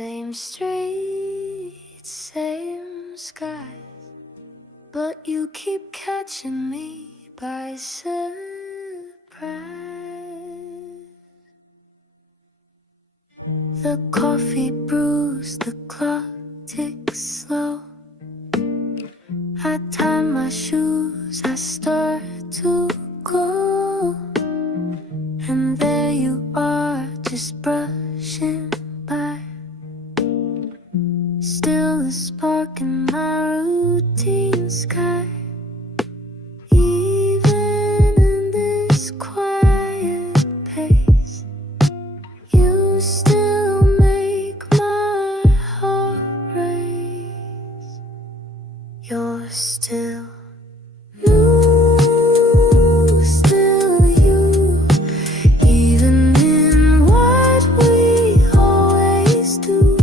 Same streets, same skies, but you keep catching me by surprise. The coffee brews, the clock ticks slow. I tie my shoes, I start to go, and there you are, just brushing by. Still a spark in my routine sky. Even in this quiet pace, you still make my heart race. You're still new, still you, even in what we always do.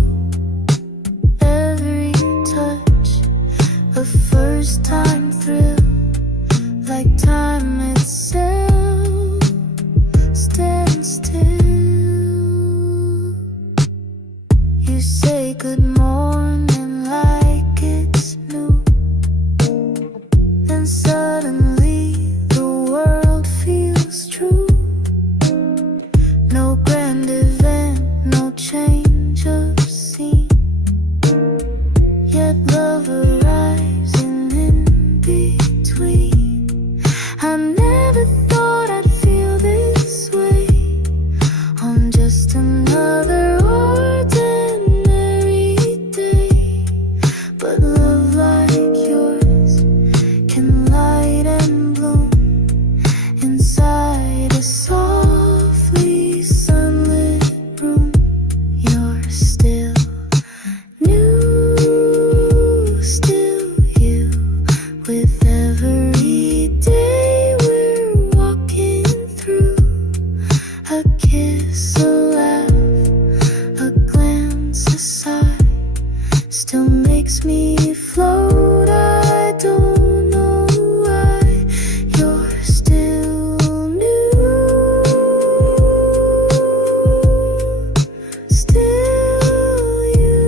Every touch, a first time thrill, like time itself stands still. You say good morning like it's new, then suddenly the world feels true. No grand event, no change of scene, yet love arrives in between. I never thought I'd feel this way on just another ordinary day, but love like yours can light and bloom inside a softly sunlit room. You're still new, still you, with every day we're walking through. A kiss, a laugh, a glance, a sigh, still makes me float. I don't know why. You're still new, still you.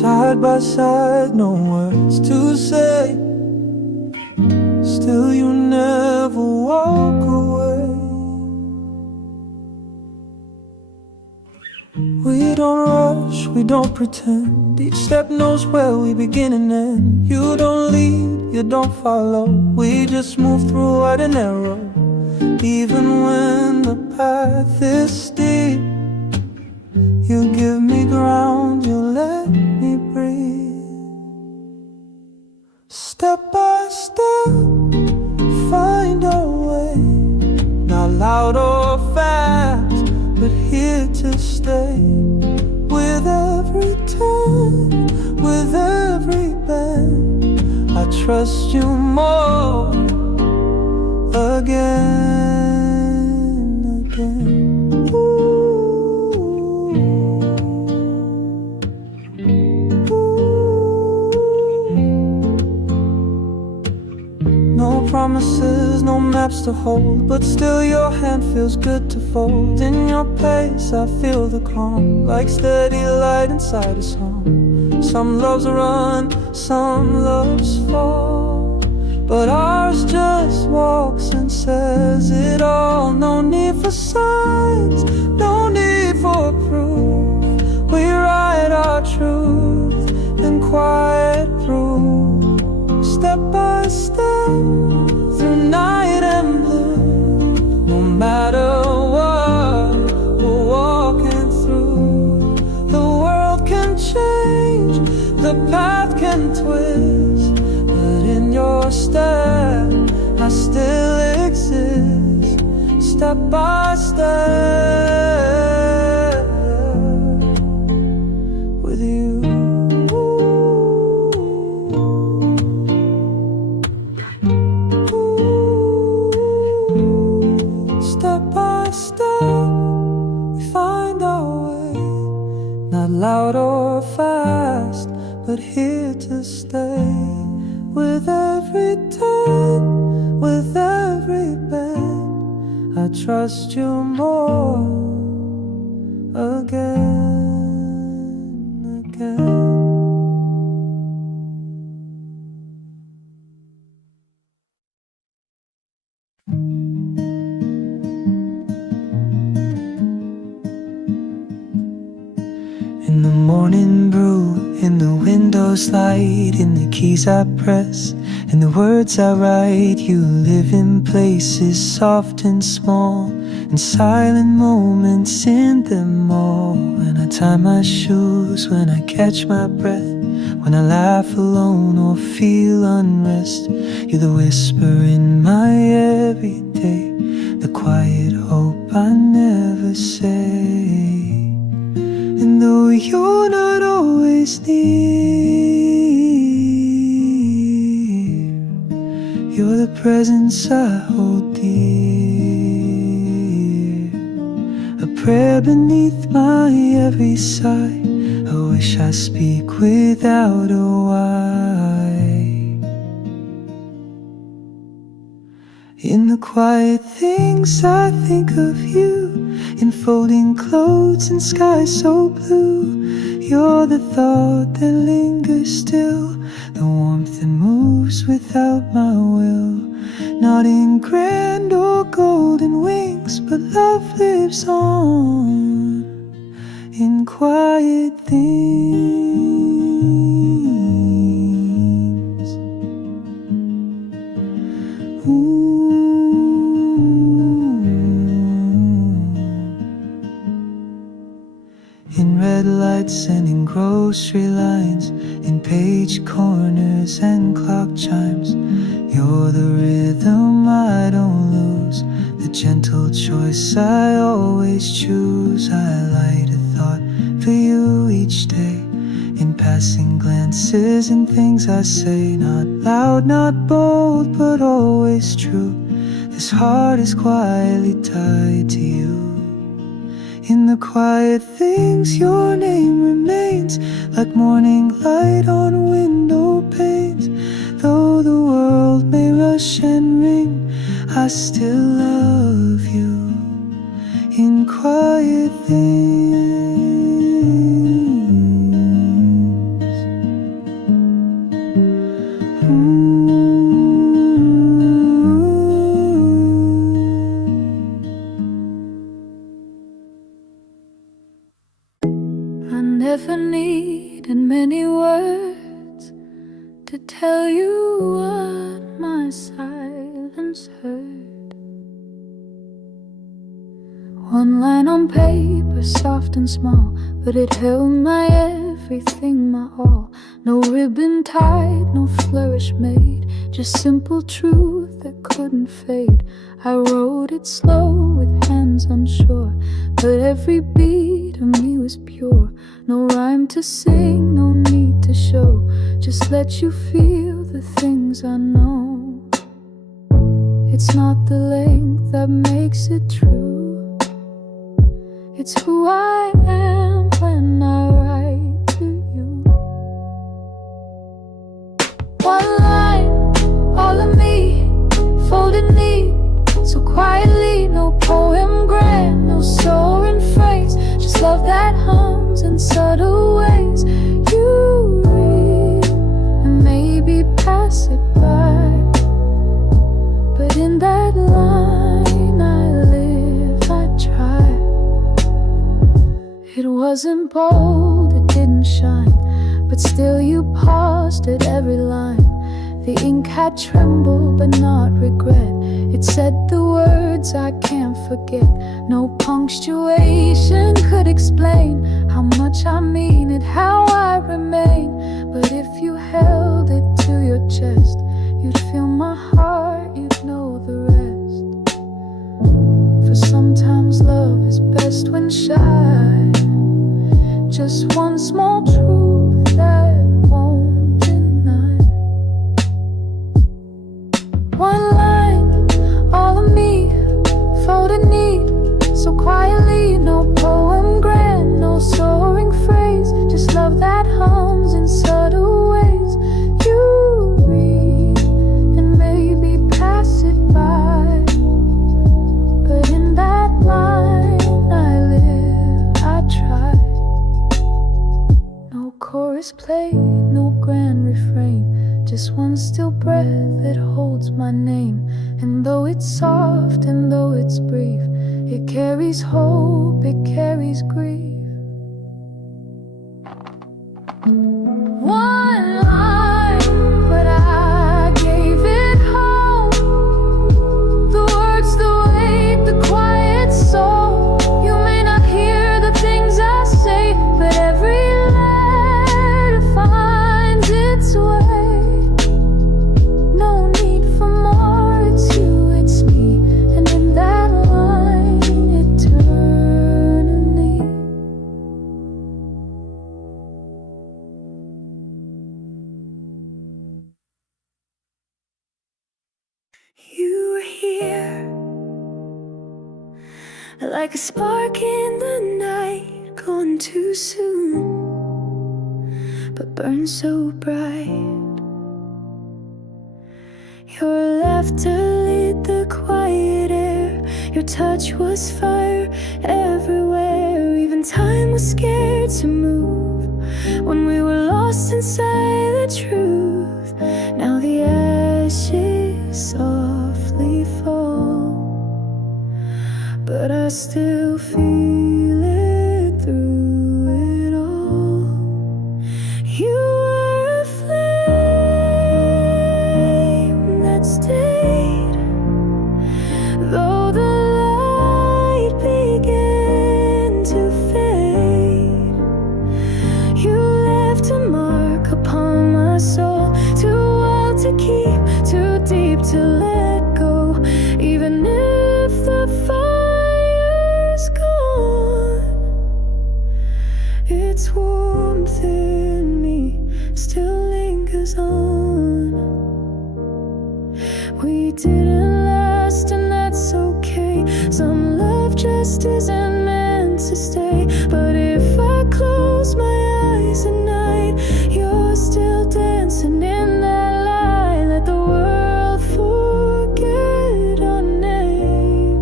Side by side, no words to say, still you never walk away. We don't rush, we don't pretend, each step knows where we begin and end. You don't lead, you don't follow, we just move through wide and narrow. Even when the path is steep, you give me ground, you let me breathe. Step by step, find our way, not loud or fast, but here to stay. With every turn, with every bend, I trust you more, again, again. No promises, no maps to hold, but still your hand feels good to fold. In your pace I feel the calm, like steady light inside a song. Some loves run, some loves fall, but ours just walks and says it all. No need for signs, no need for proof. We write our truth in quiet proof. Step by step, through night and blue. No matter what we're walking through, the world can can change, the path can twist, but in your step I still exist, step by step with you. Step by step we find our way, not loud or fast, but here to stay. With every turn, with every bend, I trust you more again, again. In the morning brew, in the windows light, in the keys I press, in the words I write. You live in places soft and small, in silent moments in them all. When I tie my shoes, when I catch my breath, when I laugh alone or feel unrest, you're the whisper in my everyday, the quiet hope I never say. And though you're not always near, you're the presence I hold dear, a prayer beneath my every sigh, a wish I speak without a why. In the quiet things I think of you, in folding clothes and skies so blue. You're the thought that lingers still, the warmth that moves without my will. Not in grand or golden wings, but love lives on in quiet things. Ooh. In red lights and in grocery lines, in page corners and clock chimes, you're the rhythm I don't lose, the gentle choice I always choose. I light a thought for you each day, in passing glances and things I say, not loud, not bold, but always true. This heart is quietly tied to you. In the quiet things, your name remains like morning light on window panes. Though the world may rush and ring, I still love you in quiet things. I never needed many words to tell you what my silence heard. One line on paper, soft and small, but it held my everything, my all. No ribbon tied, no flourish made, just simple truth that couldn't fade. I wrote it slow with hands unsure, but every beat of me was pure. No rhyme to sing, no need to show, just let you feel the things I know. It's not the length that makes it true, it's who I am when I write to you. One line, all of me, folded neat, so quietly. No poem grand, no soaring phrase, just love that hums in subtle ways. You read and maybe pass it by, but in that line I live, I try. It wasn't bold, it didn't shine, but still you paused at every line. The ink had trembled but not regret. It said the words I can't forget. No punctuation could explain how much I mean it, how just one small truth that won't deny. One line, all of me, folded neat, so quietly. No poem grand, no soaring phrase, just love that hums in subtle ways. You read and maybe pass it by, but in that line I live, I try. No chorus played, no grand refrain, just one still breath that holds my name. And though it's soft and though it's brief, it carries hope, it carries grief. One line, but I gave it home. The words, the weight, the quiet soul. You may not hear the things I say, but every letter finds its way. No need for more, it's you, it's me, and in that line, eternally. You were here, like a spark in the night, gone too soon, but burned so bright. Your laughter lit the quiet air, your touch was fire everywhere. Even time was scared to move when we were lost inside the truth. Now the ashes softly fall, but I still feel it through it all. You were a flame that stayed, though the light began to fade. You left a mark upon my soul, too wild to keep, too deep to let go. Even if the fire's gone, its warmth in me still lingers on. We didn't last, and that's okay. Some love just isn't meant to stay. But if I close my eyes at night, you're still dancing in that light. Let the world forget our name,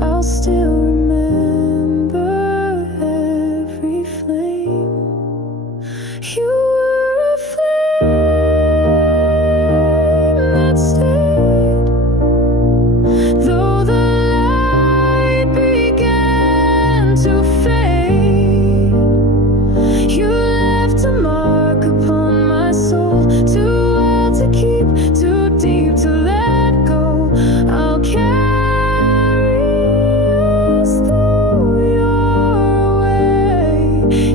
I'll still remember every flame. You were a flame that stayed, though the light began to fade. You left a mark upon my soul, too wild to keep, too deep to let go. I'll carry us though you're away.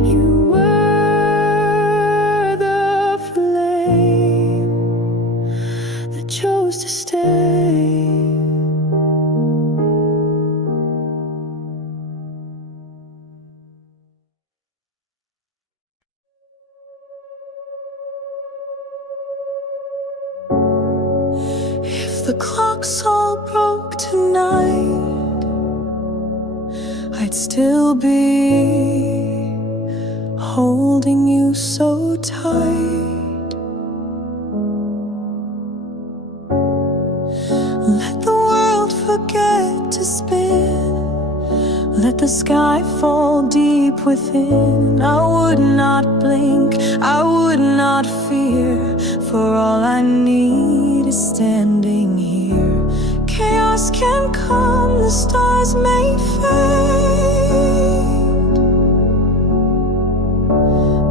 You were the flame that chose to stay. If the clocks all broke tonight, I'd still be holding you so tight. Let the world forget to spin, let the sky fall deep within. I would not blink, I would not fear, for all I need is standing here. Chaos can come, the stars may fade,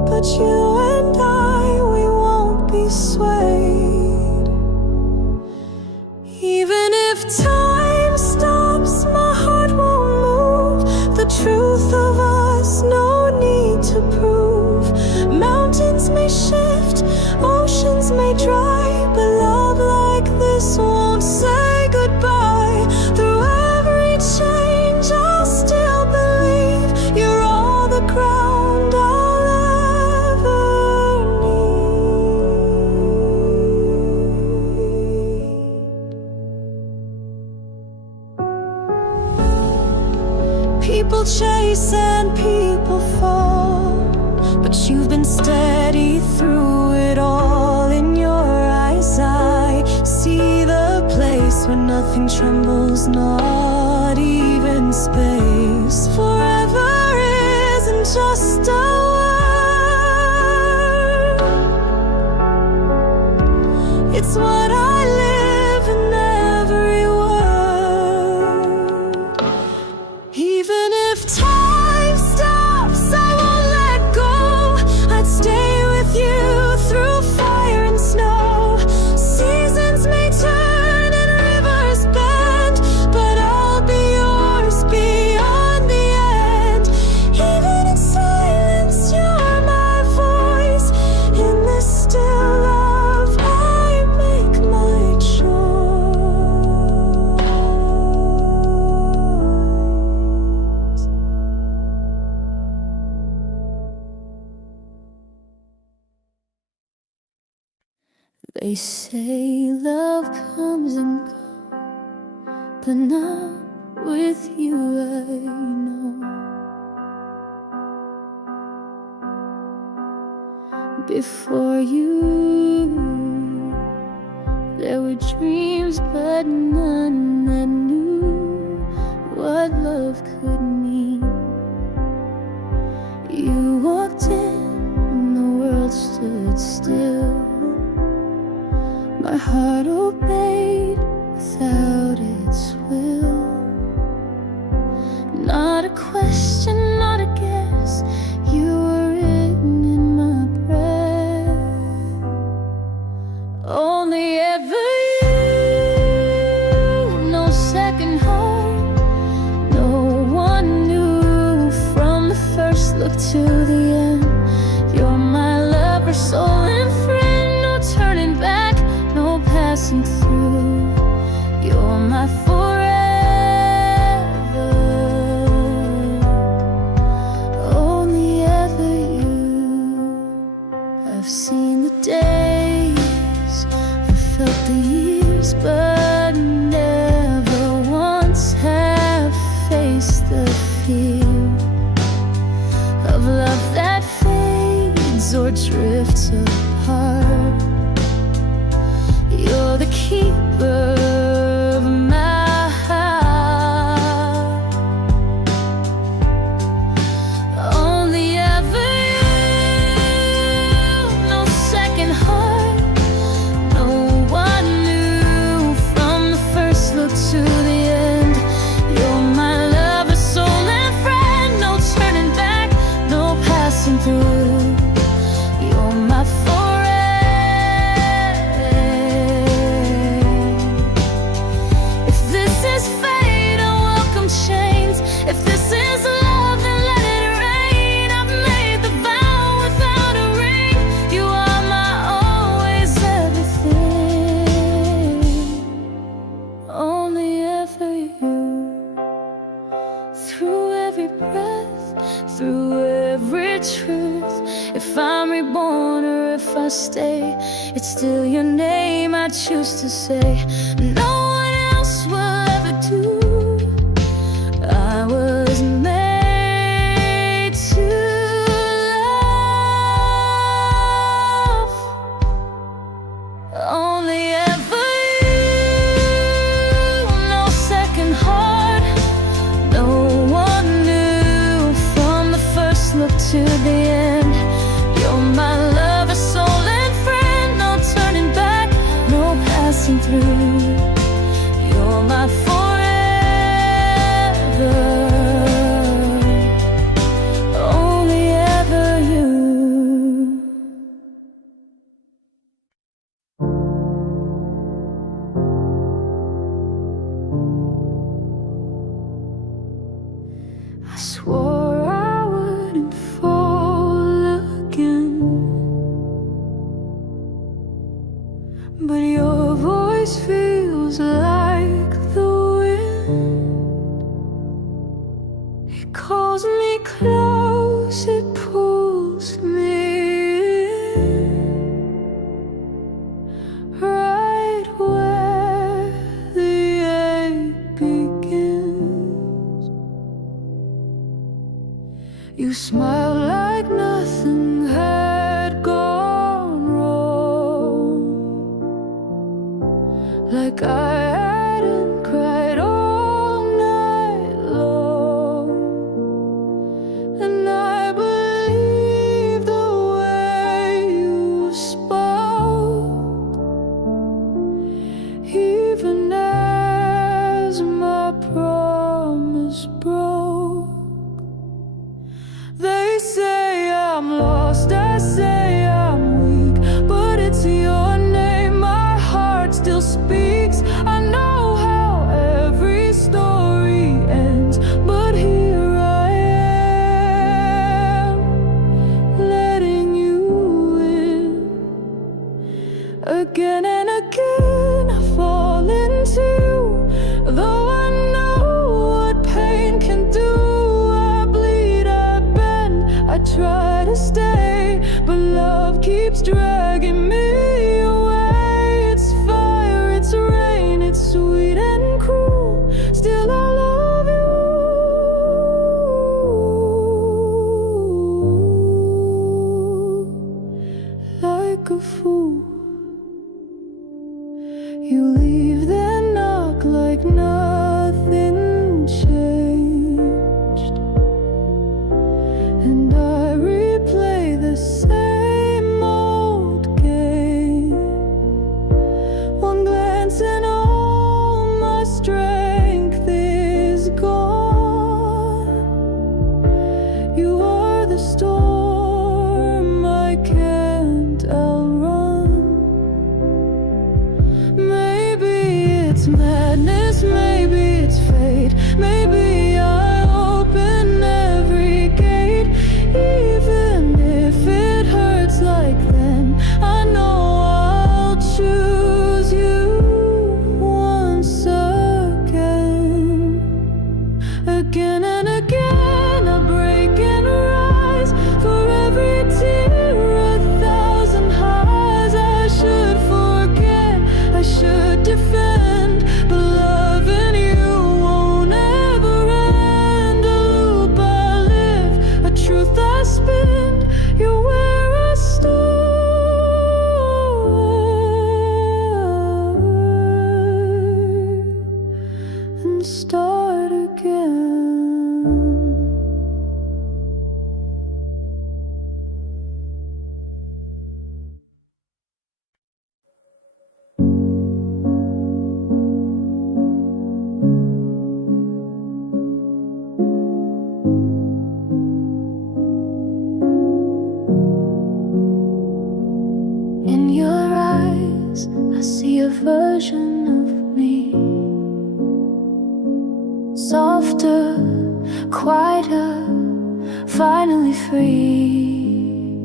but you and I, we won't be swayed. Even if time stops, my heart won't move. The truth of us, no need to prove. Mountains may shift, oceans may dry, but love like this won't say goodbye. Through every change, I'll still believe you're all the ground nothing trembles, not even space. Forever isn't just a word, it's what I live in every word. Even if time stops, I won't let go. I'd stay with you through fire and snow. Seasons may turn and rivers bend, but I'll be yours beyond the end. Even in silence, you're my voice. In this still love, I make my choice. They say love comes and goes, but not with you, I know. Before you, there were dreams, but none that knew what love could mean. You walked in, the world stood still. My heart obeyed without its will. Not a question, not a guess, you were written in my breath. Only ever you, no second heart. No one knew from the first look to the end. You're my lover, soul and friend, no turning back, no passing through. You're my forever, only ever you. I've seen the days, I've felt the years, but never once have faced the fear of love that fades or drifts apart. You're the keeper of my heart. Only ever you, no second heart. No one knew from the first look to the end. You're my lover, soul and friend, no turning back, no passing through. You're my stay, it's still your name I choose to say. No one else will ever do. I was made to love. Only ever you, no second heart. No one knew from the first look to the end. You're my lover, soul and friend, no turning back, no passing through. You're my forever, only ever you. I swore I wouldn't fall again. Again and again I fall into you. Though I know what pain can do, I bleed, I bend, I try to stay, but love keeps dragging me away. It's fire, it's rain, it's sweet and cruel, still I love you. Like a fool, you leave, then knock like nothing changed, and I replay the same old game. One glance and all my strength is gone. You are the storm I can't outrun. Maybe it's madness, maybe it's fate, maybe I open every gate. Even if it hurts like then, I know I'll choose you once again. Again and again I break and rise, for every tear a thousand highs. I should forget, I should defend, but loving you won't ever end. A loop I live, a truth I spin, you're where I start and start again. In your eyes, I see a version of me, softer, quieter, finally free.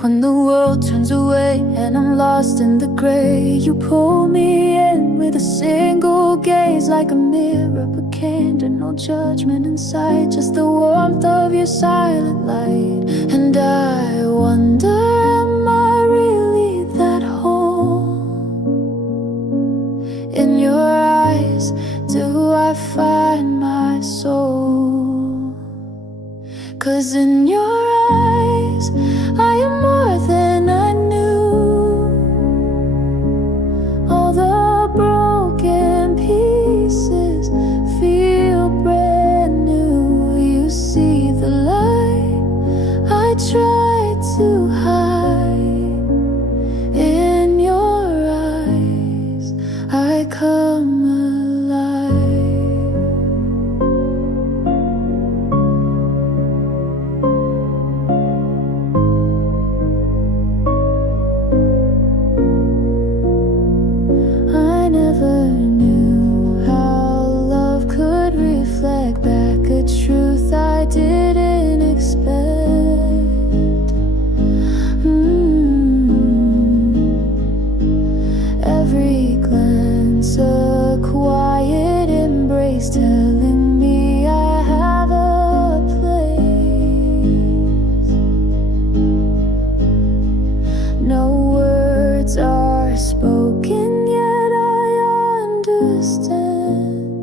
When the world turns away and I'm lost in the gray, you pull me in with a single gaze, like a mirror but candid, no judgment inside, just the warmth of your silent light. And I wonder, am I really that whole? In your eyes, do I find my soul? 'Cause in your eyes, I am more than I knew. All the broken pieces feel brand new. You see the light I tried to hide. In your eyes, I come alive. I never knew how love could reflect back a truth I didn't expect. Every glance, a quiet embrace, telling me I have a place. No words are spoken, yet I understand.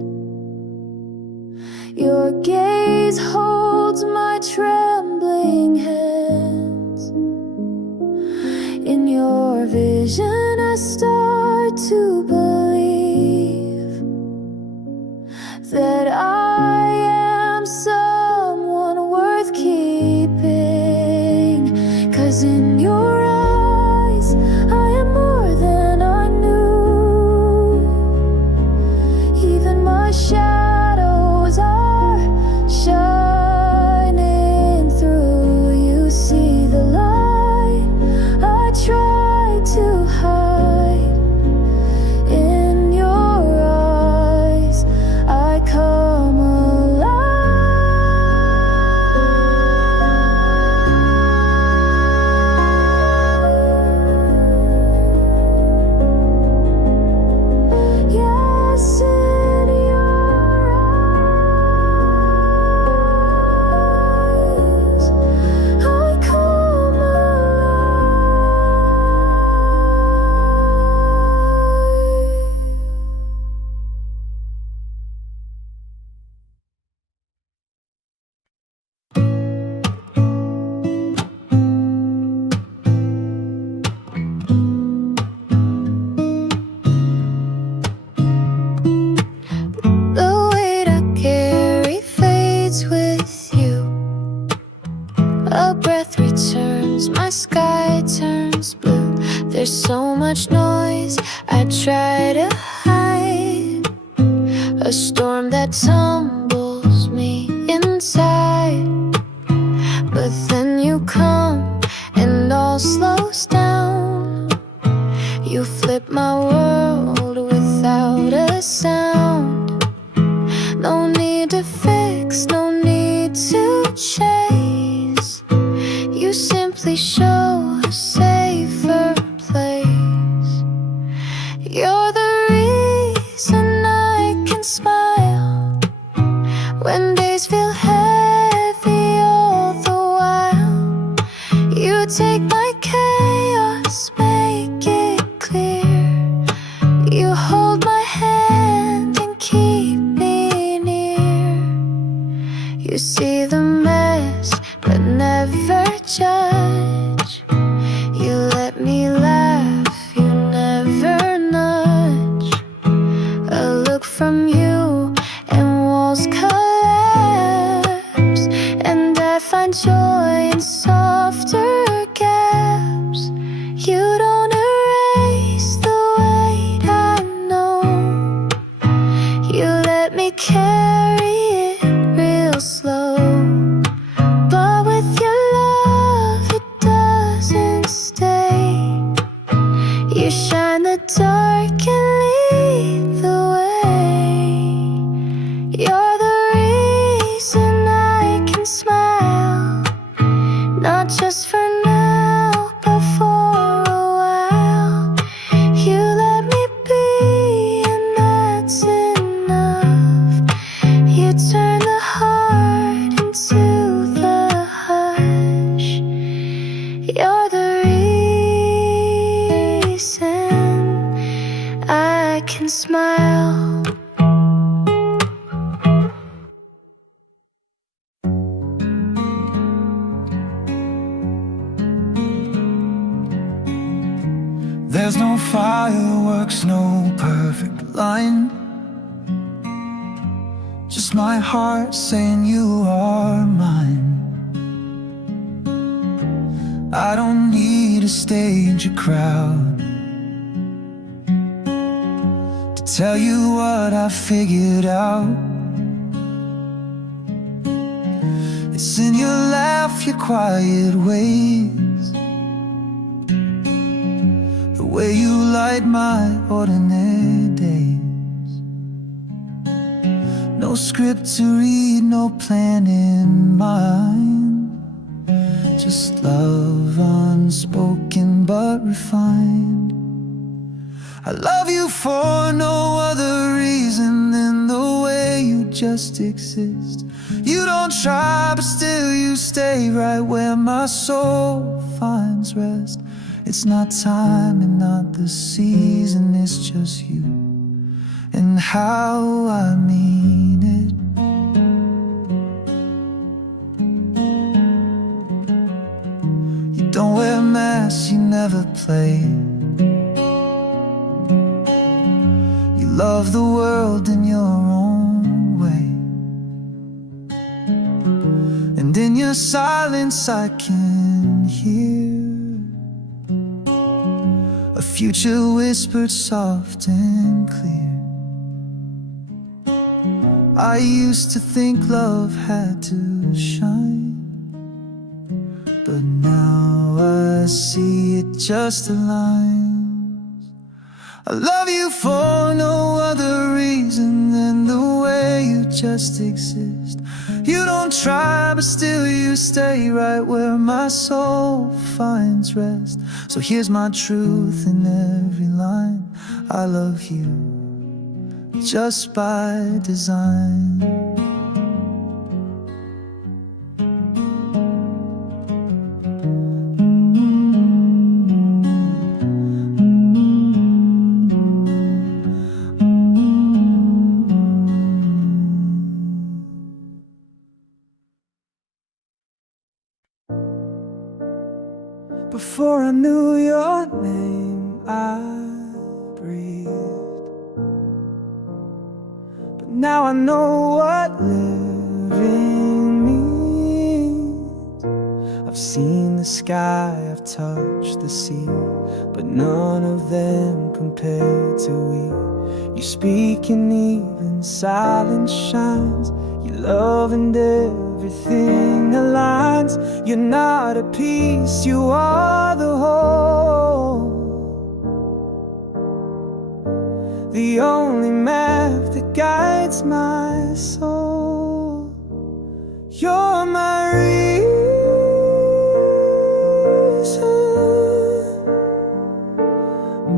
Your gaze holds my trembling hands. In your vision, I start to believe that I am someone worth keeping. 'Cause in your eyes, I am more than I knew. Even my shadows are shining through. You see the light I try to hide. In your eyes, I come alive. close, my sky turns blue. There's so much noise, I try to hide a storm that tumbles me inside. But then you come and all slows down. You flip my world without a sound. No need to fix, no need to chase. You simply show a safer place. You're the reason I can smile when days feel heavy all the while. You take my chaos, make it clear. You hold my hand and keep me near. You see the mess but never judge. You let me laugh, you never nudge. A look from you and walls collapse, and I find joy in softer gaps. You don't erase the weight I know. You let me carry it real slow. But with your love it doesn't stay. You shine the dark and lead the way. You're the reason I can smile, not just for now, but for a while. You let me be, and that's enough. You turn the heart into the hush. You're the reason I can smile. There's no fireworks, no perfect line, just my heart saying you are mine. I don't need a stage, a crowd, to tell you what I figured out. It's in your laugh, your quiet ways, the way you light my ordinary days. No script to read, no plan in mind, just love unspoken but refined. I love you for no other reason than the way you just exist. You don't try, but still you stay right where my soul finds rest. It's not time and not the season, it's just you and how I mean it. You don't wear masks, you never play. You love the world in your own way, and in your silence I can hear a future whispered soft and clear. I used to think love had to shine, but now I see it just aligns. I love you for no other reason than the way you just exist. You don't try, but still you stay right where my soul finds rest. So here's my truth in every line: I love you just by design. Before I knew your name, I breathed. But now I know what living means. I I've seen the sky, I've touched the sea, but none of them compare to we. You speak and even silence shines. Your love and everything aligns. You're not a piece, you are the whole. The only map that guides my soul. You're my reason.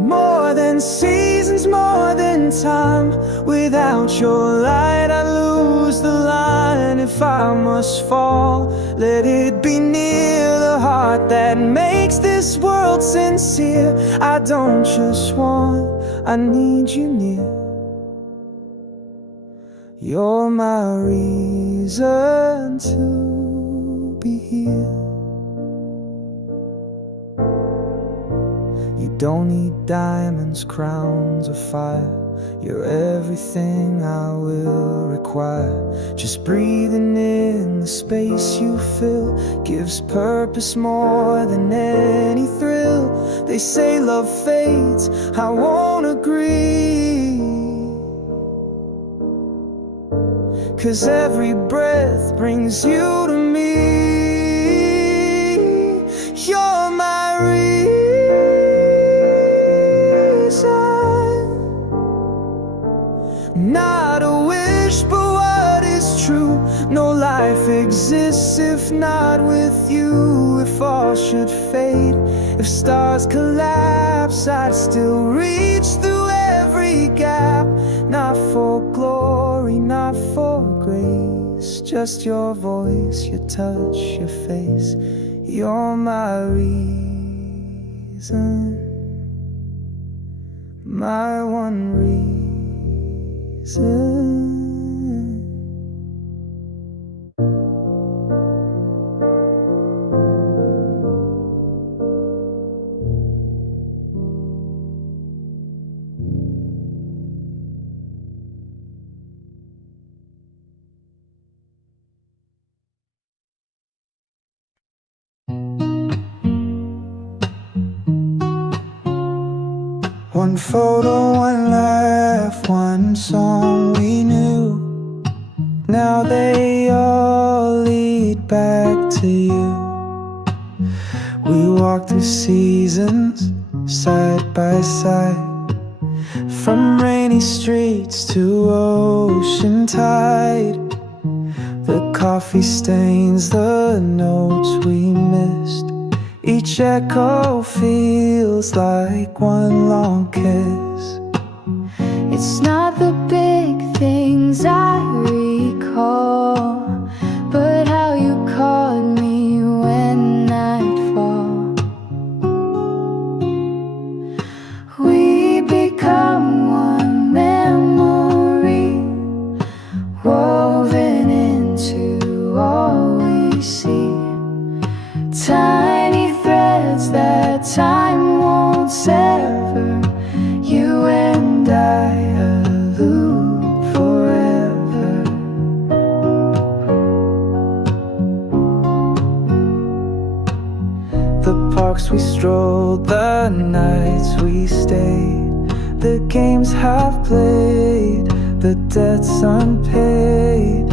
More than seasons, more than time. Without your light I lose the line. If I must fall, let it be near the heart that makes this world sincere. I don't just want, I need you near. You're my reason to be here. You don't need diamonds, crowns, or fire. You're everything I will require. Just breathing in the space you fill gives purpose more than any thrill. They say love fades, I won't agree, 'cause every breath brings you to me. You're my reason. Not a wish, but what is true. No life exists if not with you. If all should fade, if stars collapse, I'd still reach through every gap. Not for glory, not for grace, just your voice, your touch, your face. You're my reason, my one reason. One photo, one laugh, one song we knew. Now they all lead back to you. We walked through seasons, side by side. From rainy streets to ocean tide. The coffee stains the notes we missed. Each echo feels like one long kiss. It's not the big things I recall, but how you caught me when I'd fall. We become one memory, woven into all we see. Tiny threads that time won't sever. You and I, a loop forever. The parks we strolled, the nights we stayed, the games half played, the debts unpaid.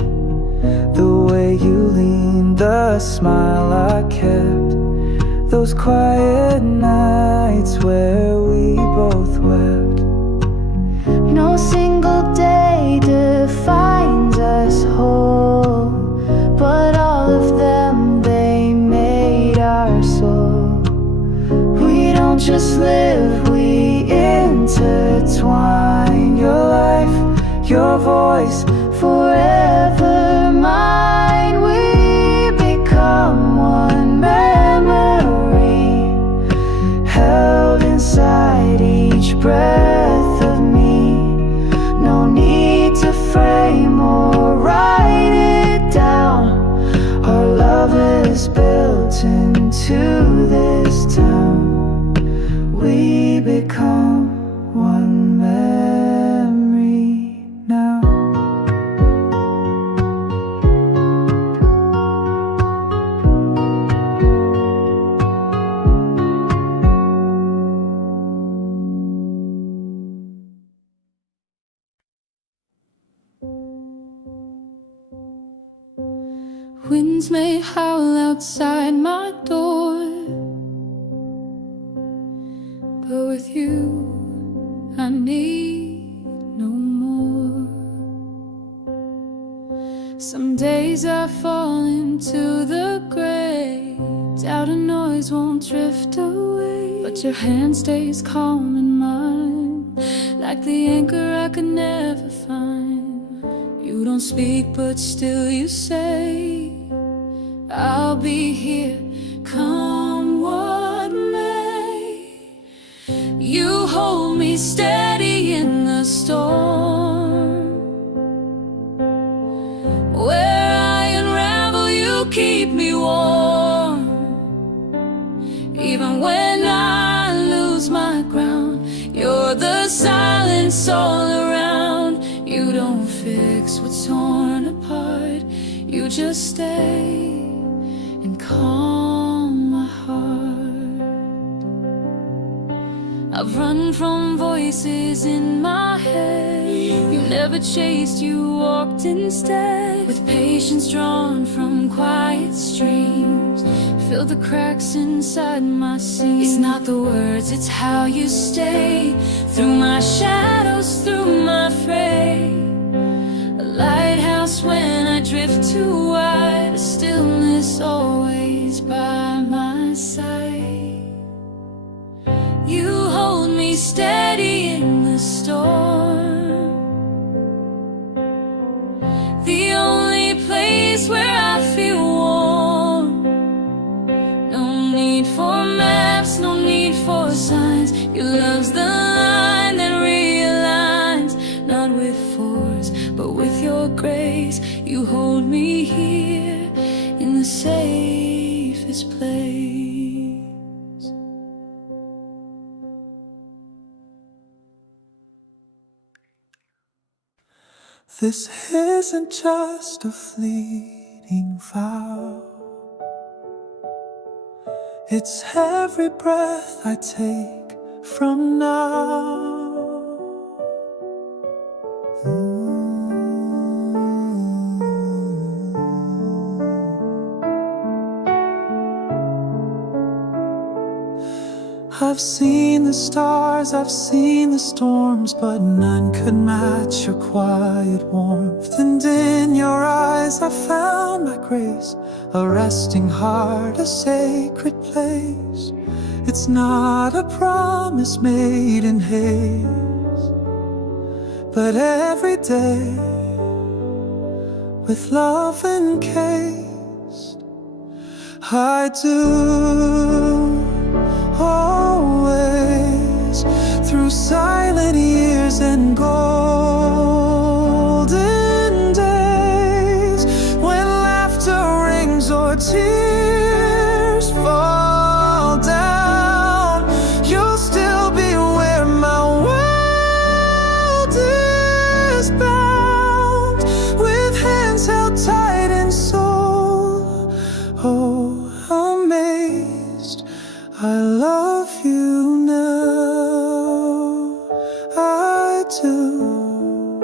The way you leaned, the smile I kept, those quiet nights where we both wept. No single day defines us whole, but all of them, they made our soul. We don't just live, we intertwine. Your life, your voice, forever mine. We become one memory, held inside each breath of me. No need to frame or write it down. Our love is built into this town. We become one memory now. outside my door. But with you, I need no more. Some days I fall into the gray, doubt and noise won't drift away, but your hand stays calm in mine, like the anchor I could never find. You don't speak, but still you say, I'll be here, come what may. You hold me steady in the storm. Where I unravel, you keep me warm. Even when I lose my ground, you're the silence all around. You don't fix what's torn apart, you just stay and calm my heart. I've run from voices in my head. You never chased, you walked instead, with patience drawn from quiet streams. Fill the cracks inside my seams. It's not the words, it's how you stay, through my shadows, through my fray. A lighthouse when I drift too wide, a stillness always by my side. You hold me steady in the storm, the only place where I feel warm. No need for maps, no need for signs. Your love's the line that realigns, not with force, but with your grace. You hold me here in the safest place. This isn't just a fleeting vow, it's every breath I take from now. I've seen the stars, I've seen the storms, but none could match your quiet warmth. And in your eyes I found my grace, a resting heart, a sacred place. It's not a promise made in haste, but every day with love encased. I do always, through silent years and golden days, when laughter rings or tears fall down, you'll still be where my world is bound, with hands held tight and soul amazed. I love you now, I do,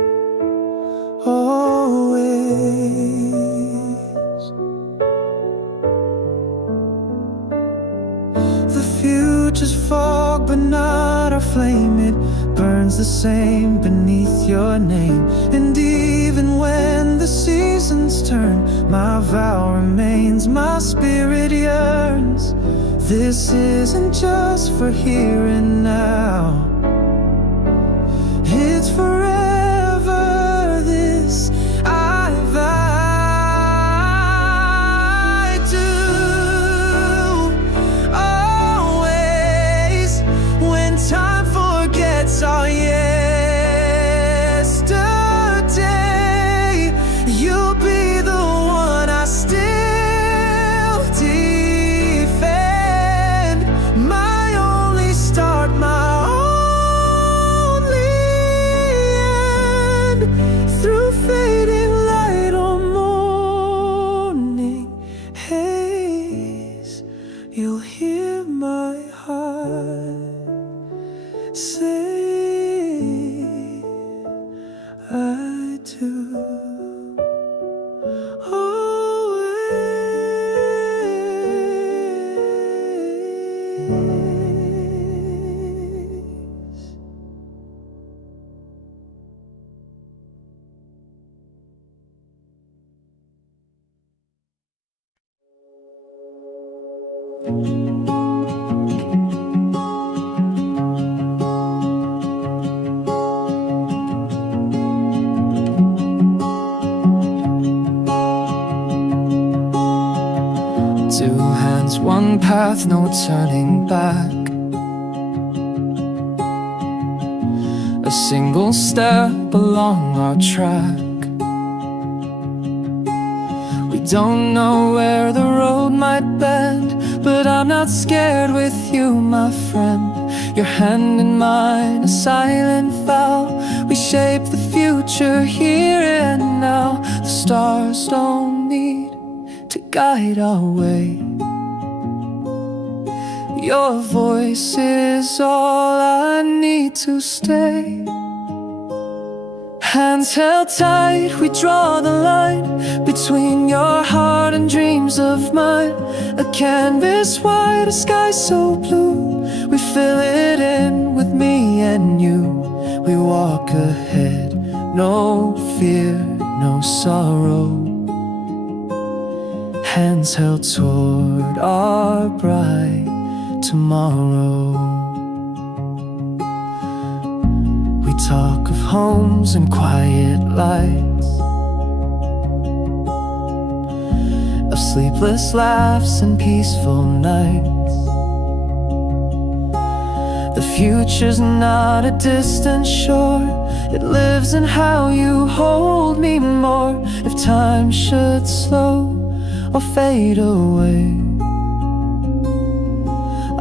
always. The future's fog, but not our flame. It burns the same beneath your name. And even when the seasons turn, my vow remains, my spirit yearns. This isn't just for here and now, it's forever. This I do always, when time forgets our yesterday, you'll be the one I still always. Two hands, one path, no turning back. A single step along our track. We don't know where the road might bend, but I'm not scared with you, my friend. Your hand in mine, a silent vow. We shape the future here and now. The stars don't need to guide our way. Your voice is all I need to stay. Hands held tight, we draw the line between your heart and dreams of mine. A canvas white, a sky so blue. We fill it in with me and you. We walk ahead, no fear, no sorrow. Hands held toward our bright tomorrow. We talk of homes and quiet lights, of sleepless laughs and peaceful nights. The future's not a distant shore, it lives in how you hold me more. If time should slow or fade away,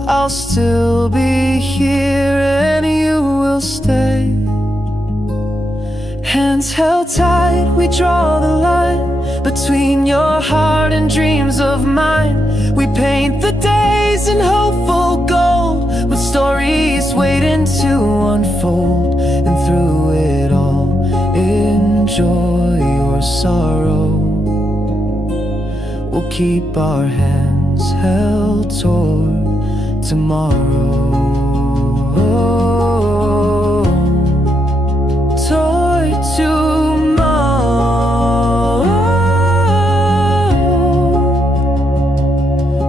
I'll still be here and you will stay. Hands held tight, we draw the line between your heart and dreams of mine. We paint the days in hopeful gold, with stories waiting to unfold. And through it all, enjoy your sorrow. We'll keep our hands held toward tomorrow. Toward tomorrow.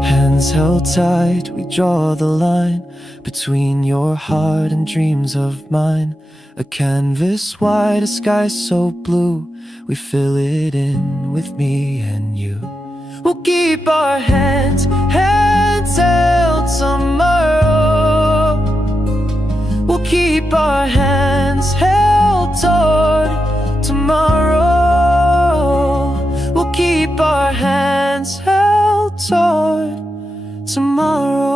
Hands held tight, we draw the line between your heart and dreams of mine. A canvas white, a sky so blue. We fill it in with me and you. We'll keep our hands held tomorrow. We'll keep our hands held toward tomorrow. We'll keep our hands held toward tomorrow.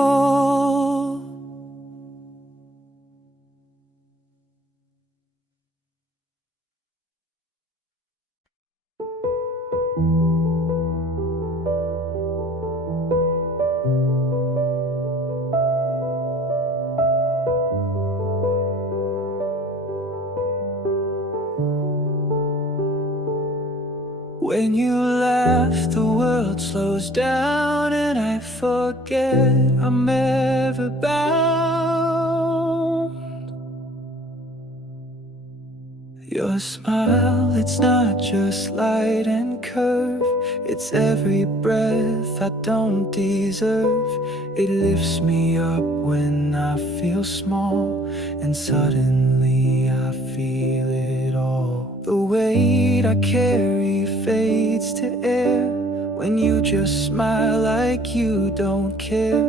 When you laugh, the world slows down and I forget I'm ever bound. Your smile, it's not just light and curve, it's every breath I don't deserve. It lifts me up when I feel small, and suddenly I feel it all. The weight I carry fades to air when you just smile like you don't care.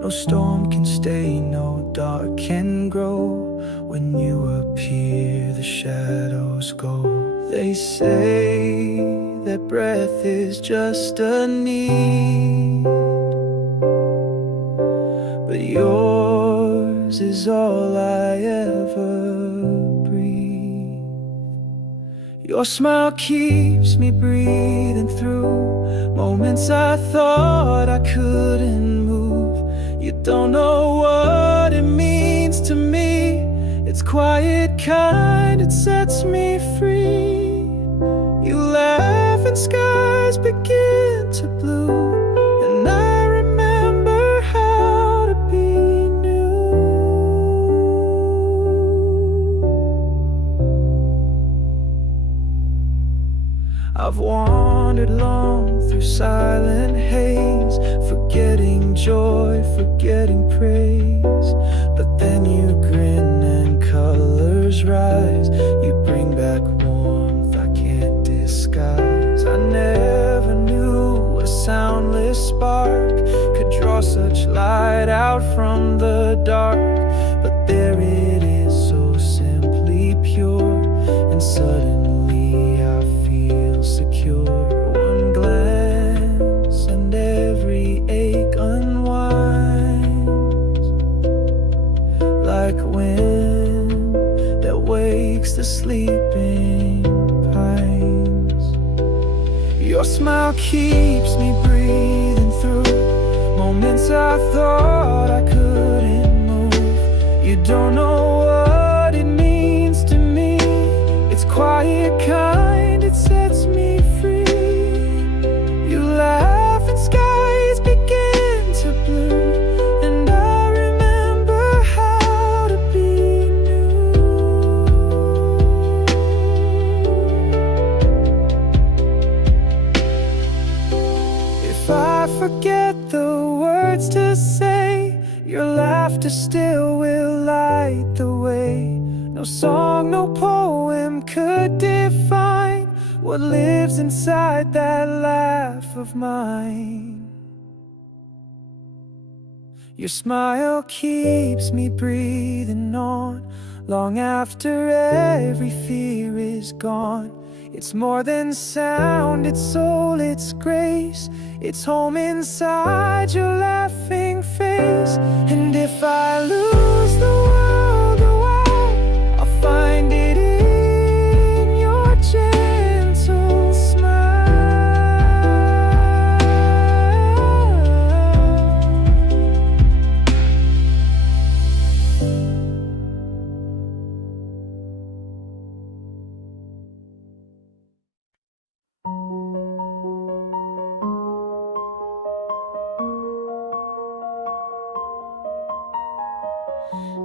No storm can stay, no dark can grow. When you appear, the shadows go. They say that breath is just a need, but yours is all I ever breathe. Your smile keeps me breathing through moments I thought I couldn't move. You don't know what it means to me. It's quiet kind, it sets me free. You laugh and skies begin to blue, and I remember how to be. for getting praise. But then you grin and colors rise. You bring back warmth I can't disguise. I never knew a soundless spark could draw such light out from the dark. But there it is, so simply pure, and suddenly I feel secure. One glance and every ache unwinds, like wind that wakes the sleeping pines. Your smile keeps me breathing through moments I thought I couldn't move. You don't know what it means to me. It's quiet kind, it sets me free. You laugh and skies begin to blue, and I remember how to be new. If I forget the words to say, your laughter still will light the way. No song, no poem could define what lives inside that laugh of mine. Your smile keeps me breathing on, long after every fear is gone. It's more than sound, it's soul, it's grace. It's home inside your laughing face. And if I lose the world a while, I'll find it in your gentle smile.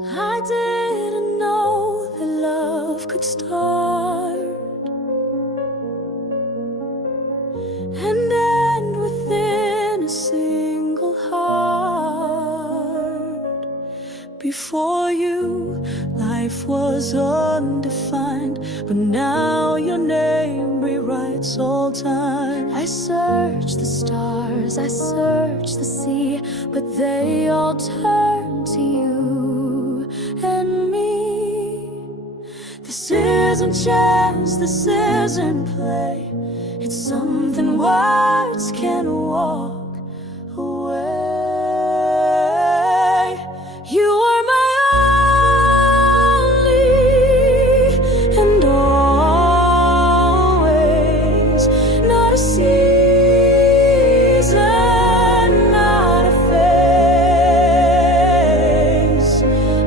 I didn't know that love could start and end within a single heart. Before you, life was undefined, but now your name rewrites all time. I search the stars, I search the sea, but they all turn to you and me. This isn't chance, this isn't play. It's something words can walk away. You are my only and always. Not a season, not a phase.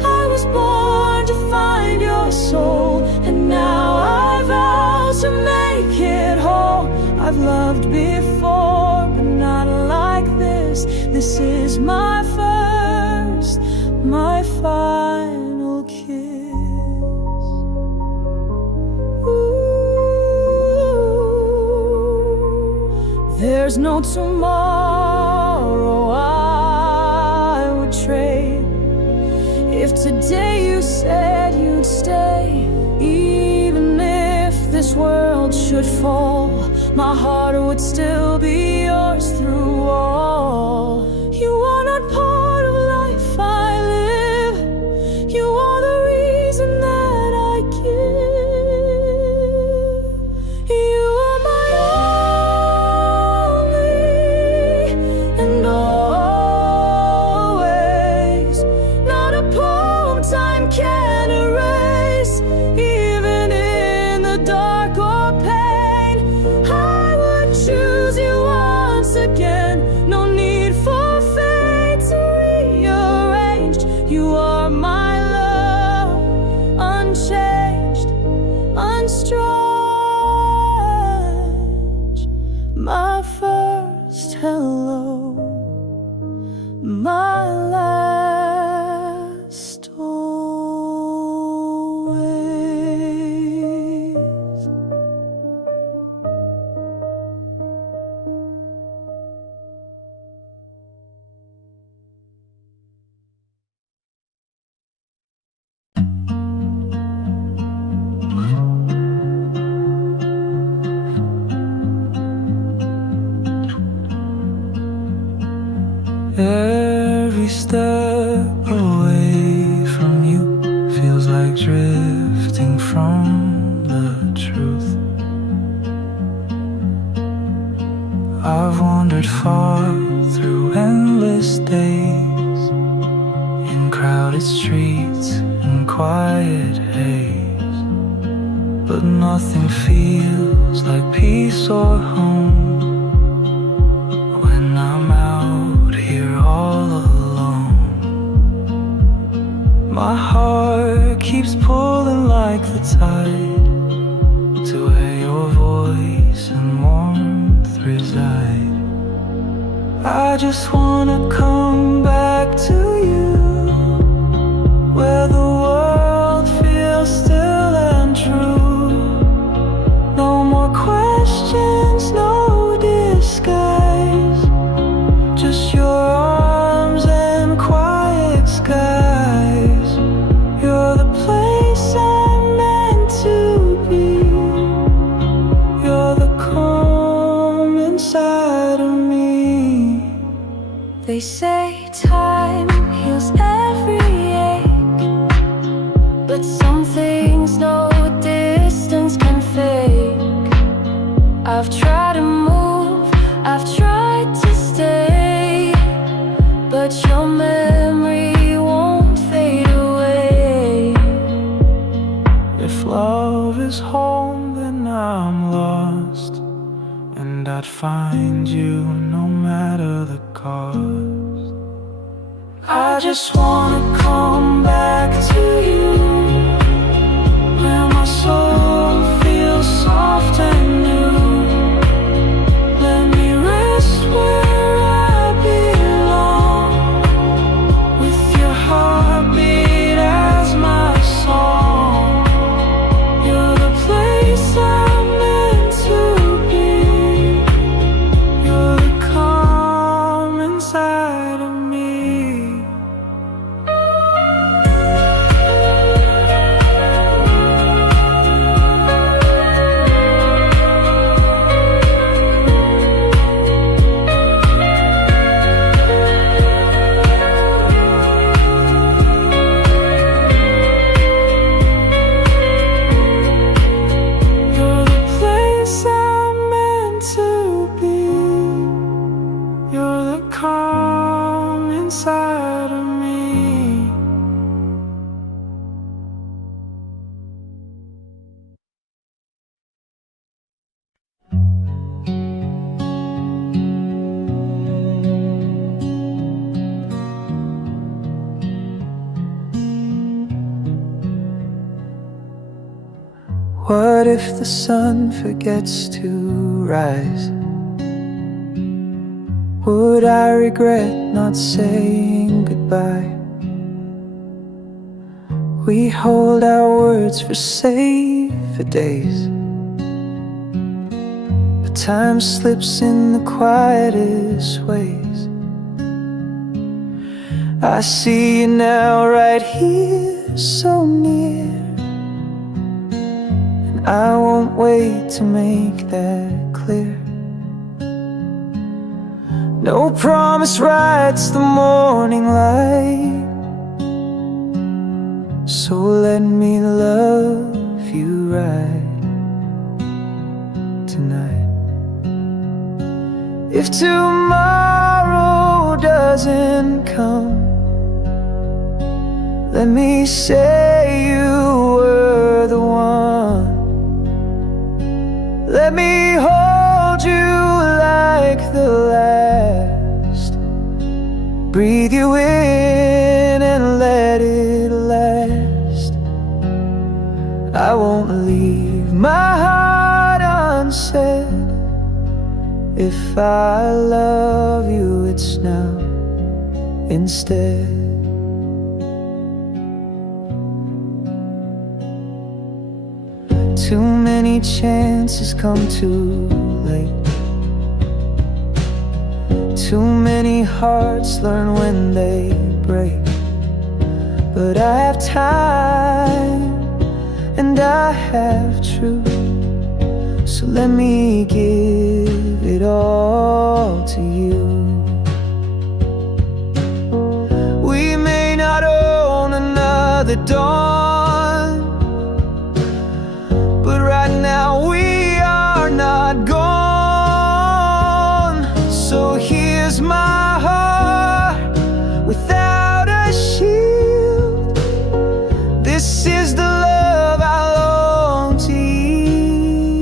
I was born to find your soul, and now I vow to make it whole. I've loved before, but not like this. This is my first, my final kiss. Ooh, there's no tomorrow I would trade. If today you said you'd stay, even if this world should fall, my heart would still be yours through all. You are not part of life I live. You are the reason that I give. You are my only and always. Not a poem time can erase, even in the dark or pain. I would choose you once again. No need for fate to rearrange. You are my love, unchanged, unstrange. My first hello, my last always. step away from you feels like drifting from the truth. I've wandered far through endless days, in crowded streets and quiet haze, but nothing feels like peace or home when I'm out here all alone. My heart keeps pulling like the tide to where your voice and warmth reside. I just wanna come back to you, where the world feels still and true. No more questions, no disguise, just your arms and quiet skies. You're the place I'm meant to be. You're the calm inside of me. They say time heals every ache, but some things no distance can fake. I've tried to move, I've tried to stay, but your memory won't fade away. If love is home, then I'm lost, and I'd find you no matter the cost. I just wanna come back to you, where my soul feels soft and new. Let me rest where I belong, with your heartbeat as my song. You're the place I'm meant to be. You're the calm inside of me. You're the place I'm meant to be. You're the calm inside of me. What if the sun forgets to rise? Would I regret not saying goodbye? We hold our words for safer days, but time slips in the quietest ways. I see you now right here, so near, and I won't wait to make that clear. No promise rides the morning light, so let me love you right tonight. If tomorrow doesn't come, let me say you were the one. Let me hold you like the last. Breathe you in and let it last. I won't leave my heart unsaid. If I love you, it's now instead. Too many chances come too late. Too many hearts learn when they break. But I have time and I have truth, so let me give it all to you. the dawn. But right now we are not gone. So here's my heart without a shield. This is the love I long to yield.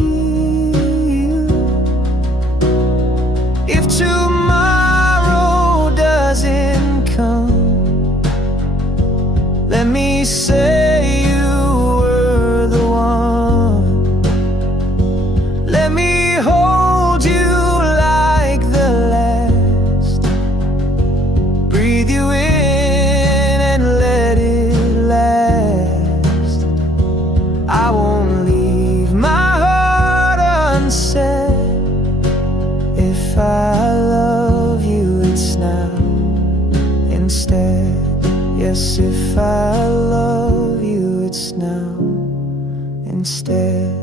If tomorrow doesn't come, let me say you were the one. Let me hold you like the last. Breathe you in and let it last. I won't leave my heart unsaid. If I love you, it's now instead. Yes, if I love you, it's now instead.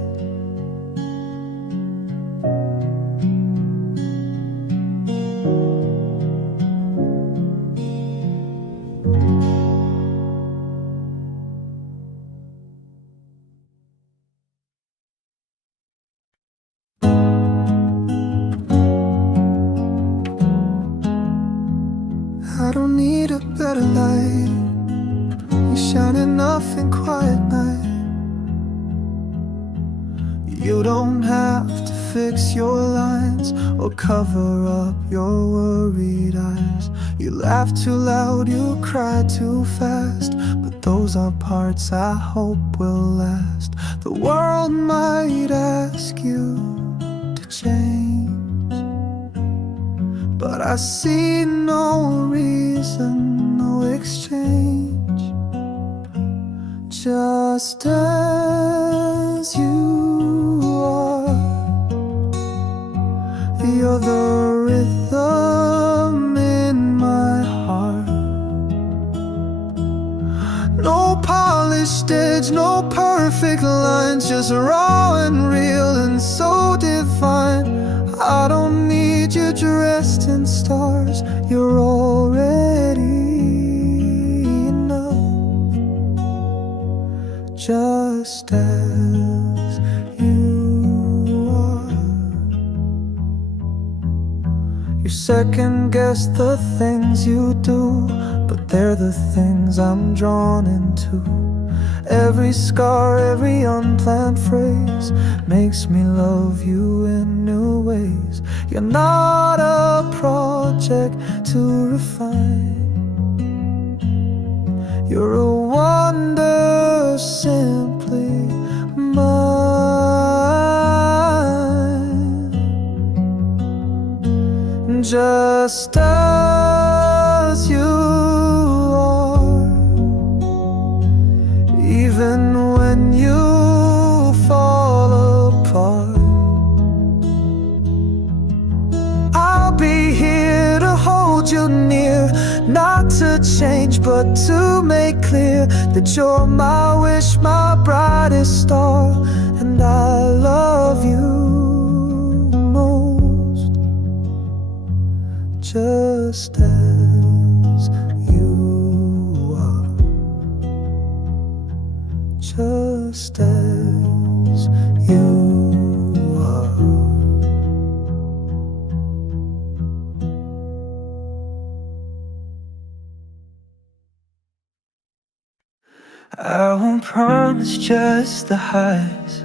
I don't need a better light. You shine enough in quiet night. You don't have to fix your lines or cover up your worried eyes. You laugh too loud, you cry too fast, but those are parts I hope will last. The world might ask you to change, but I see no reason, no exchange. Just as you are, you're the rhythm in my heart. No polished edge, no perfect lines, just raw and real and so divine. I don't need you dressed in stars, you're already enough. Just as you are. You second guess the things you do, but they're the things I'm drawn into. Every scar, every unplanned phrase makes me love you in new ways. You're not a project to refine. You're a wonder simply mine. Just as you are, even when you fall apart, I'll be here to hold you near, not to change but to make clear that you're my wish, my brightest star, and I love you most. Just as you are. Just as you are. I won't promise just the highs.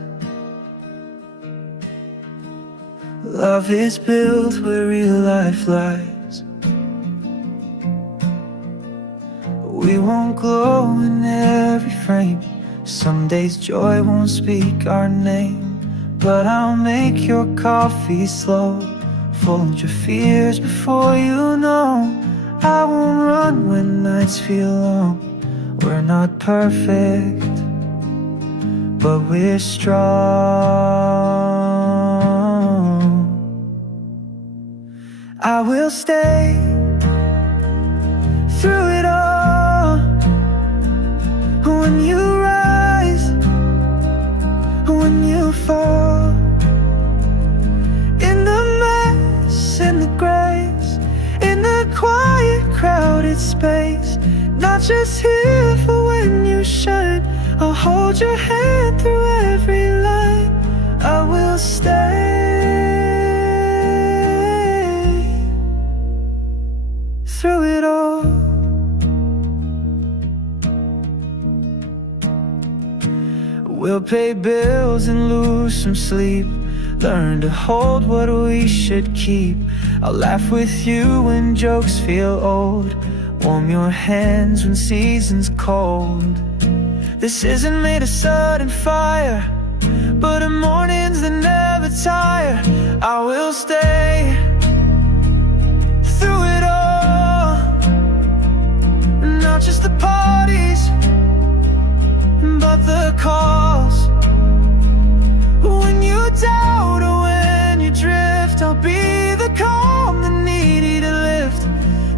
Love is built where real life lies. We won't glow in every frame. Some days joy won't speak our name, but I'll make your coffee slow. Fold your fears before you know. I won't run when nights feel long. We're not perfect, but we're strong. I will stay through it all. When you rise, when you fall, in the mess, in the grace, in the quiet, crowded space. Not just here for when you shine. I'll hold your hand through every line. I will stay through it all. We'll pay bills and lose some sleep, learn to hold what we should keep. I'll laugh with you when jokes feel old, warm your hands when season's cold. This isn't made of sudden fire, but in mornings that never tire. I will stay through it all, not just the parties, but the calls. When you doubt or when you drift, I'll be the calm that needed to lift.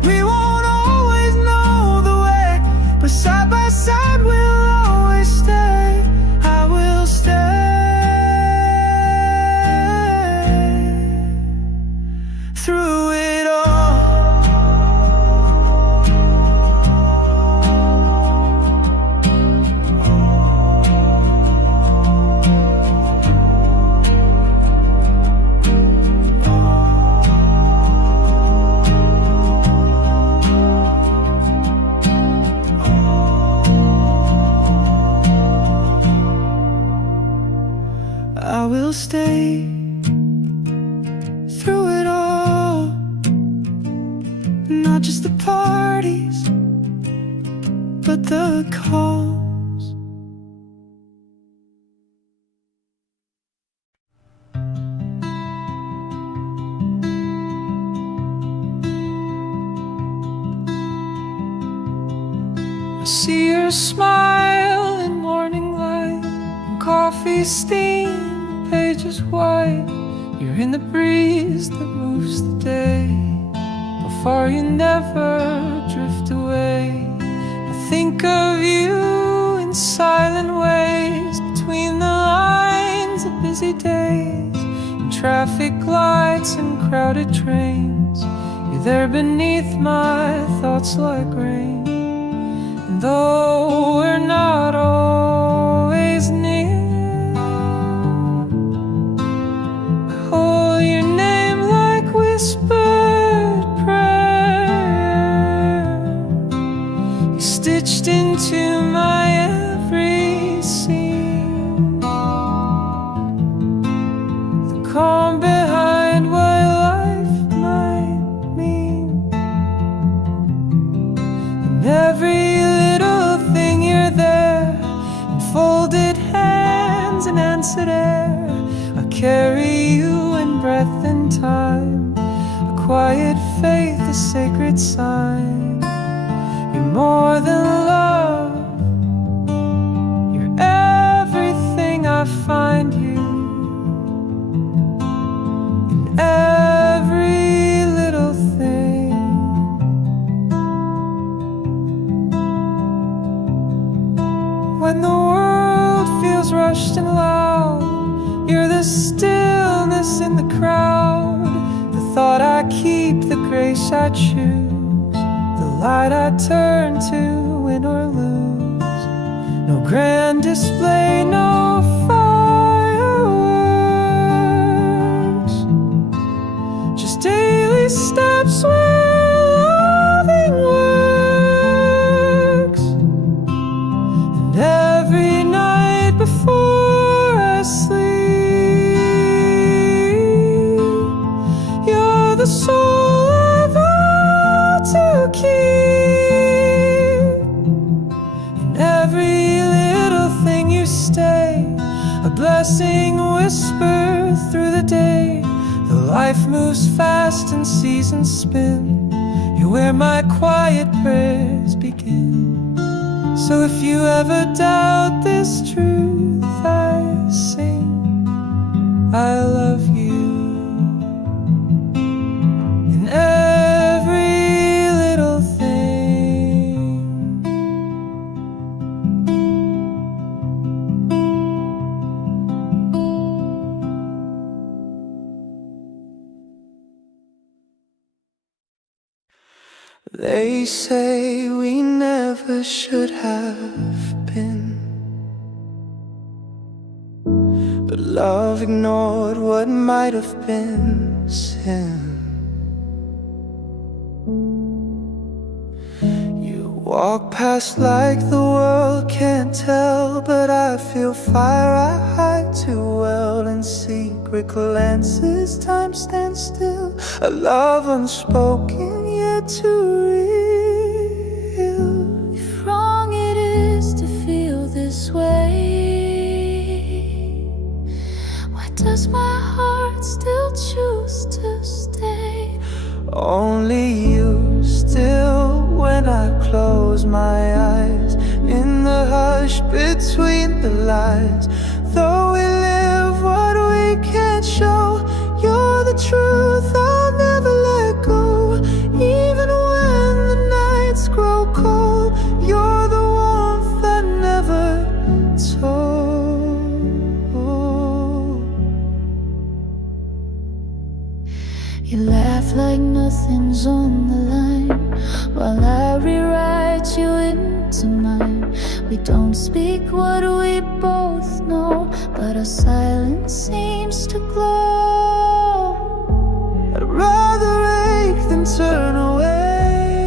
We won't always know the way, but side by side we'll always stay. I will stay through it all. I will stay through it all, not just the parties, but the calls. I see your smile in morning light, and coffee steam, pages white. You're in the breeze that moves the day, before you never drift away. I think of you in silent ways, between the lines of busy days, in traffic lights and crowded trains. You're there beneath my thoughts like rain. And though we're not always near, whispered prayer, you stitched into my every scene, the calm behind what life might mean. In every little thing you're there, in folded hands and answered air. I carry you in breath and time, quiet faith, a sacred sign. You're more than love, you're everything. I find you in every little thing. When the world feels rushed and loud, you're the stillness in the crowd, thought I keep, the grace I choose, the light I turn to win or lose. No grand display, no fireworks, just daily steps where loving works. And every night before I sleep, the soul I vow to keep. In every little thing you stay, a blessing whispered through the day. The life moves fast and seasons spin, you're where my quiet prayers begin. So if you ever doubt this truth I sing, I love you. They say we never never should have been. But love ignored what might have been sin. Walk past like the world can't tell, but I feel fire I hide too well. In secret glances, time stands still. A love unspoken yet too real. If wrong it is to feel this way, why does my heart still choose to stay? Only you still when I close my eyes. In the hush between the lies, though we live what we can't show, you're the truth I'll never let go. Even when the nights grow cold, you're the warmth I never told. You laugh like nothing's on the line, while I rewrite you into mine. We don't speak what we both know, but our silence seems to glow. I'd rather ache than turn away,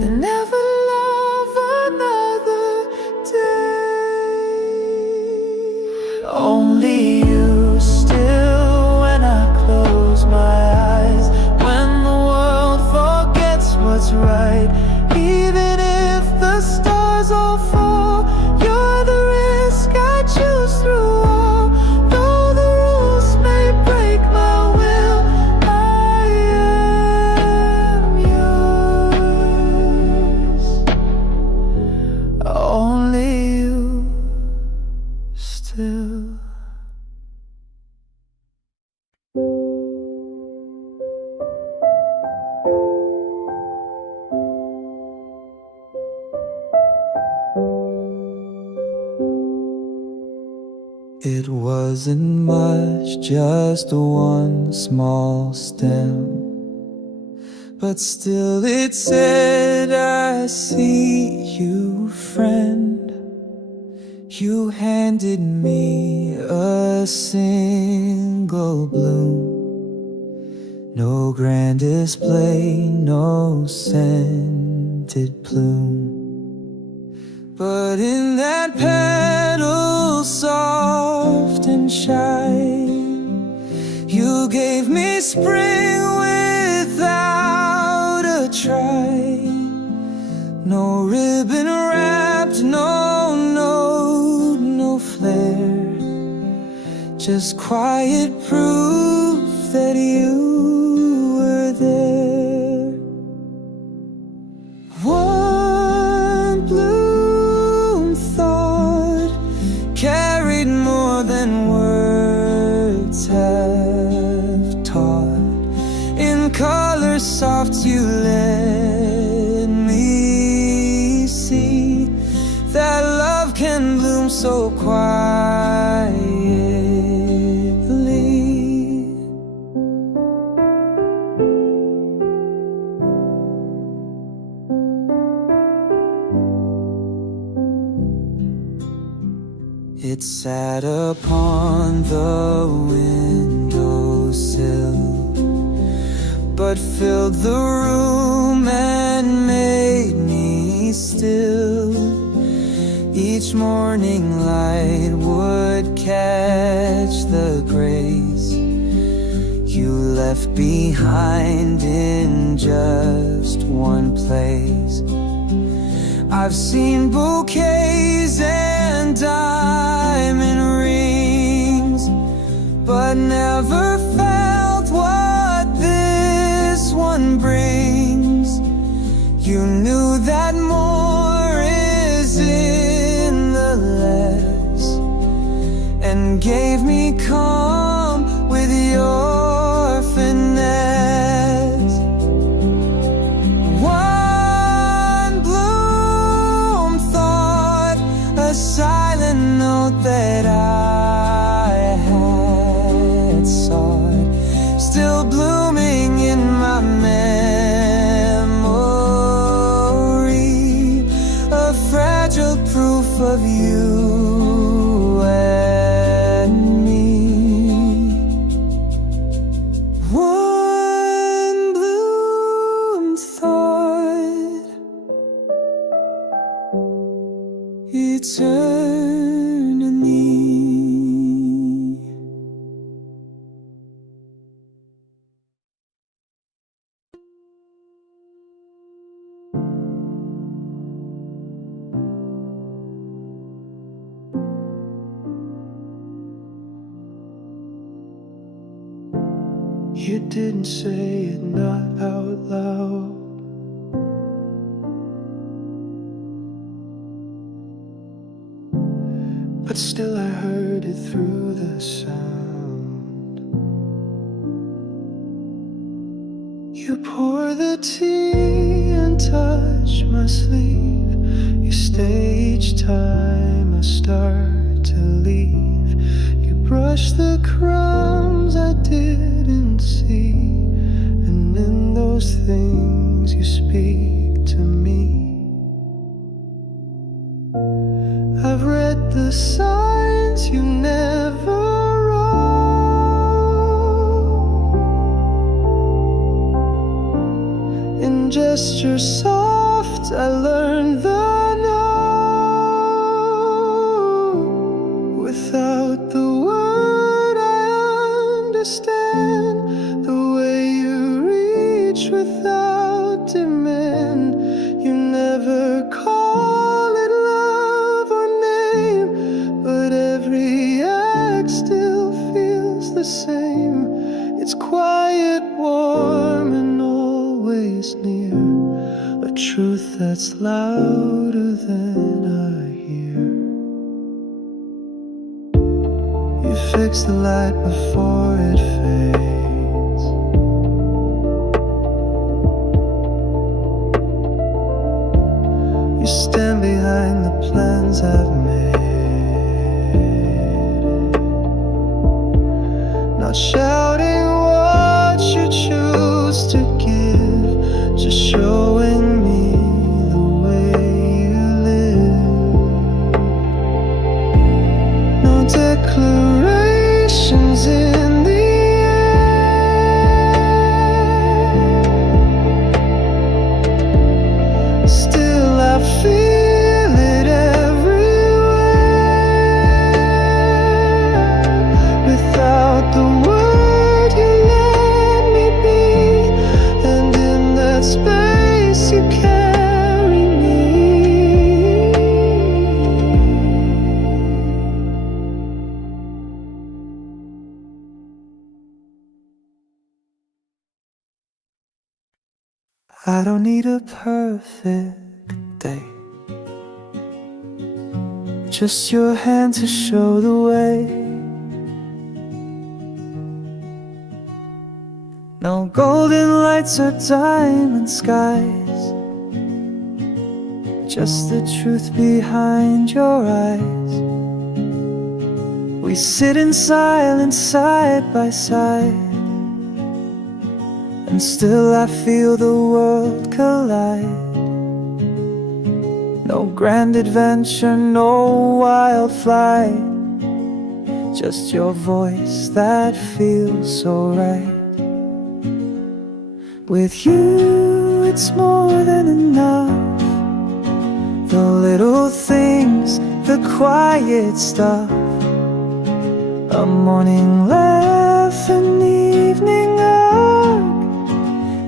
than never love another day. Only you still when I close my eyes, when the world forgets what's right. Even if the stars all fall, you're the risk I choose through all. Though the rules may break my will, I am yours. Only you still. It wasn't much, just one small stem, but still it said, I see you, friend. You handed me a single bloom, no grand display, no scented plume. But in that petal soft and shy, you gave me spring without a try. No ribbon wrapped, no note, no flare, just quiet proof that you were there. One bloom thought carried more than words have taught. In color soft you let me see that love can bloom so quietly. It sat upon the windowsill, but filled the room and made me still. Each morning light would catch the grace you left behind in just one place. I've seen bouquets and diamond rings, but never felt what this one brings. You knew that more is in the less, and gave me calm with your finesse. One bloom thought, a silent note that I had sought, still blooming in my memory. eternally. You didn't say it, not out loud, but still I heard it through the sound. You pour the tea and touch my sleeve. You stay each time I start to leave. You brush the crumbs I didn't see, and in those things you speak to me. I've read the signs you never wrote. In gestures soft I learned the no. Without the word I understand the way you reach without demand. You never call it love or name, but every act still feels the same. It's quiet, warm, and always near, a truth that's louder than I hear. You fix the light before it fades. You stand behind the plans I've made, not shouting what you choose to give, just showing me the way you live. No declarations in the air, still I feel it everywhere. Without the word you let me be, and in that space you carry me. I don't need a perfect day, just your hand to show the way. No golden lights or diamond skies, just the truth behind your eyes. We sit in silence side by side, and still I feel the world collide. No grand adventure, no wild flight, just your voice that feels so right. With you it's more than enough, the little things, the quiet stuff, a morning laugh, an evening hug,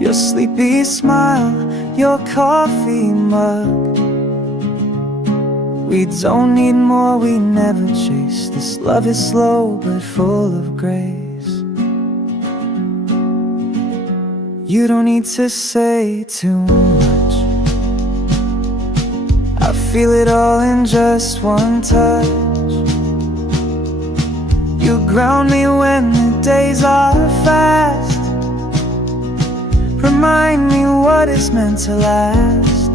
your sleepy smile, your coffee mug. We don't need more, we never chase. This love is slow but full of grace. You don't need to say too much, I feel it all in just one touch. You ground me when the days are fast, remind me what is meant to last.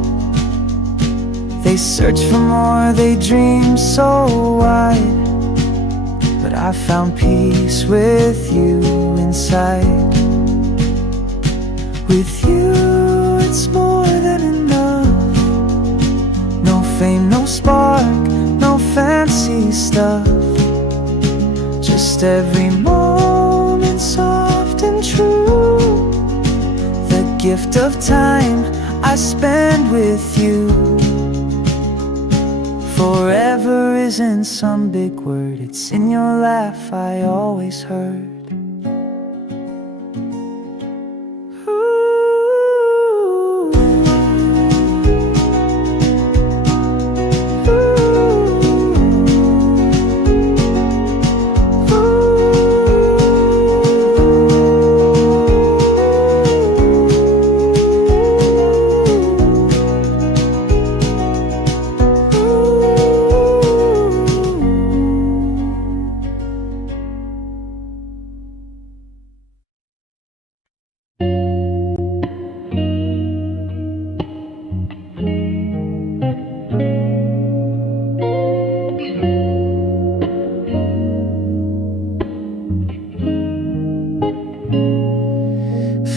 They search for more, they dream so wide, but I found peace with you inside. With you it's more than enough, no fame, no spark, no fancy stuff, just every moment soft and true, the gift of time I spend with you. Forever isn't some big word, it's in your laugh I always heard.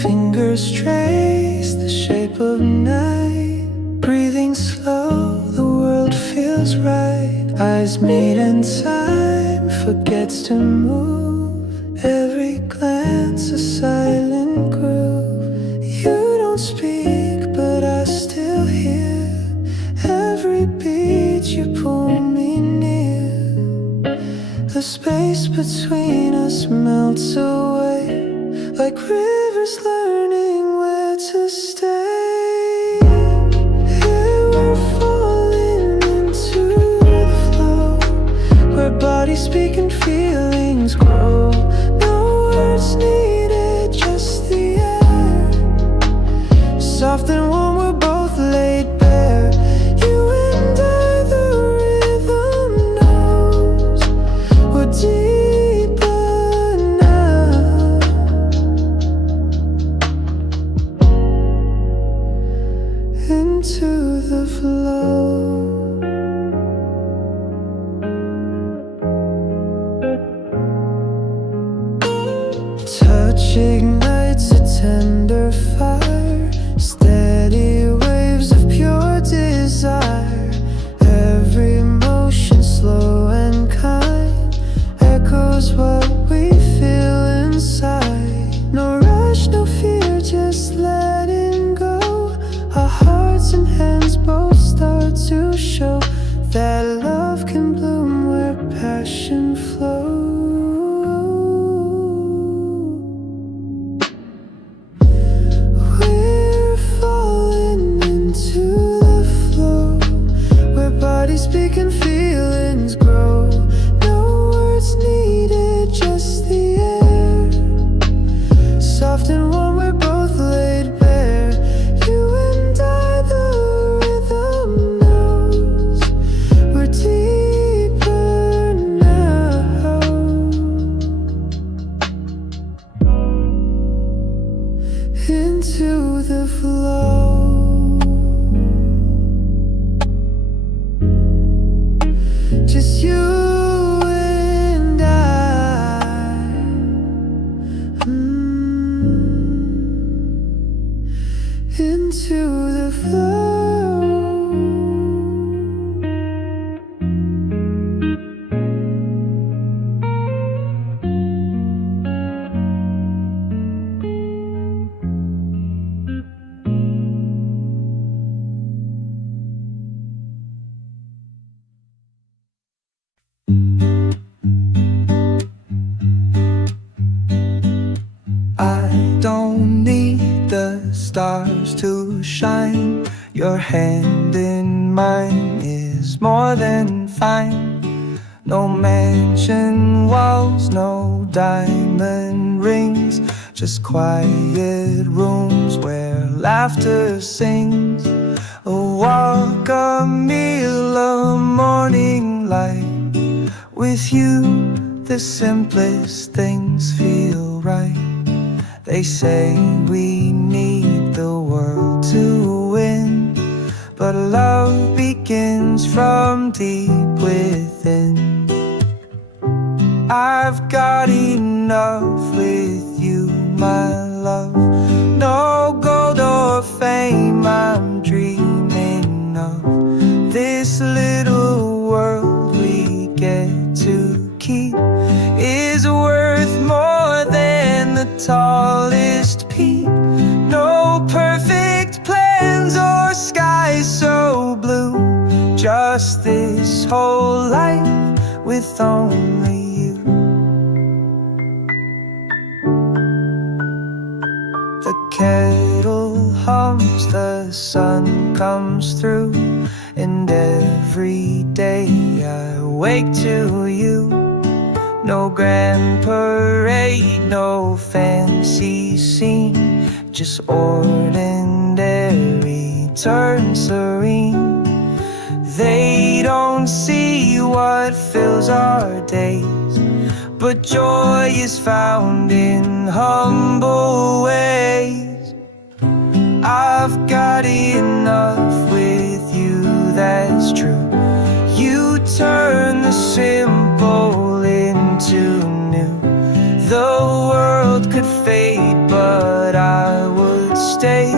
Fingers trace the shape of night, breathing slow, the world feels right. Eyes meet and time forgets to move, every glance a silent groove. You don't speak but I still hear, every beat you pull me near. The space between us melts away, like rivers learning where to stay. Here we're falling into the flow, where bodies speak and feelings grow. No words needed, just the air, soft and warm, we're both laid bare. You and I, the rhythm knows we're deeper now. Into the flow. Touch ignites a tender fire, steady waves of pure desire. Every emotion slow and kind echoes what we feel inside. No rush, no fear, just letting go. Our hearts and hands both start to show that love can bloom where passion flows. We're falling into the flow, where bodies speak and feelings grow. No words needed, just the air, soft and warm, we're both laid bare. You and I, the rhythm knows we're deeper now. Into the flow. Just you and I. Into the flow. I don't need the stars to shine, your hand in mine is more than fine. No mansion walls, no diamond rings, just quiet rooms where laughter sings. A walk, a meal, a morning light. With you, the simplest things feel right. They say we need the world to win, but love begins from deep within. I've got enough with you, my love. No gold or fame, I'm dreaming of this little world we get to keep. Is worth more than the tallest peak. No perfect plans or skies so blue, just trust this whole life with only you. The kettle hums, the sun comes through, and every day I wake to you. No grand parade, no fancy scene, just ordinary turn serene. They don't see what fills our days, but joy is found in humble ways. I've got enough with you, that's true. You turn the simple into new. The world could fade, but I would stay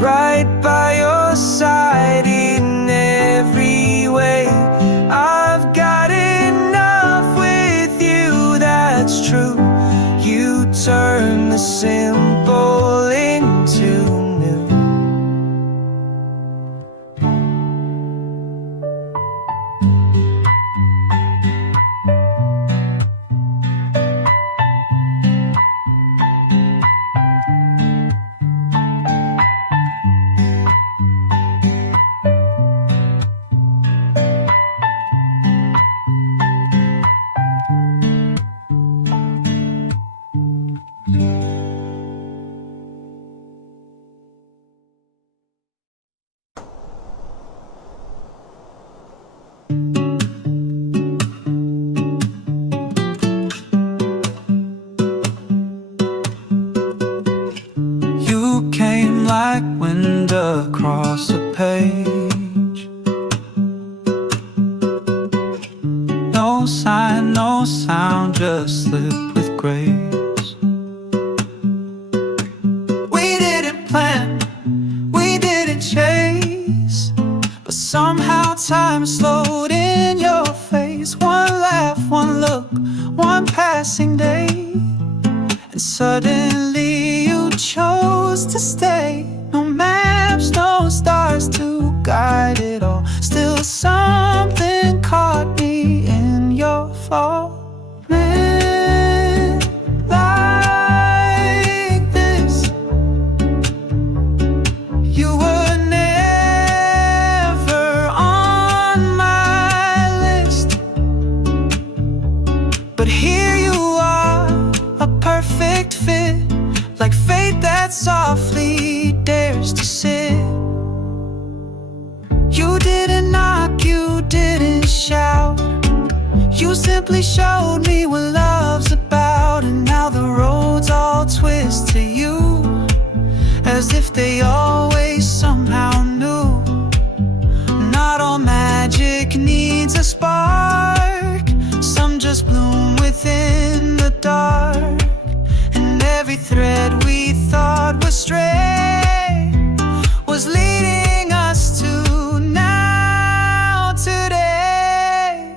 right by your side in every way. I've got enough with you, that's true. You turn the simple into new. You came like wind across a page. No sign, no sound, just slip with grace. We didn't plan, we didn't chase, but somehow time slowed in your face. One laugh, one look, one passing day, and suddenly you chose to stay. No maps, no stars to guide it all. Still something caught me in your fall. Man, like this, you were never on my list, but here you are, a perfect fit, like fate that softly dares to sit. You didn't knock, you didn't shout, you simply showed me what love's about. And now the roads all twist to you, as if they always somehow knew. Not all magic needs a spark, some just bloom within the dark. And every thread we thought was stray was leading us to now, today.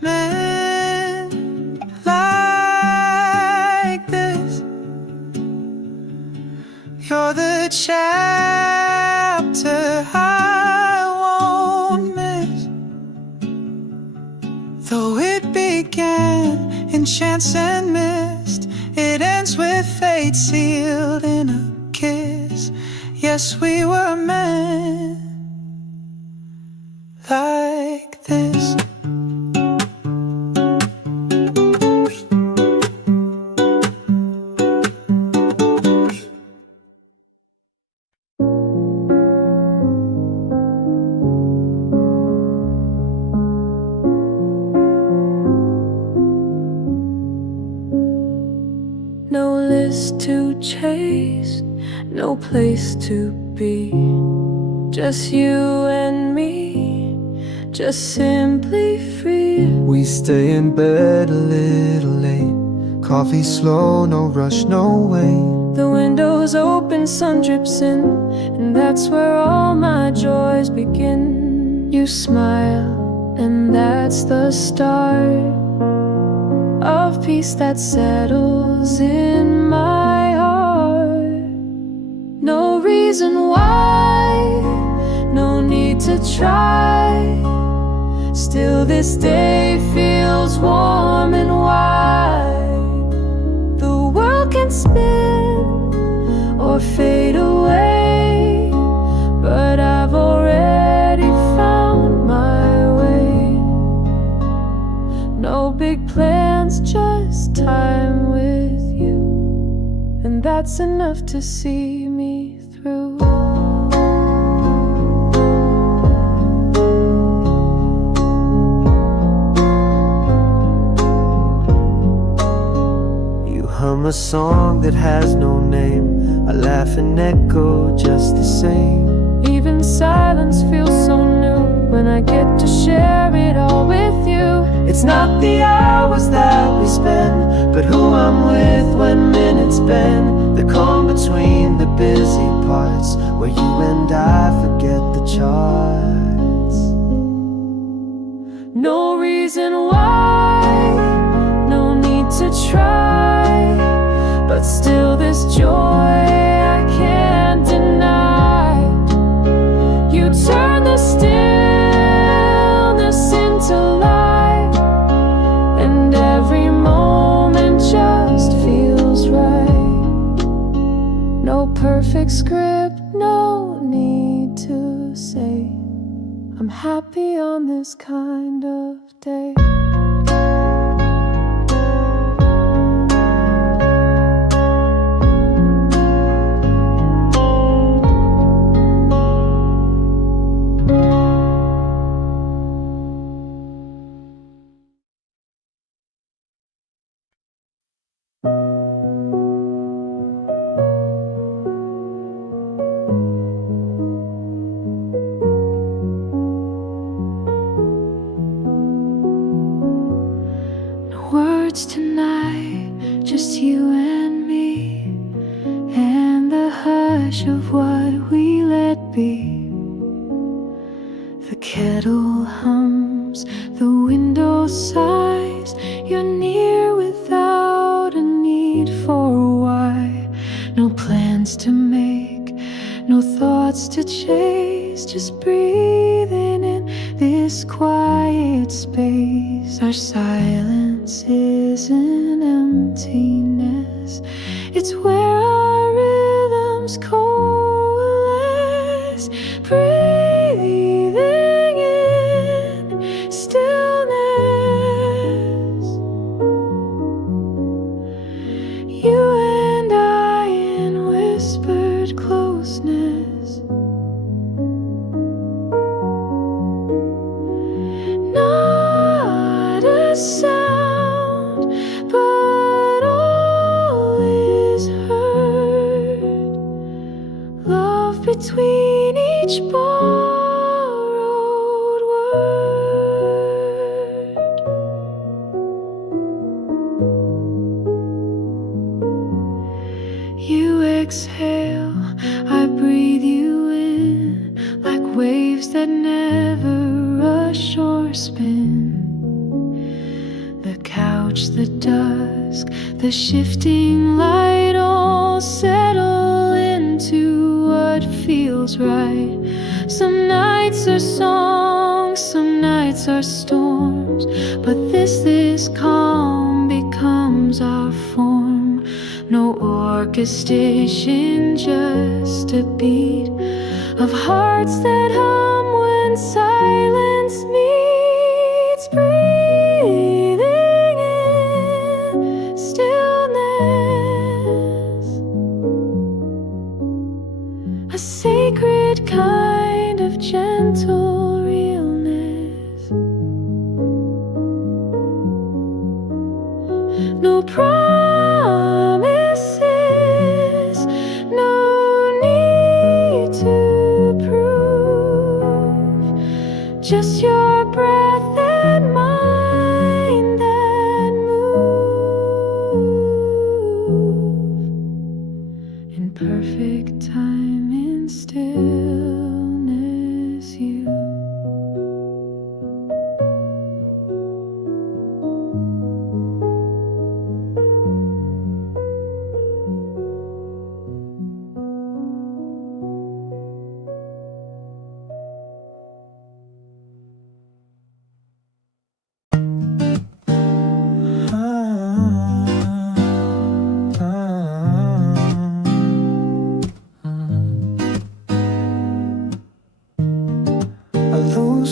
Men like this, you're the chapter I won't miss. Though it began in chance and mist, it ends with fate sealed in a kiss. Yes, we were meant like this. No list to chase, no place to be, just you and me, just simply free. We stay in bed a little late, coffee slow, no rush, no wait. The window's open, sun drips in, and that's where all my joys begin. You smile, and that's the start of peace that settles in my heart. No reason why, no need to try. Still this day feels warm and wide. The world can spin or fade away, but I've already found my way. No big plans, just time with you, and that's enough to see me through. Hum a song that has no name, I laugh and echo just the same. Even silence feels so new when I get to share it all with you. It's not the hours that we spend, but who I'm with when minutes bend. The calm between the busy parts, where you and I forget the charts. No reason why, no need to try, but still this joy I can't deny. You turn the stillness into light, and every moment just feels right. No perfect script, no need to say I'm happy on this kind of day. Words tonight, just you and me, and the hush of what we let be. The kettle hums, the window sighs, you're near without a need for why. No plans to make, no thoughts to chase, just breathing in this quiet space. Our silence is an emptiness, it's where our rhythms coalesce. Breathing in stillness, you and I in whispered closeness. Not a sound, but all is heard. Love between each borrowed word. You exhale, I breathe you in, like waves that never rush or spin. The couch, the dusk, the shifting light all settle into what feels right. Some nights are songs, some nights are storms, but this calm becomes our form. No orchestration, just a beat of hearts that hum when silence meets. Breathing in stillness, a sacred kind of gentle realness. No promises, no need to prove, just your breath and mind that move in perfect time, in stillness, you.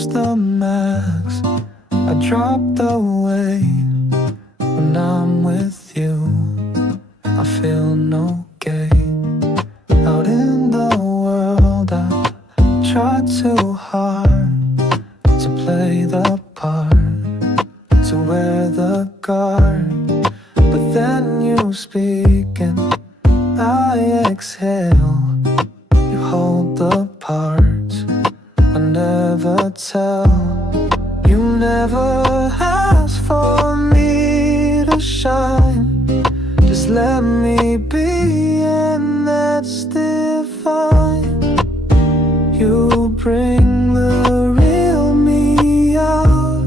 push the max. I drop the weight when I'm with you. I feel no gain. Out in the world, I try too hard to play the part, to wear the guard. But then you speak and I exhale. You hold the parts I never tell. You never ask for me to shine. Just let me be, and that's divine. You bring the real me out.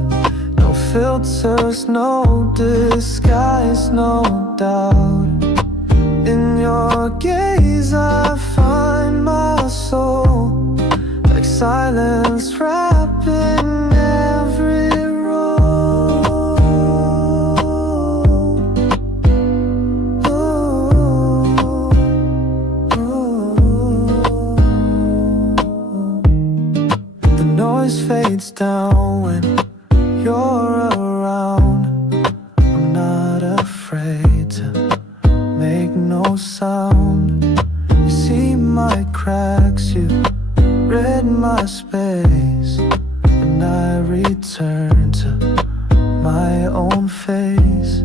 No filters, no disguise, no doubt. In your gaze I find my soul, like silence wrapping every road. The noise fades down when you're around. I'm not afraid to make no sound. You see my cracks, you read my space, and I return to my own face.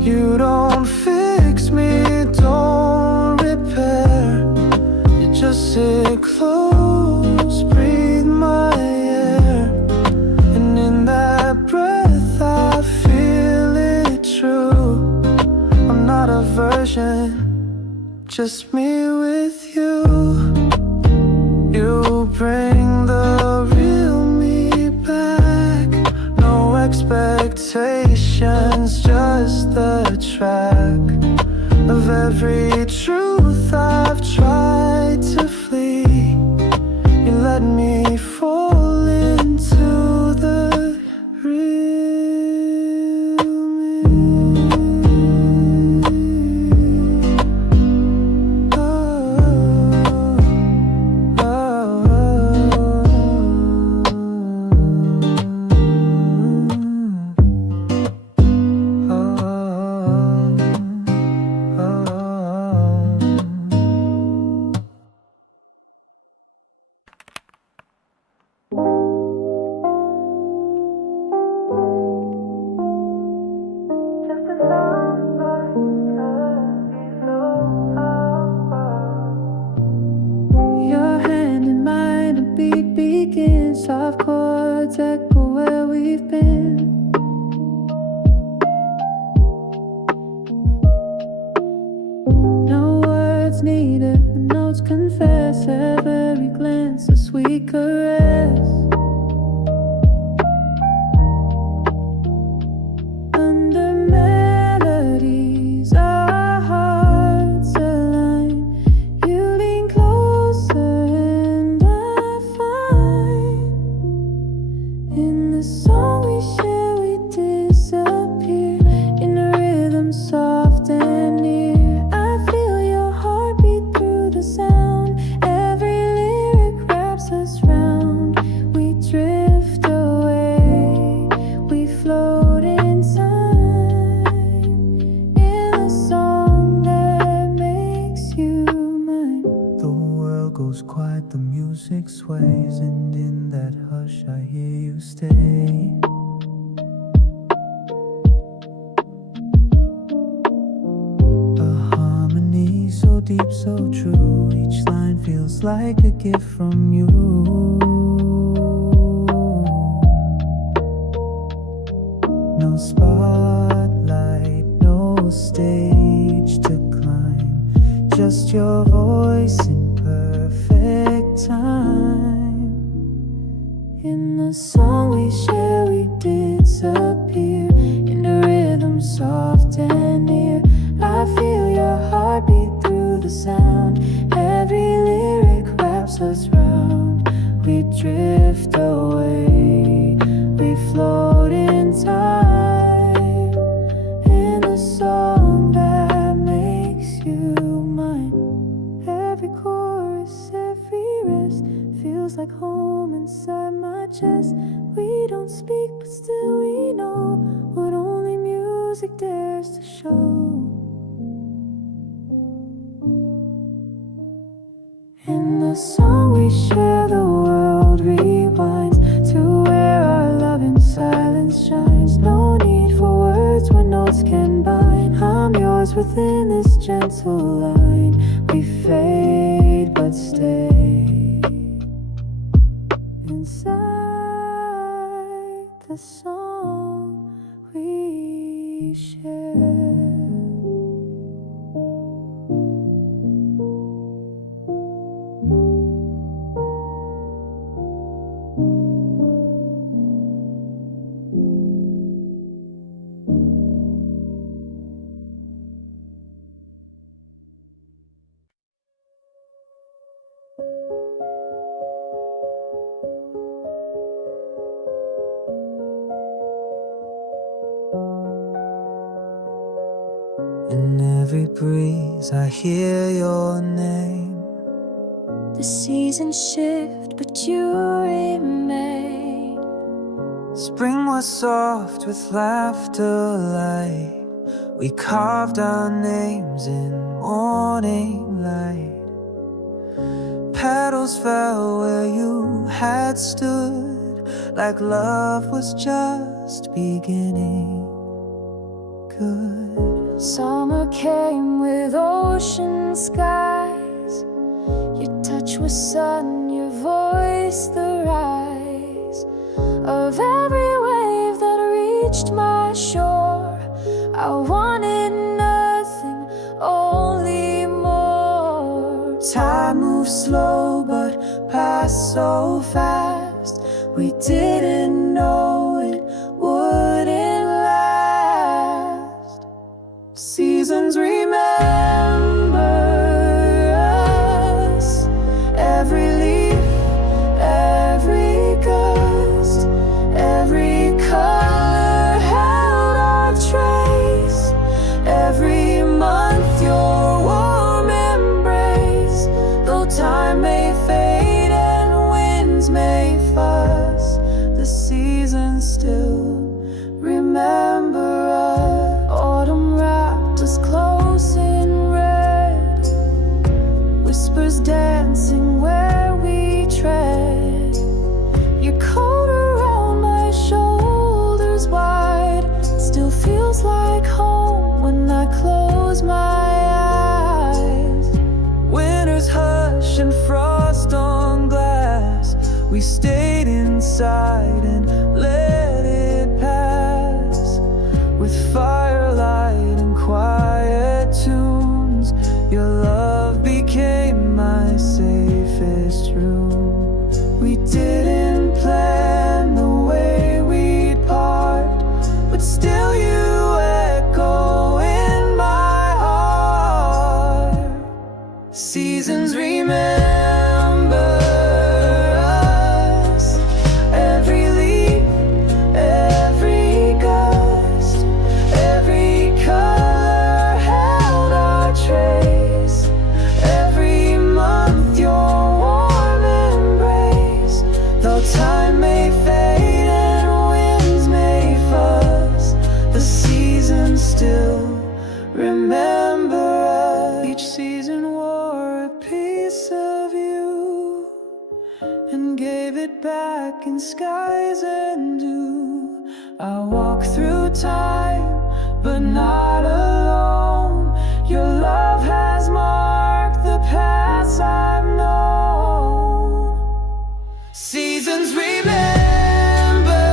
You don't fix me, don't repair. You just sit close, breathe my air, and in that breath I feel it true. I'm not a version, just me with you. You bring the real me back. No expectations, just the track of every truth I've tried to flee. You let me fall into the real me. Your hand in mine, a beat begins. Soft chords echo where we've been. No words needed, the notes confess. Every glance, a sweet caress. Under melodies, our hearts align. You lean closer and I find in the song we share we disappear. In a rhythm soft and near, I feel your heartbeat through the sound. Every lyric wraps us round. We drift away, we float in time, in a song that makes you mine. The world goes quiet, the music sways, and in that hush I hear you stay. A harmony so deep, so true. Each line feels like a gift from you. No spotlight, no stage to climb, just your voice in perfect time. In the song we share we disappear. In a rhythm soft and near, I feel your heartbeat through the sound. Every lyric wraps us round. We drift away, we float in time, in a song that makes you mine. Every chorus, every rest feels feels like home inside my chest. We don't speak, but still we know what only music dares to show. In the song we share, the world rewinds to where our love in silence shines. No need for words when notes can bind. I'm yours within this gentle line. We fade but stay inside the song we share. In every breeze I hear your name. The seasons shift, but you remain. Spring was soft with laughter light. We carved our names in morning light. Petals fell where you had stood, like love was just beginning. Good. Summer came with ocean skies. Your touch was sun, your voice the rise of every wave that reached my shore. I wanted nothing, only more. Time moves slow but passed so fast. We didn't know it wouldn't last. Seasons remember us. Every leaf, every gust, every color held our trace. Every month your warm embrace. Though time may fade and winds may fuss, the seasons still remember us. Autumn wrapped us close in red, whispers dancing where we tread. Your coat around my shoulders wide still feels like home when I close my eyes. Winter's hush and frost on glass, we stayed inside and let it pass. With firelight and quiet tunes, your love became my safest room. We didn't plan the way we'd part, but still you echo in my heart. Seasons remember us. Every leaf, every gust, every color held our trace. Every month your warm embrace. Though time may fade and winds may fuss, the seasons still remember us. Each season wore a piece of you and gave it back in skies and dew. I walk through time, but not alone. Your love has marked the paths I've known. Seasons remember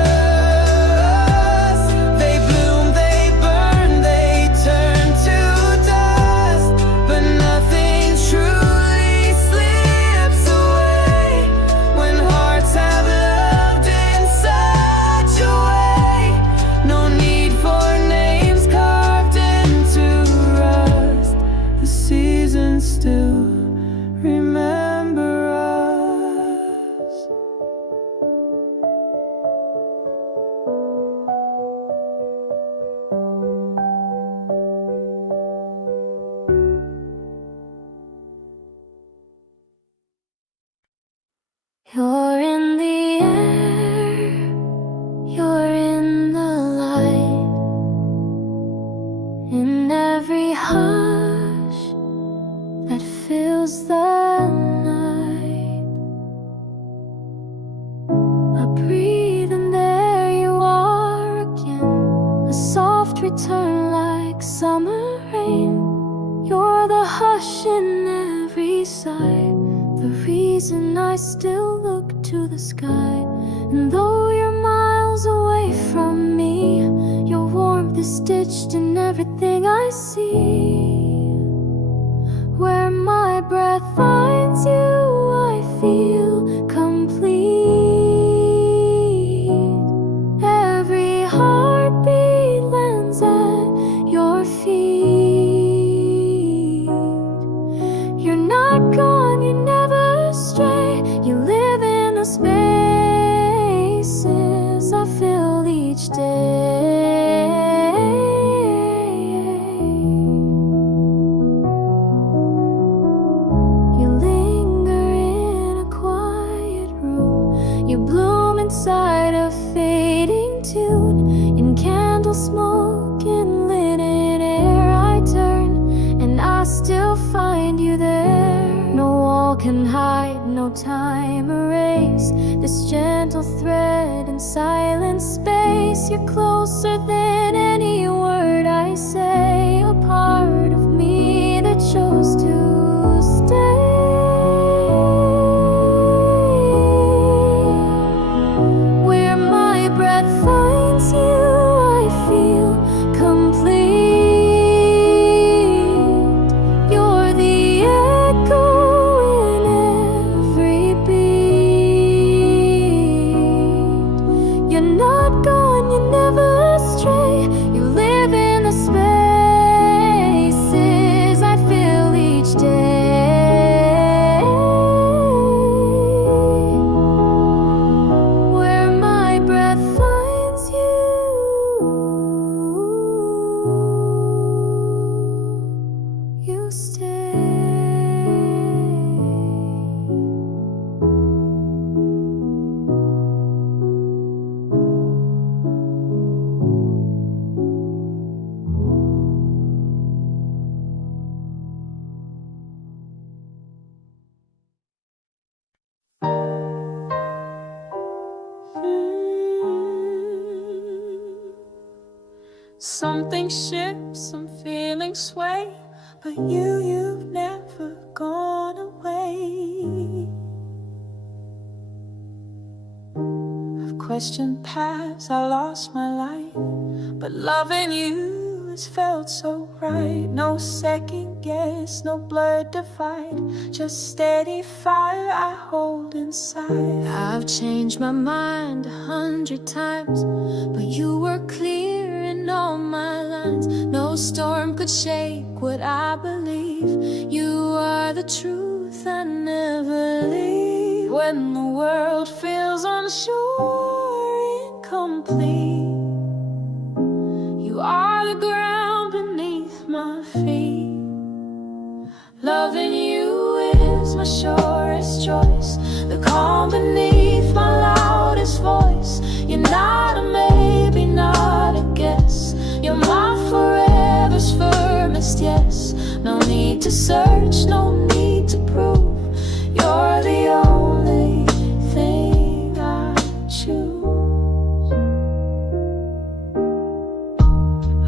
us. They bloom, they burn, they turn to dust, but nothing truly slips away when hearts have loved in such a way. No need for names carved into rust. The seasons still remember us. the air, you're in the light, in every hush that fills the night. I breathe and there you are again, a soft return like summer rain. You're the hush in every sigh, the reason I still look to the sky. And though you're miles away from me, your warmth is stitched in everything I see. Where my breath finds you, I feel complete. Every heartbeat lands at your feet. You're not gone, you never stray. You live in the spaces I fill each day. You linger in a quiet room. You bloom inside a fading tune. In candle smoke and lit in air, I turn and I still find you there. No wall can hide, no time erase this gentle thread in silent space. You're closer than any word I say, a part of me that chose to stay. Where my breath finds you, I feel complete. You're the echo in every beat. You're not gone, you never stray. You live in the spaces I fill each day. Where my breath finds you, you stay. Something shifts, some feelings sway, but you've never gone away. I've questioned paths, I lost my light, but loving you has felt so right. No second guess, no blurred divide, just steady fire I hold inside. I've changed my mind 100 times, but you were clear in all my lines. No storm could shake what I believe. You are the truth I never leave. When the world feels unsure, incomplete, you are the ground beneath my feet. Loving you is my surest choice, the calm beneath my loudest voice. You're not a maybe, not a guess. You're my forever's firmest yes. No need to search, no need to prove. You're the only thing I choose.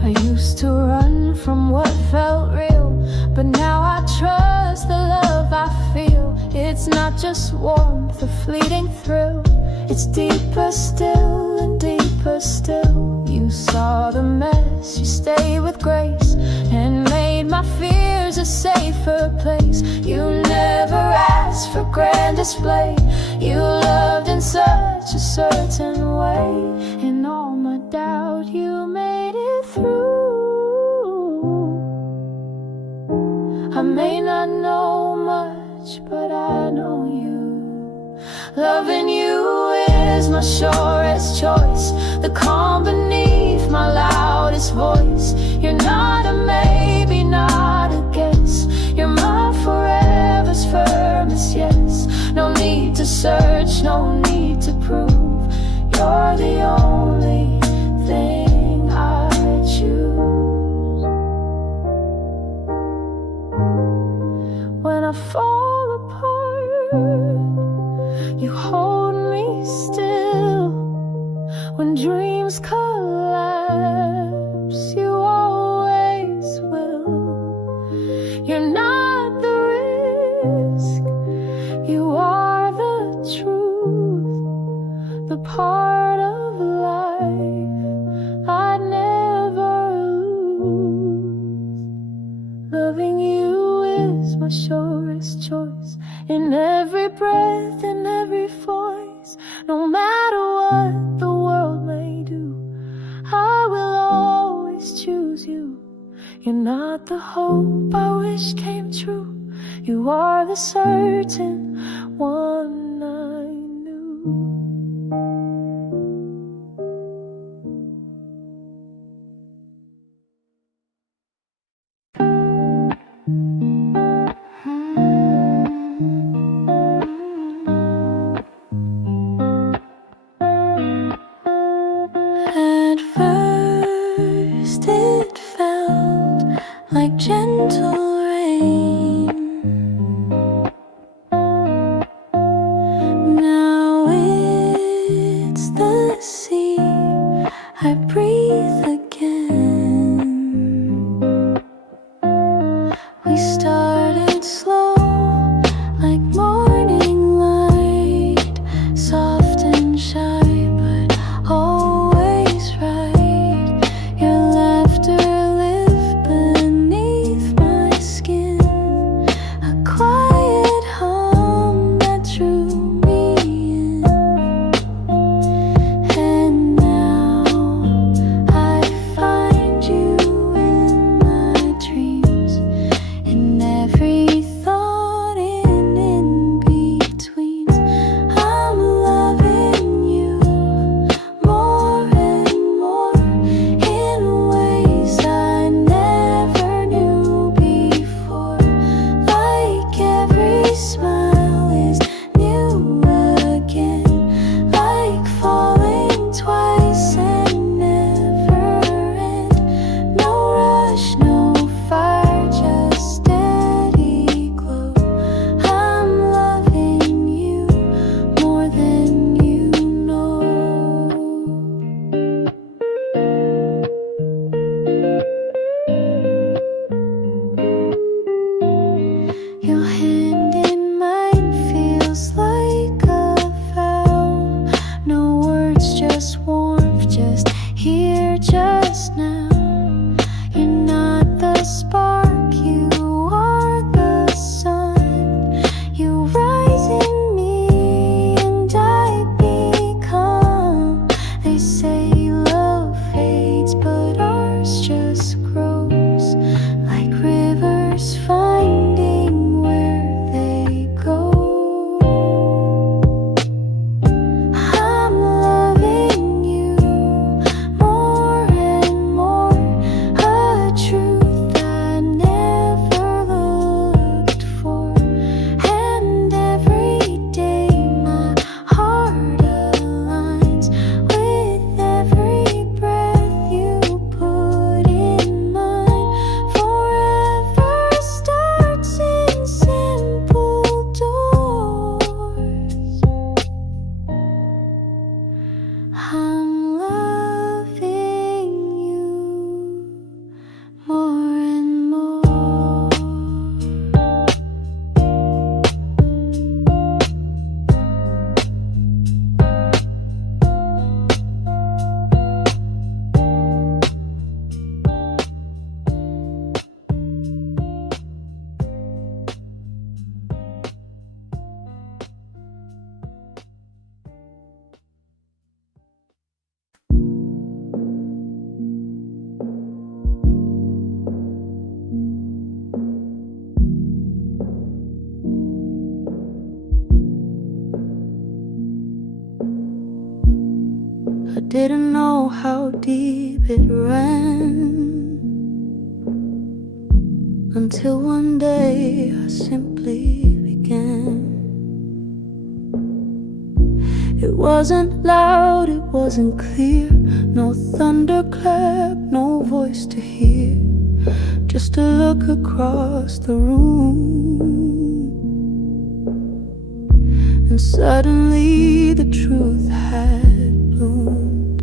I used to run from what felt real, but now I trust the love I feel. It's not just warmth, a fleeting thrill. It's deeper still and deeper still. You saw the mess, you stayed with grace, and made my fears a safer place. You never asked for grand display. You loved in such a certain way. In all my doubt, you made it through. I may not know much, but I know you. Loving you is my surest choice, the calm beneath my loudest voice. You're not a maybe, not a guess. You're my forever's firmest yes. No need to search, no need to prove you're the only thing I choose. When I fall apart, you hold me still. When dreams collapse, you always will. You're not the risk, you are the truth, the part of life I'd never lose. Loving you is my surest choice, in every breath, in every voice. No matter what the world may do, I will always choose you. You're not the hope I wish came true, you are the certain one I knew. At first it felt like gentle rain. Now it's the sea I breathe again. We started slow, like morning light, soft and shy, but always right. Your laughter lived beneath my skin, a quiet hum that drew me in. And now I find you in my dreams, in every thought and in betweens. I'm loving you more and more, in ways I never knew before. Like every smile is new again, like falling twice and never end. No rush, no fire, just steady glow. I'm loving you more than you know. Your hand in mine feels like a vow. No words, just warmth, just here, just now. You're not the spark, you are the sun. You rise in me and I become. They say love fades, but ours just grows, like rivers finding where they go. I'm loving you more and more, a truth I never looked for. And every day my heart aligns with every breath you put in mine. Forever starts in simple doors. I'm loving you more and more. I didn't know how deep it ran, until one day I simply began. It wasn't loud, it wasn't clear, no thunderclap, no voice to hear, just a look across the room. And suddenly the truth had bloomed.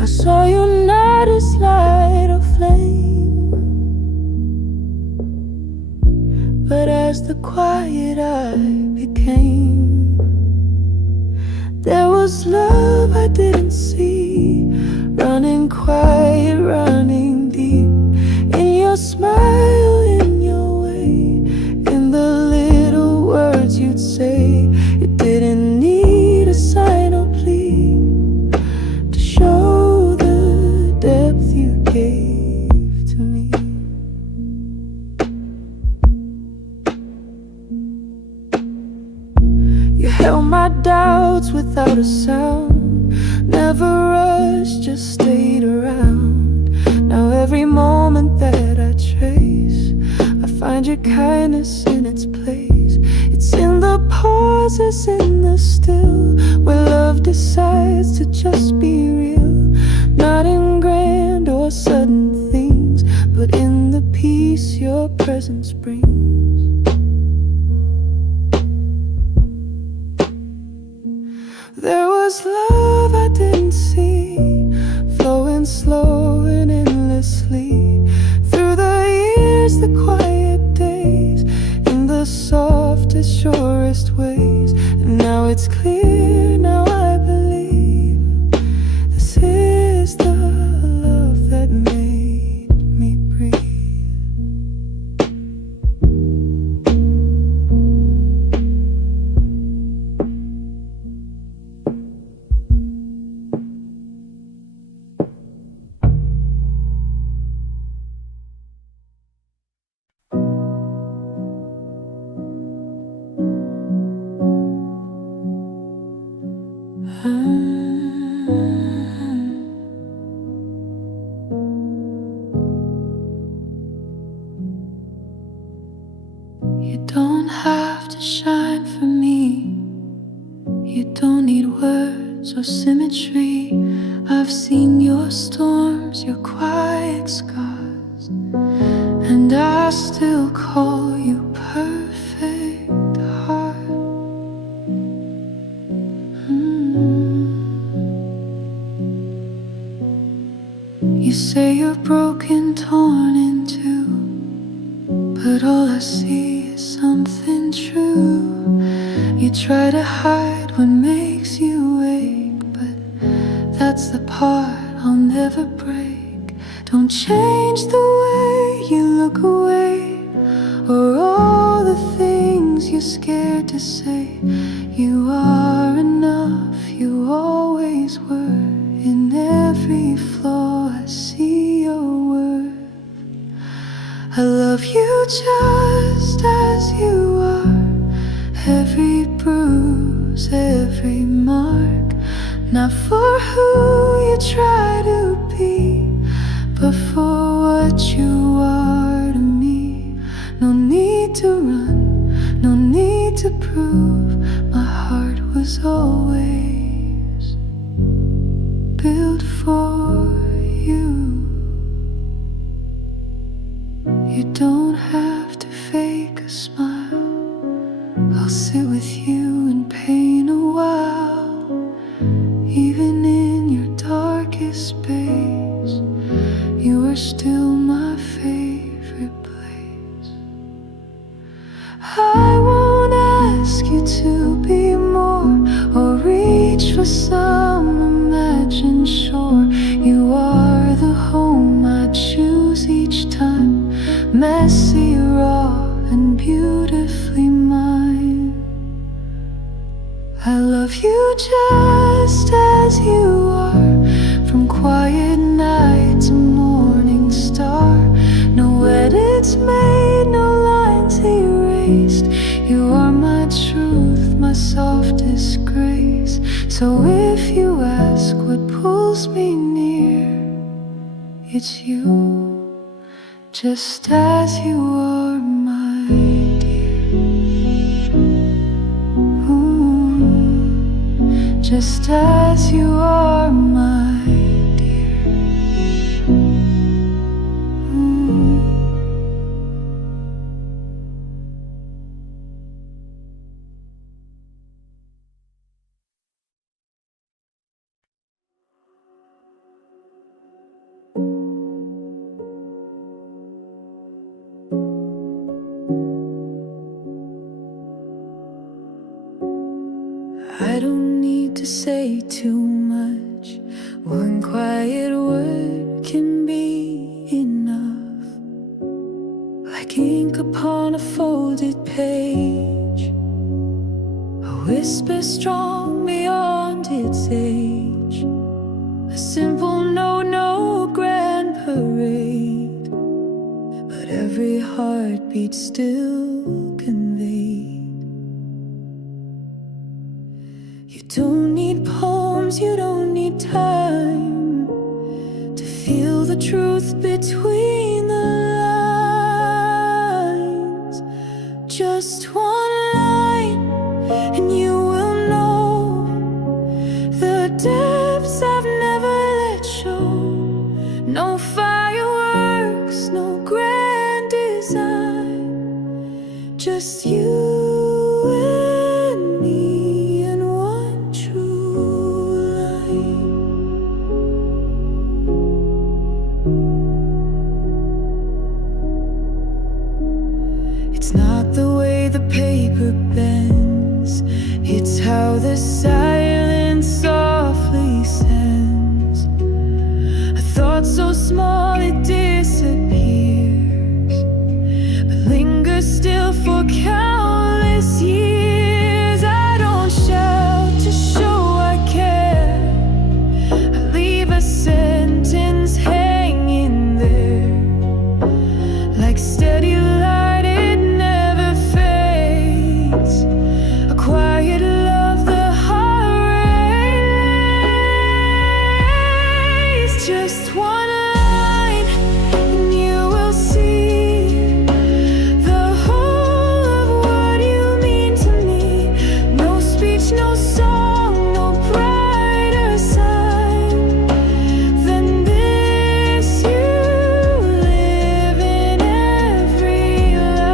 I saw you not as light or flame, but as the quiet I became. There was love I didn't see, running quiet, running deep, in your smile, in your way, in the little words you'd say. You didn't need a sign or plea to show the depth you gave to me. You held my doubts without a sound, never rushed, just stayed around. Now every moment that I trace, I find your kindness in its place. It's in the pauses, in the still, where love decides to just be real. Not in grand or sudden things, but in the peace your presence brings. There was love I didn't see, flowing slow and endlessly, through the years, the quiet days, in the softest, surest ways. And now it's clear, now I believe, this is the love that made me breathe. You don't have to shine for me, you don't need words or symmetry. I've seen your storms, your quiet scars, and I still call you perfect heart. You say you're broken, torn in two, but all I see is something true. You try to hide what makes you ache, but that's the part I'll never break. Don't change the way you look away, or all the things you're scared to say. You are enough, you always were. In every flaw I see your worth. I love you just as you are, every bruise, every mark. Not for who you try to be, but for what you are to me. No need to run, no need to prove. My heart was always built for you. You don't have to fake a smile, I'll sit with you in pain a while. Even in your darkest space, you are still my favorite place. I won't ask you to be more, or reach for some imagined shore. You are the home I choose each time, messy, raw, and beautifully mine. I love you just as you are, from quiet night to morning star. No edits made, no lines erased. You are my truth, my softest grace. So if you ask what pulls me near, it's you, just as you are, my dear. Ooh. just as you are, my dear. I don't need to say too much. One quiet word can be enough, like ink upon a folded page, a whisper strong beyond its age, a simple no, no grand parade, but every heartbeat still conveyed. You don't need poems, you don't need time to feel the truth between the lines. Just one line and you will know the depths I've never let show. No fireworks, no grand design, just you. It's not the way the paper bends, it's how the silence softly sends a thought so small it disappears, but lingers still for countless years. I don't shout to show I care, I leave a sentence hanging there, like steady light. Just one line and you will see the whole of what you mean to me. No speech, no song, no brighter sign than this. You live in every line.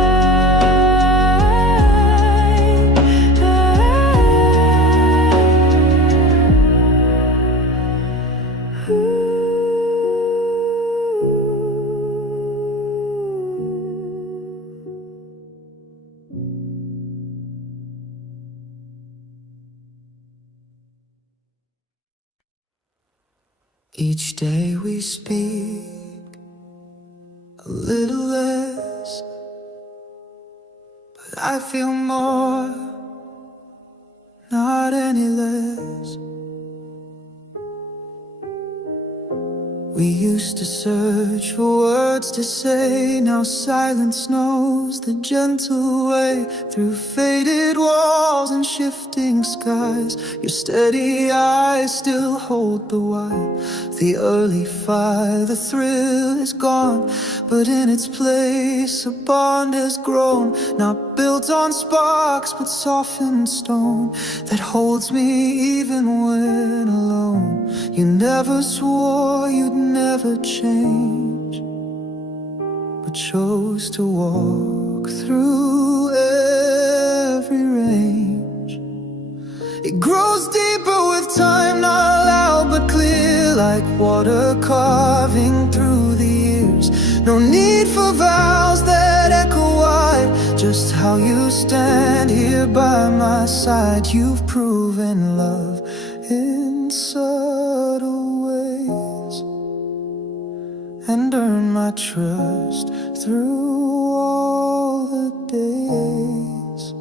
Each day we speak a little less, but I feel more, not any less. We used to search for words to say, now silence knows the gentle way through faded walls and shifting skies. Your steady eyes still hold the why. The early fire, the thrill is gone, but in its place a bond has grown, not built on sparks but softened stone, that holds me even when alone. You never swore you'd never change, but chose to walk through every range. It grows deeper with time, not loud but clear, like water carving through the years. No need for vows that echo wide, just how you stand here by my side. You've proven love in subtle ways and earned my trust through all the days.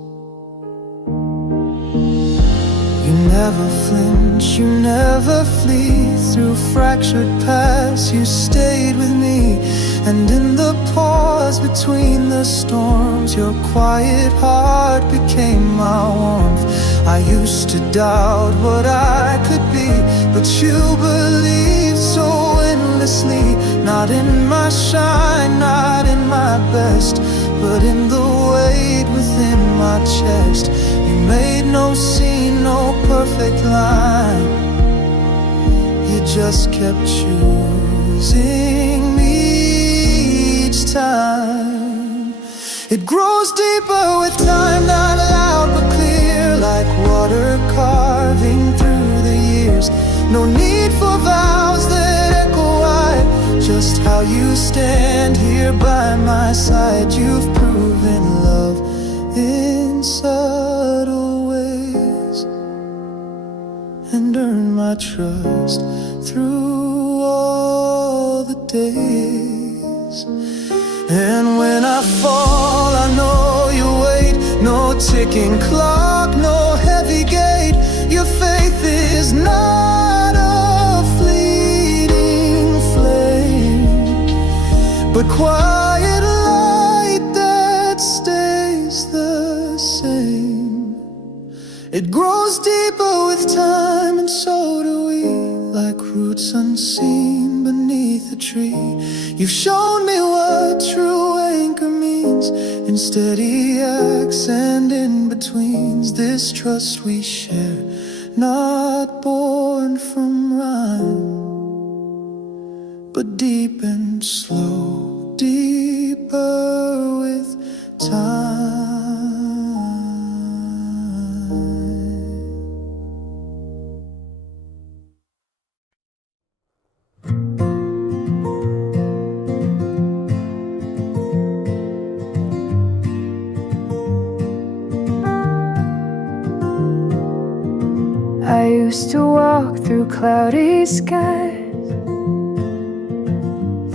You never flinch, you never flee. Through fractured paths you stayed with me, and in the pause between the storms, your quiet heart became my warmth. I used to doubt what I could be, but you believed so endlessly. Not in my shine, not in my best, but in the weight within my chest. You made no scene, no purpose perfect line. You just kept choosing me each time. It grows deeper with time, not loud but clear, like water carving through the years. No need for vows that echo wide, just how you stand here by my side. You've proven love in subtle ways and earned my trust through all the days. And when I fall, I know you wait. No ticking clock, no heavy gate. Your faith is not a fleeting flame, but quiet light that stays the same. It grows deeper with time, and so do we, like roots unseen beneath a tree. You've shown me what true anchor means, in steady acts and in-betweens. This trust we share, not born from rhyme, but deep and slow, deeper with time. I used to walk through cloudy skies,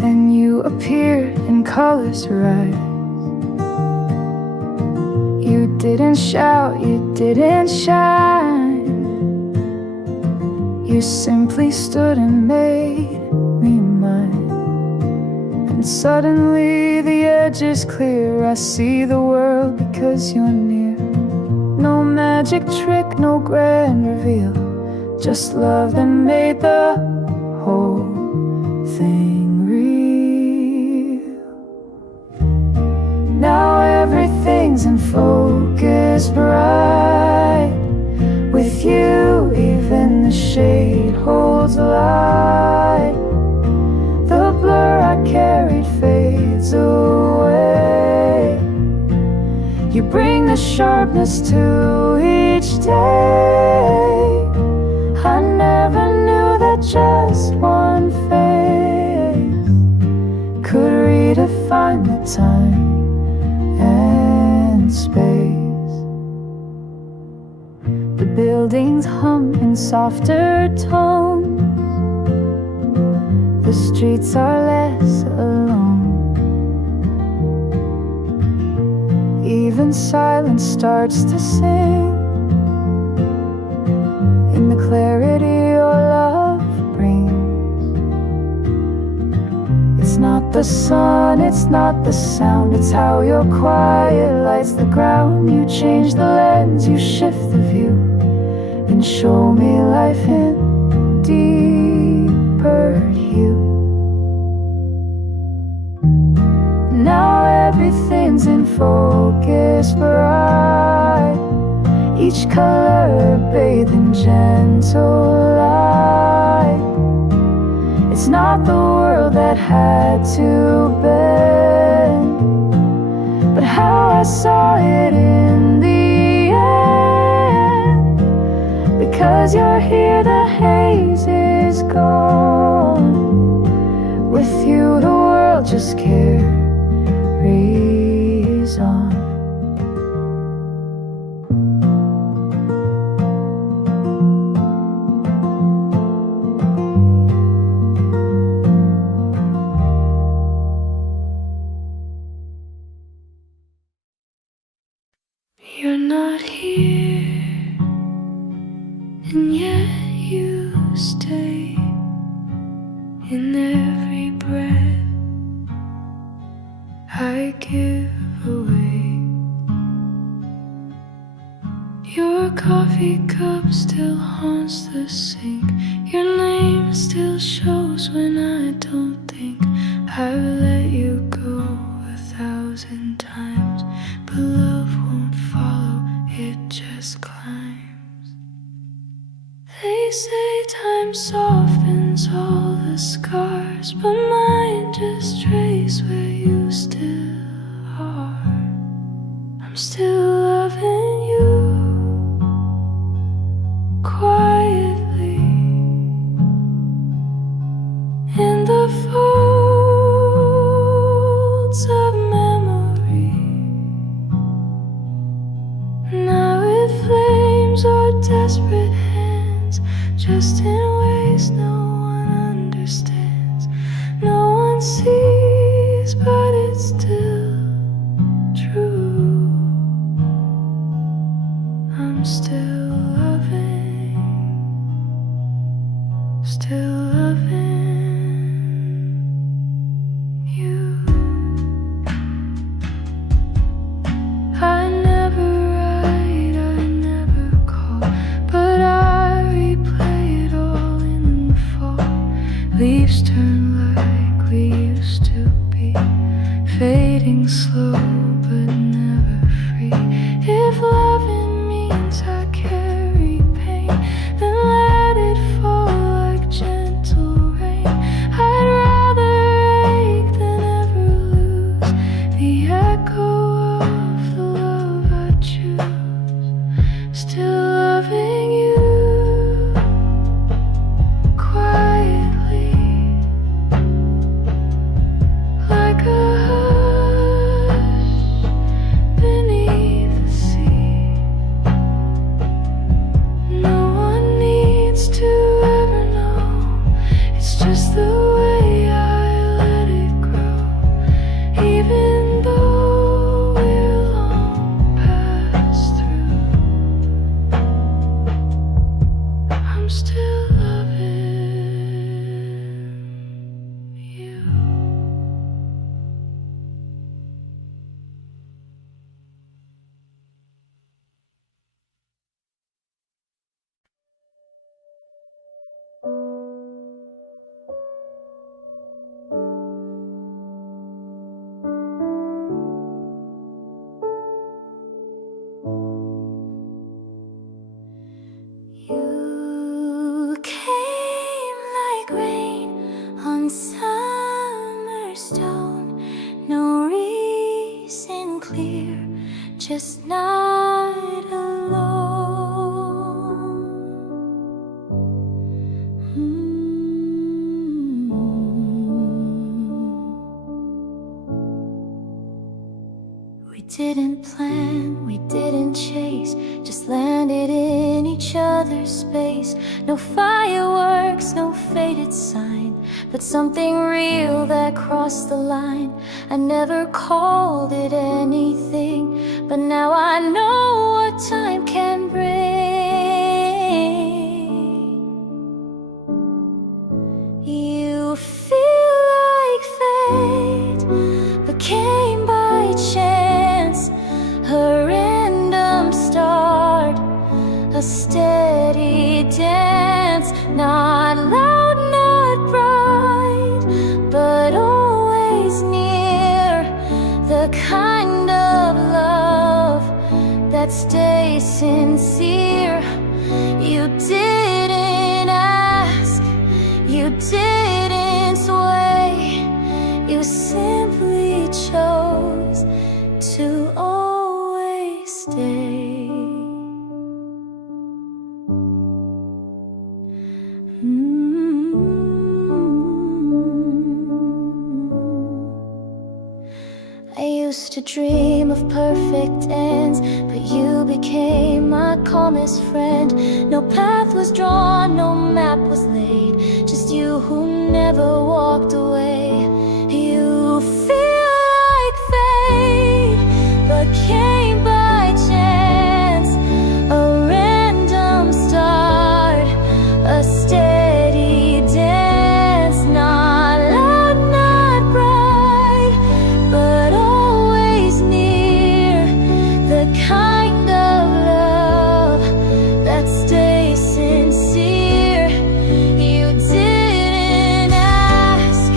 then you appeared in colors rise. You didn't shout, you didn't shine, you simply stood and made me mine. And suddenly the edge is clear, I see the world because you're near. No magic trick, no grand reveal, just love that made the whole thing real. Now everything's in focus, bright. With you, even the shade holds light. The blur I carried fades away. You bring the sharpness to each day. I never knew that just one face could redefine the time and space. The buildings hum in softer tones, the streets are less alone. Even silence starts to sing in the clarity your love brings. It's not the sun, it's not the sound, it's how your quiet lights the ground. You change the lens, you shift the view, and show me life in deeper hue. Now everything's in focus, bright. Each color bathed in gentle light. It's not the world that had to bend, but how I saw it in the end. Because you're here, the haze is gone. With you, the world just carries on. You're not here, and yet you stay in every breath I give away. Your coffee cup still haunts the sink. Your name still shows when I don't think. I've let you go 1,000 times, but love won't follow, it just climbs. They say time softens all the scars, but mine just trace where you still are. I'm still loving you quietly in the folds of memory. Now it flames our desperate hands, just in ways no one understands. No one sees, but it's still true. I'm still loving you. I never write, I never call, but I replay it all in the fall. Leaves turn like we used to be, fading slow but never free. If loving means I carry pain, then let it fall like gentle rain. I'd rather ache than ever lose the echo of the love I choose. Still loving you quietly, like a hush beneath the sea. No one needs to ever know, it's just the way I let it grow. Even though we're long past through, I'm still loving you. You came like rain on summer stone. No reason clear, just night alone. We didn't plan, we didn't chase, just landed in each other's space. No fireworks, no faded sign, but something real that crossed the line. I never called it anything, but now I know what time can bring. You feel like fate, but came by chance. A random start, a steady dance. Not loud, not bright, but always near. The kind of love that stays sincere. You didn't ask, you didn't sway, you simply chose to always stay. I used to dream of perfect ends, but you became my calmest friend. No path was drawn, no map was laid, just you who never walked away. You feel like fate, but came by chance. A random start, a steady dance. Not loud, not bright, but always near. The kind of love that stays sincere. You didn't ask,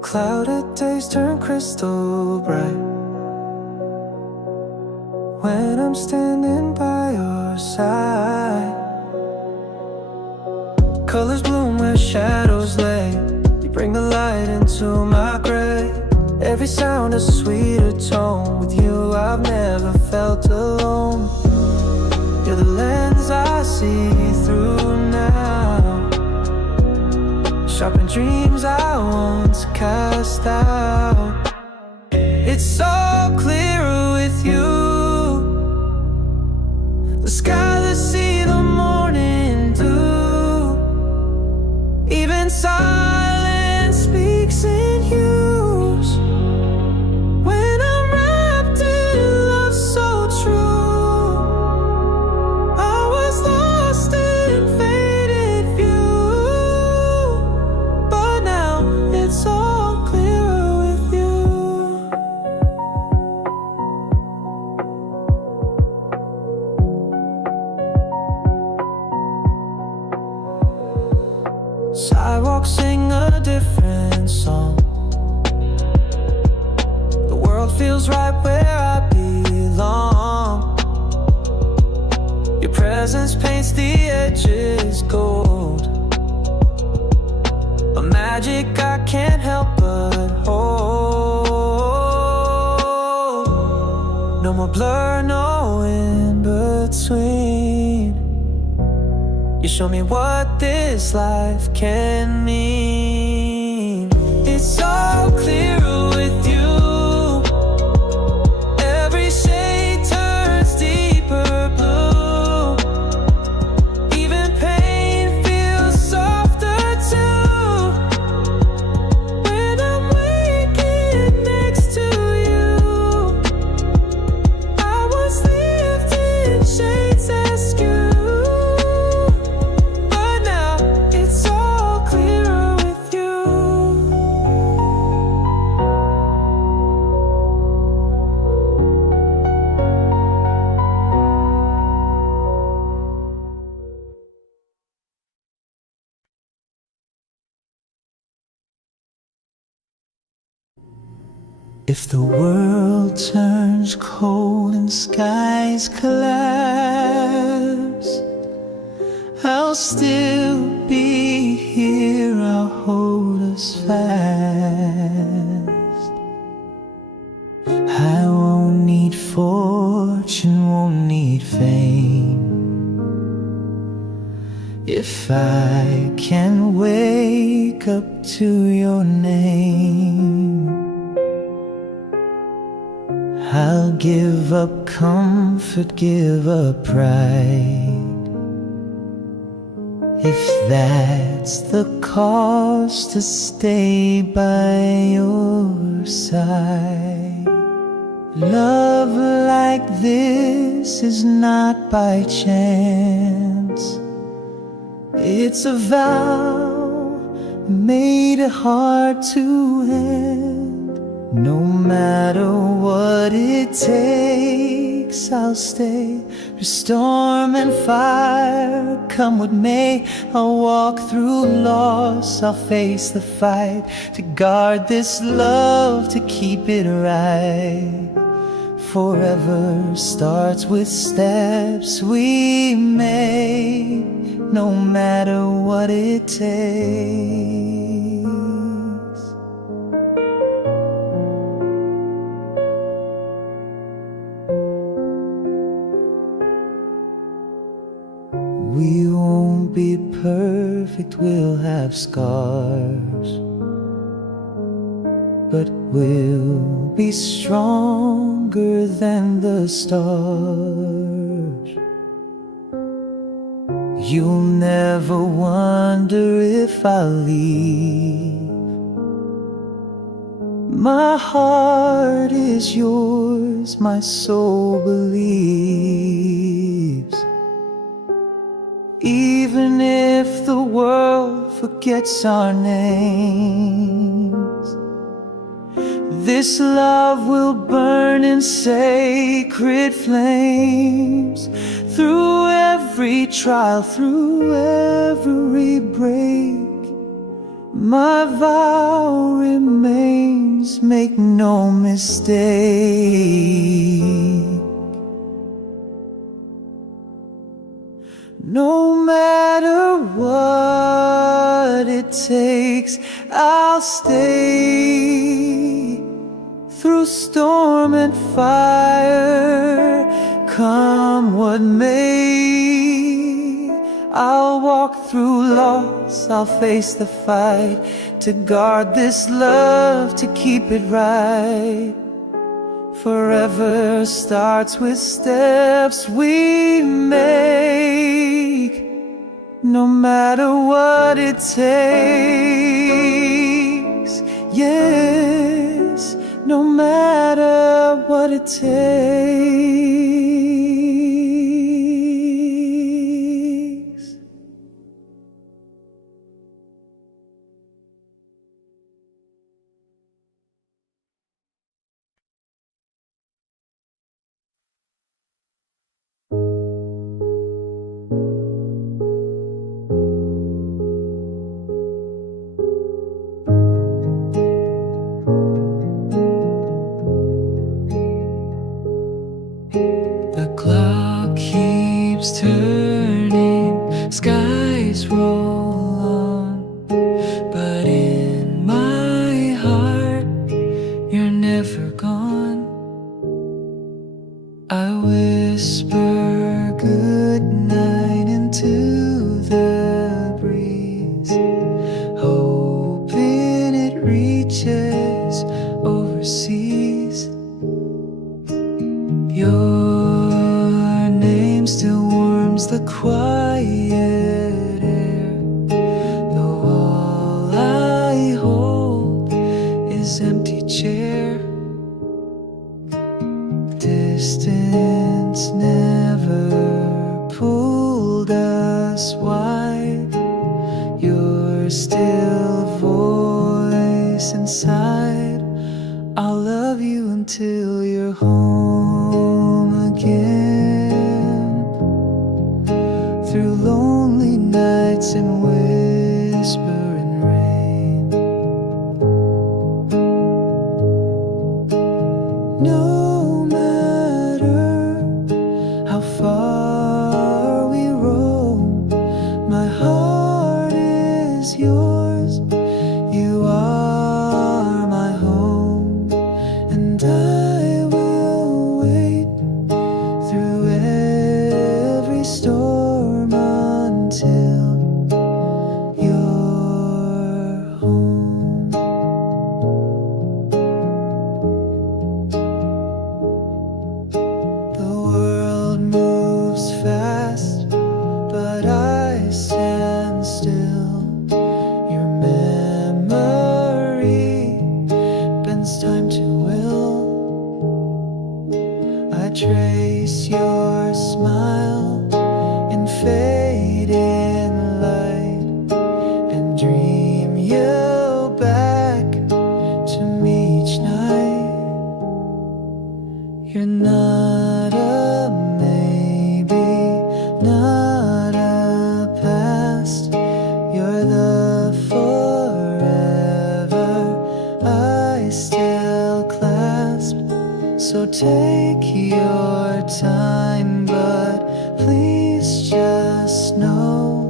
Clouded days turn crystal bright when I'm standing by your side. Colors bloom where shadows lay. You bring the light into my gray. Every sound a sweeter tone. With you I've never felt alone. You're the lens I see through now, sharpen dreams I once cast out. It's so clear with you. The sky, the sea, the morning dew. Even silence speaks in hues. When I'm wrapped in love so true, I was lost in faded view, but now it's all clearer with you. Sidewalks sing a different song. The world feels right where I belong. Your presence paints the edges gold, a magic I can't help but hold. No more blur, no in between. You show me what this life can mean. It's all clear with you. Every shade turns deeper blue. Even pain feels softer too. When I'm waking next to you, I was lifting shades askew. If the world turns cold and skies collapse, I'll still be here, I'll hold us fast. I won't need fortune, won't need fame, if I can wake up to your name. I'll give up comfort, give up pride, if that's the cost to stay by your side. Love like this is not by chance. It's a vow made hard to end. No matter what it takes, I'll stay. Through storm and fire, come what may, I'll walk through loss, I'll face the fight, to guard this love, to keep it right. Forever starts with steps we make, no matter what it takes. We won't be perfect, we'll have scars, but we'll be stronger than the stars. You'll never wonder if I'll leave. My heart is yours, my soul believes. Even if the world forgets our names, this love will burn in sacred flames. Through every trial, through every break, My vow remains, make no mistake. No matter what it takes, I'll stay through storm and fire, come what may. I'll walk through loss, I'll face the fight, to guard this love, to keep it right. Forever starts with steps we make, no matter what it takes. Yes, no matter what it takes. The clock keeps turning, skies roll on, but in my heart, you're never gone. I whisper good night into the breeze, hoping it reaches overseas. Your name still warms the quiet air, though all I hold is empty chair. Distance never pulled us wide, your still voice inside. I'll love you until you're home again, through lonely nights and whispering rain. No matter how far we roam, my heart is yours. You are my home, and I will wait through every storm until you're home. The world moves fast, but I stand still. Your memory bends time to will. I trace your smile in fading light, and dream you back to me each night. You're not a maybe, not a past. You're the forever I still clasp. So take your time, but please just know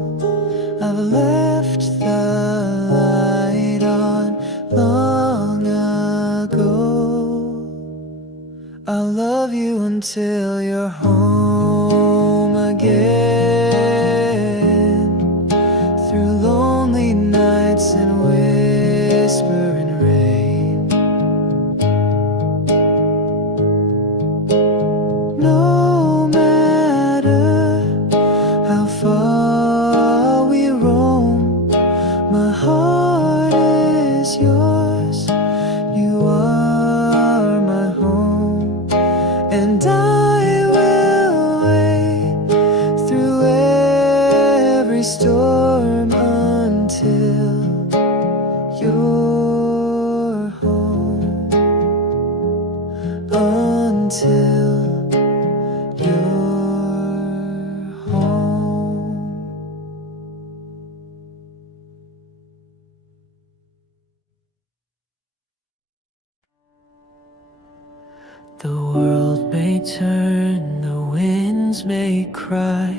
I've left the light on long ago. I'll love you until you're home again, through lonely nights and whispering rain. No matter how far we roam, my heart is yours. You are my home, and I will The world may turn, the winds may cry,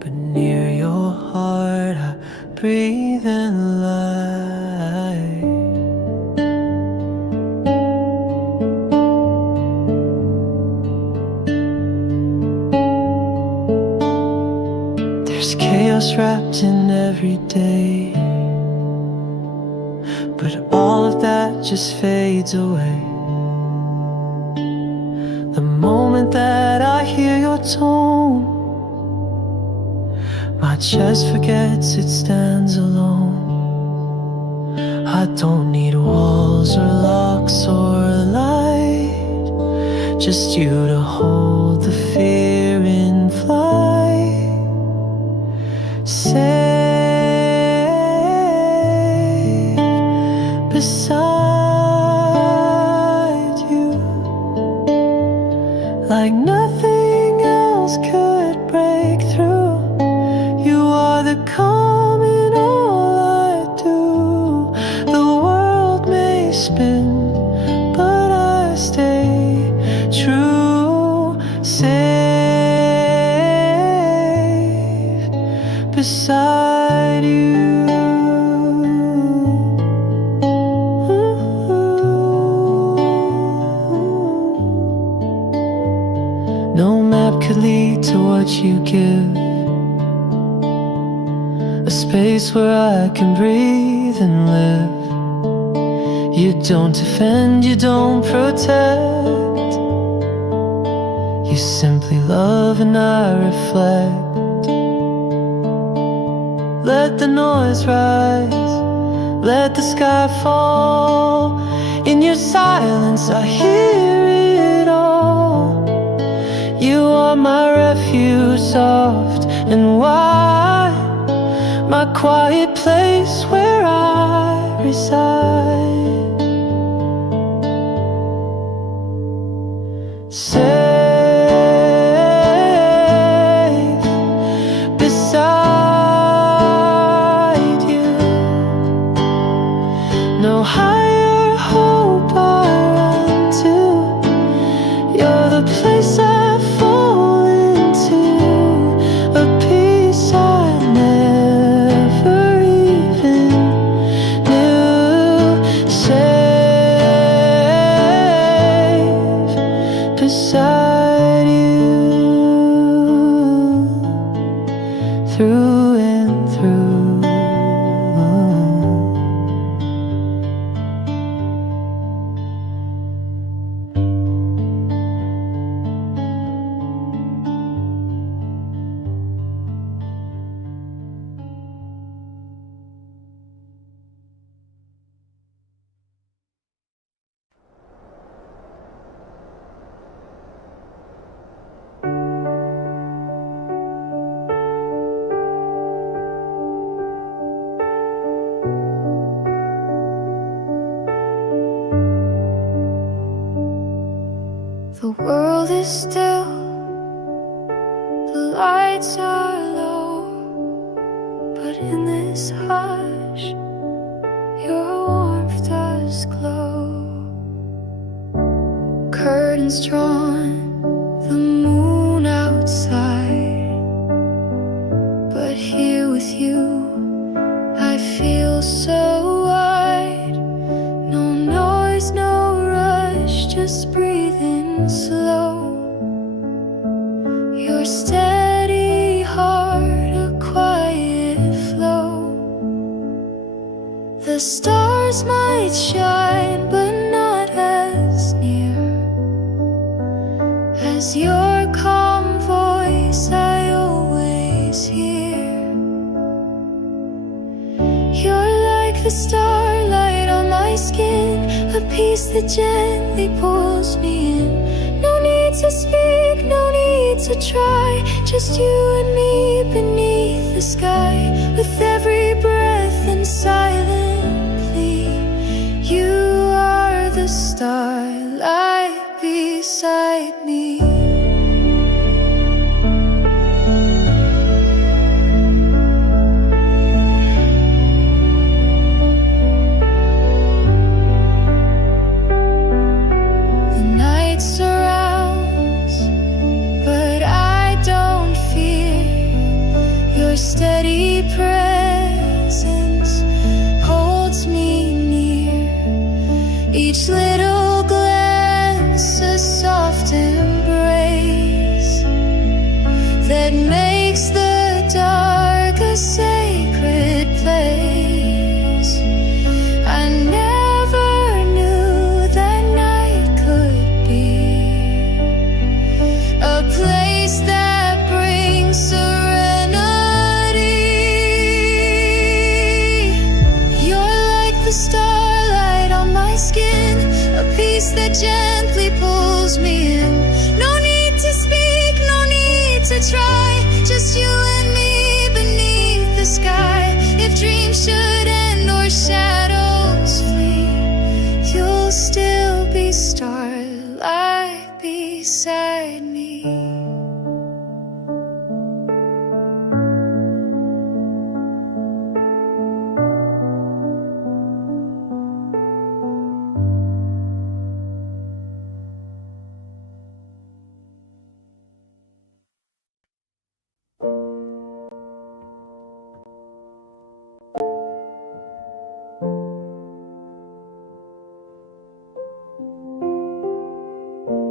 but near your heart I breathe and lie. There's chaos wrapped in every day, but all of that just fades away. The moment that I hear your tone, my chest forgets it stands alone. I don't need walls or locks or light, just you to hold the fear in flight. Safe beside you, like nothing else could break through. You are the calm in all I do. The world may spin, but I stay true. Safe beside you. No map could lead to what you give, a space where I can breathe and live. You don't defend, you don't protect, you simply love and I reflect. Let the noise rise, let the sky fall. In your silence I hear it all. You are my refuge, soft and wide, my quiet place where I reside. Safe beside you. No higher hope I run to. You're the place I fall into, a peace I never even knew. Safe beside you, through and through. The world is still, the lights are low, but in this hush, your warmth does glow. Curtains drawn, the moon outside, but here with you, I feel so wide. No noise, no rush, just breathing slow. Your steady heart, a quiet flow. The stars might shine, but not as near as your calm voice I always hear. You're like the starlight on my skin, a piece that gently pulls me in. No need to speak, no need to try, just you and me beneath the sky. With every breath and silently, you are the starlight beside me. The night surrounds Each little glance a soft embrace that makes the dark a sacred place. I never knew that night could be a place that brings serenity. You're like the starlight on my skin, a peace that gently pulls me in. No need to speak, no need to try, just you and me beneath the sky. If dreams should end or shadows flee, you'll still be starlight beside me.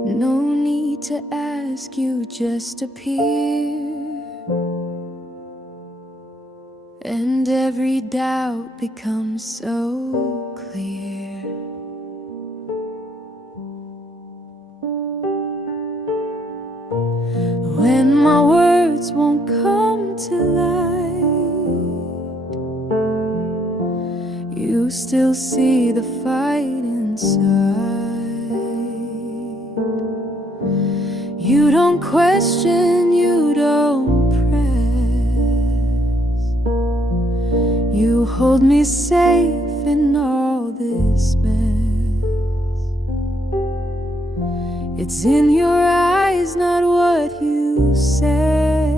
No need to ask, you just appear, and every doubt becomes so clear. When my words won't come to light, you still see the fight inside. You don't question, you don't press. You hold me safe in all this mess. It's in your eyes, not what you say,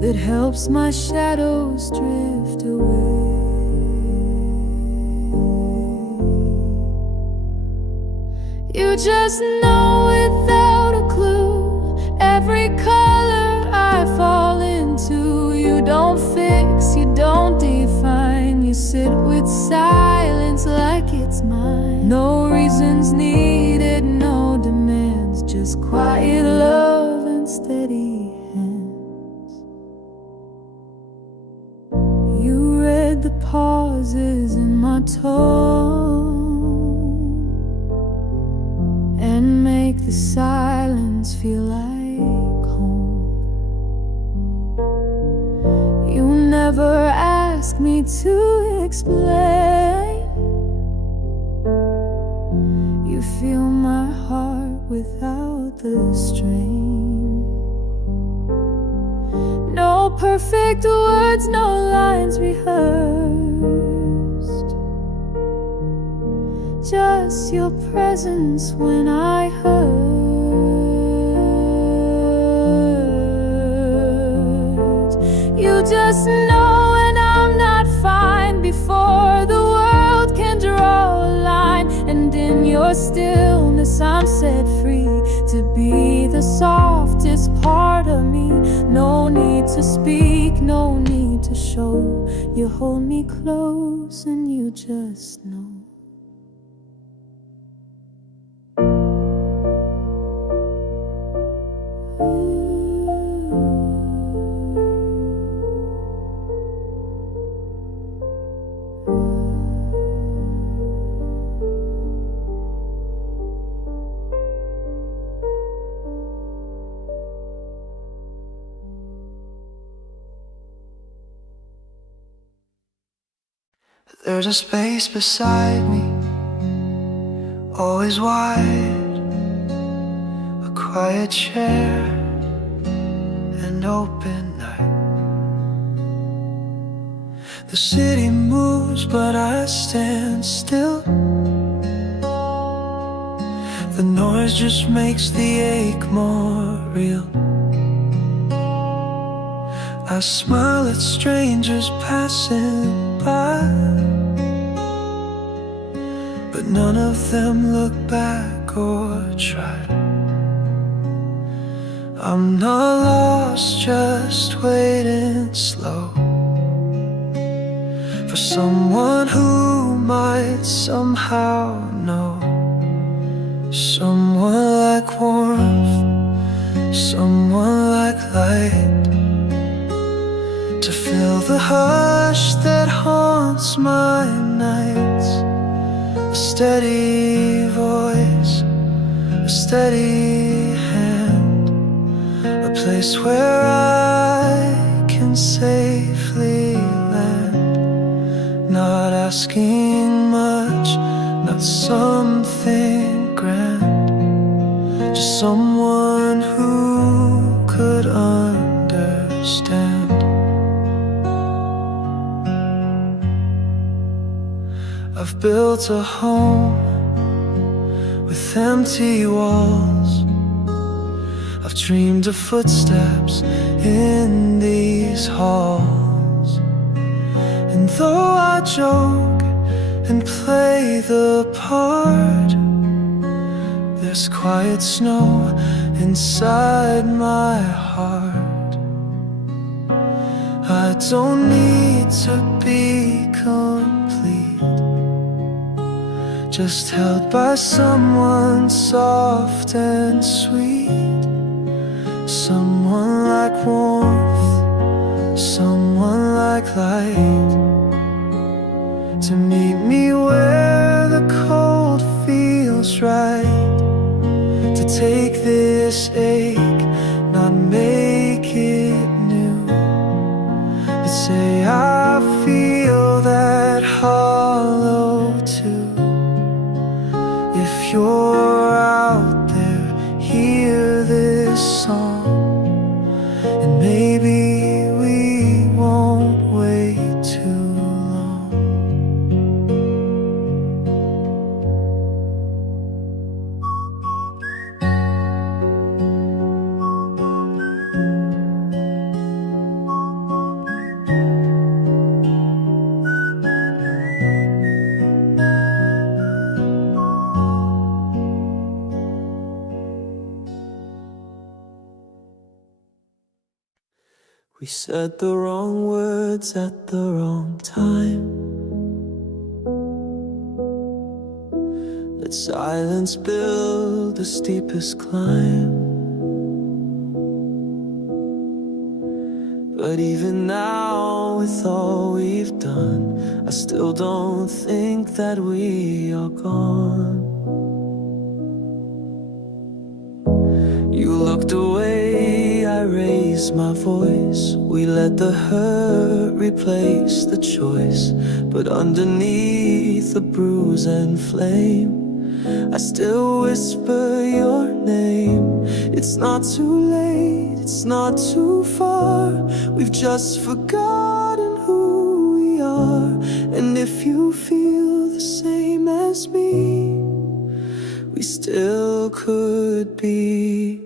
that helps my shadows drift away. You just know without a clue every color I fall into. You don't fix, you don't define, you sit with silence like it's mine. No reasons needed, no demands, just quiet love and steady hands. You read the pauses in my tone and make the silence feel like home. You never ask me to explain. You feel my heart without the strain. No perfect words, no lines rehearsed, just your presence when I hurt. You just know when I'm not fine before the world can draw a line. And in your stillness I'm set free to be the softest part of me. No need to speak, no need to show. You hold me close and you just know. There's a space beside me, always wide, a quiet chair, an open night. The city moves, but I stand still. The noise just makes the ache more real. I smile at strangers passing by, but none of them look back or try. I'm not lost, just waiting slow for someone who might yet somehow know someone like warmth, someone like light, to fill the hush that haunts my nights. A steady voice, a steady hand, a place where I can safely land. Not asking much, not something grand, just someone who could understand. I've built a home with empty walls. I've dreamed of footsteps in these halls. And though I joke and play the part, there's quiet snow inside my heart. I don't need to be complete, just held by someone soft and sweet. Someone like warmth, someone like light, to meet me where the cold feels right. To take this ache, not make it new, but say I feel that hollow too. If you're out there, hear this song, and maybe we won't wait too long. We said the wrong words at the wrong time. Let silence build the steepest climb. But even now, with all we've done, I still don't think that we are gone. You looked away, I raised my voice. We let the hurt replace the choice. But underneath the bruise and flame, I still whisper your name. It's not too late, it's not too far. We've just forgotten who we are. And if you feel the same as me, we still could be.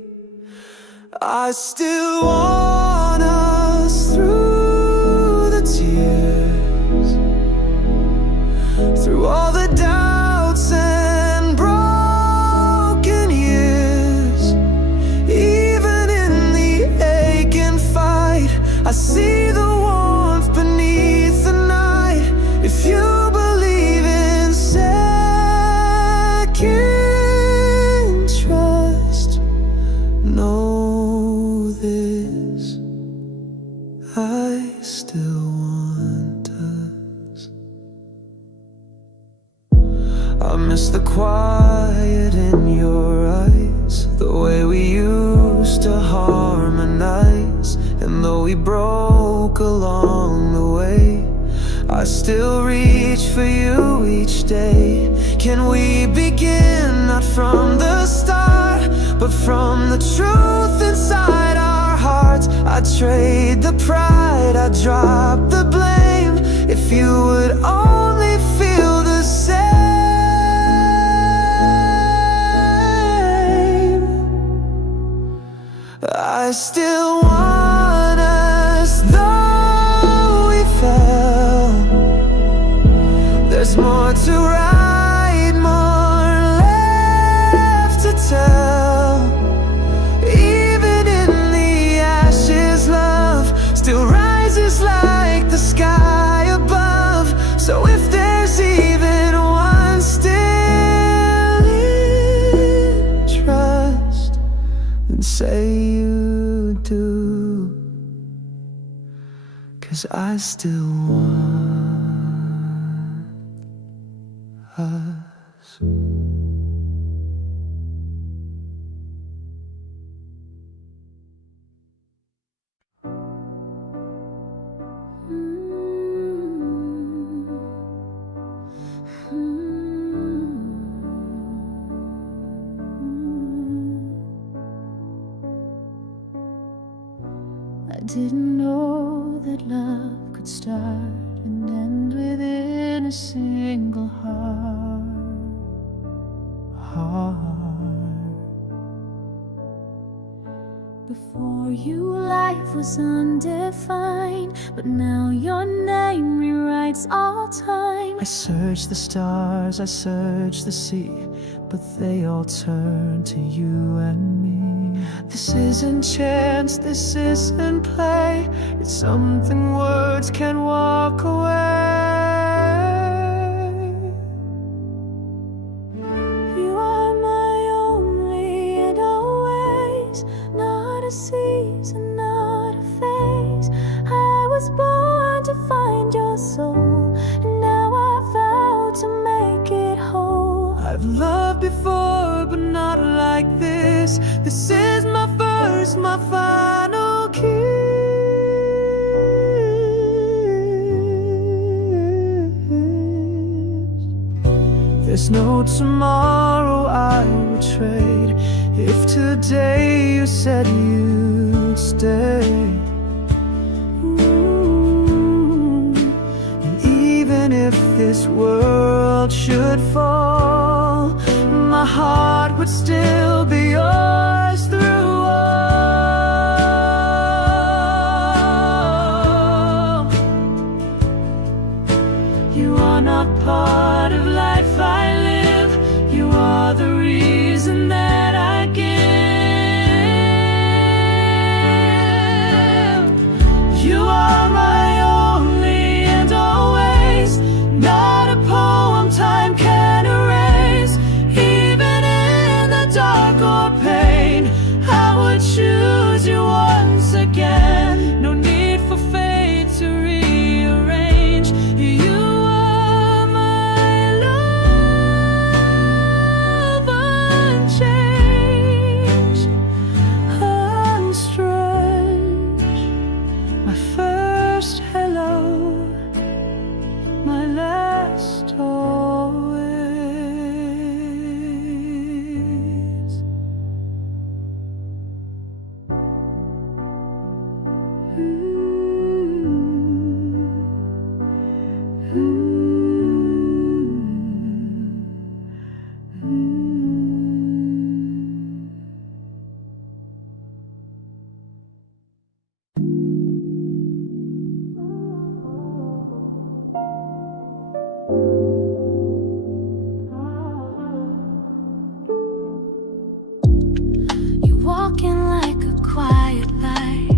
I still want us through the tears, through all the doubts and broken years. Even in the ache and fight, I see the warmth beneath the night. If you believe in second trust, know this, I still want us. I miss the quiet in your eyes, the way we used to harmonize. And though we broke along the way, I still reach for you each day. Can we begin not from the start, but from the truth inside our hearts? I trade the pride, I drop the blame. If you would only feel the same, I still want us, though we fell. There's more to write, more left to tell. Even in the ashes, love still rises like the sky above. So if there's even 'cause I still want us. I didn't know that love could start and end within a single heart. Before you, life was undefined, but now your name rewrites all time. I searched the stars, I searched the sea, but they all turn to you and me. This isn't chance, this isn't play, it's something words can walk away. You are my only and always, not a season, not a phase. I was born to find your soul, and now I vow to make it whole. I've loved before, but not like this. This is my first, my final kiss. There's no tomorrow I would trade if today you said you'd stay. And even if this world should fall, my heart would still be yours through all. You are not part of life I live, you are the reason that I give. You are my only and always, not a poem time can erase. Even in the dark or pain, I would choose you once again. No need for fate to rearrange. You are my love, unchanged, unstretched. My first hello, my last always. You walking like a quiet light,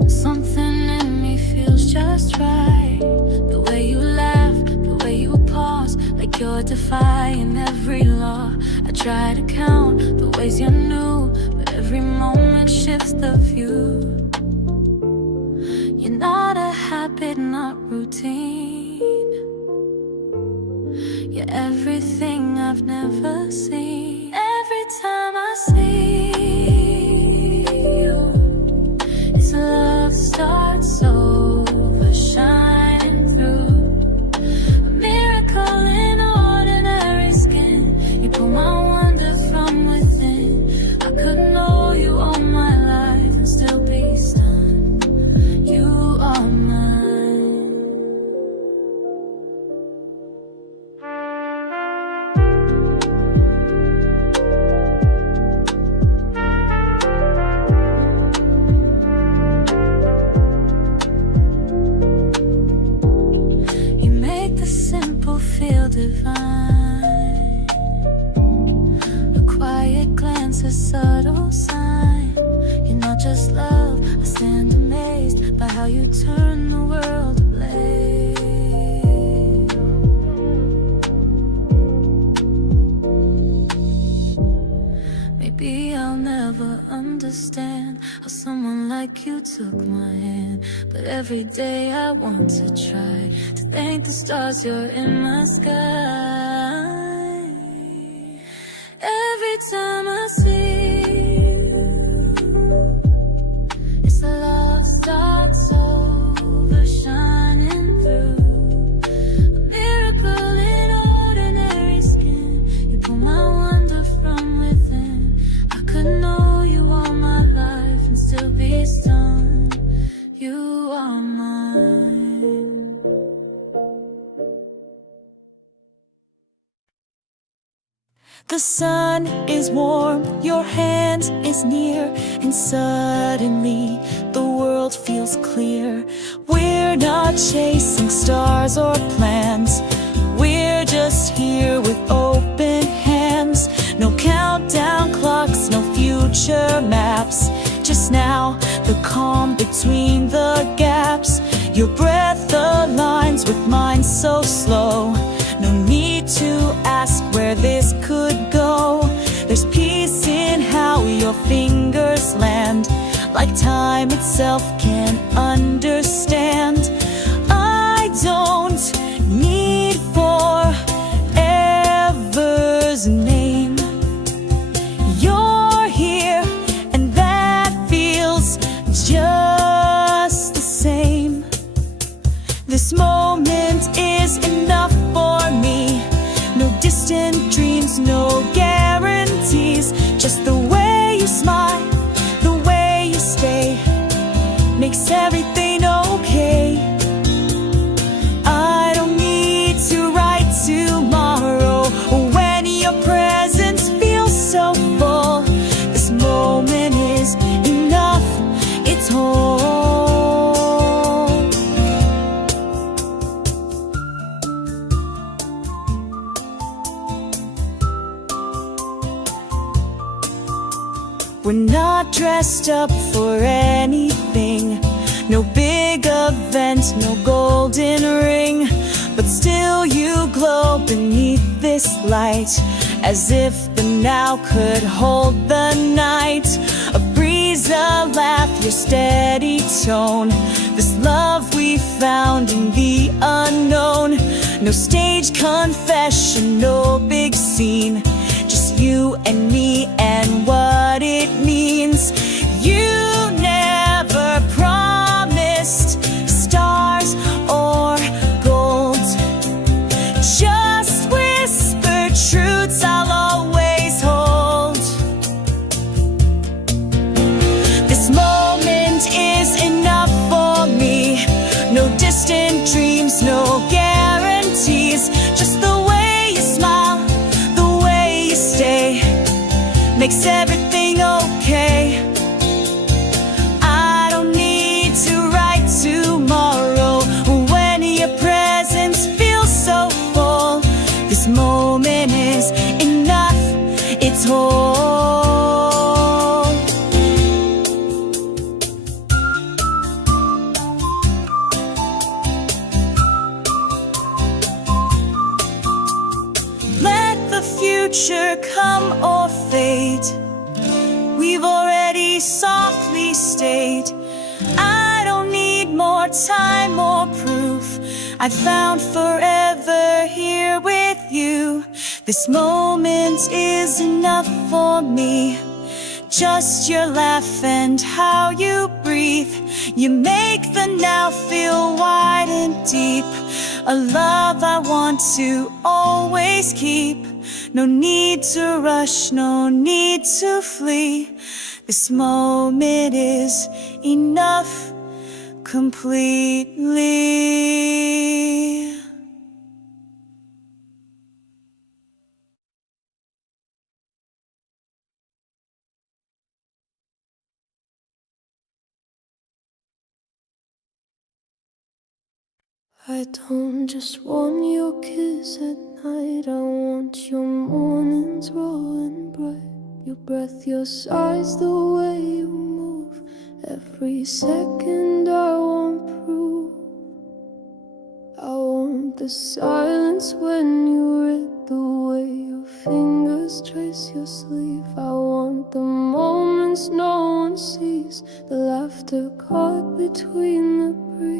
and something in me feels just right. The way you laugh, the way you pause, like you're defying every law. I try to count the ways you knew, but every moment shifts the view. You're not a habit, not routine. You're everything I've never seen. Every time I see you, it's love starts over, shining through. A miracle in ordinary skin. You pull my wonder from within. I could know you all my life and still be stunned. You are mine. You make the simple feel divine. A quiet glance, a subtle sign. You're not just love, I stand amazed by how you turn the world ablaze. Maybe I'll never understand how someone like you took my every day I want to try to thank the stars you're in my sky. Every time I see you, it's the love starts over, shining through. A miracle in ordinary skin. You pull my wonder from within. I could know you all my life and still be stunned. You are mine. The sun is warm, your hand is near, and suddenly the world feels clear. We're not chasing stars or plans, we're just here with open hands. No countdown clocks, no future maps, just now, the calm between the gaps. Your breath aligns with mine so slow. No need to ask where this could go. There's peace in how your fingers land, like time itself can understand. I don't need forever's name. You're here, and that feels just the same. This moment is enough for me. No distant dreams, no guarantees. Just the way you smile, the way you stay, makes everything okay. I don't need to write tomorrow when your presence feels so full. This moment is enough, it's whole. We're not dressed up for anything, no big event, no golden ring, but still you glow beneath this light, as if the now could hold the night. A breeze, a laugh, your steady tone, this love we found in the unknown. No stage confession, no big scene, just you and me and what it means. You never promised stars or gold, just whispered truths I'll always hold. This moment is enough for me. No distant dreams, no guarantees. Just the way you smile, the way you stay, makes everything okay. I don't need to write tomorrow when your presence feels so full. This moment is enough, it's whole. Let the future come or fade, we've already softly stayed. I don't need more time or proof, I found forever here with you. This moment is enough for me. Just your laugh and how you breathe, you make the now feel wide and deep. A love I want to always keep. No need to rush, no need to flee. This moment is enough completely. I don't just want your kiss at night, I want your mornings raw and bright. Your breath, your sighs, the way you move, every second I want proof. I want the silence when you read, the way your fingers trace your sleeve. I want the moments no one sees, the laughter caught between the breeze.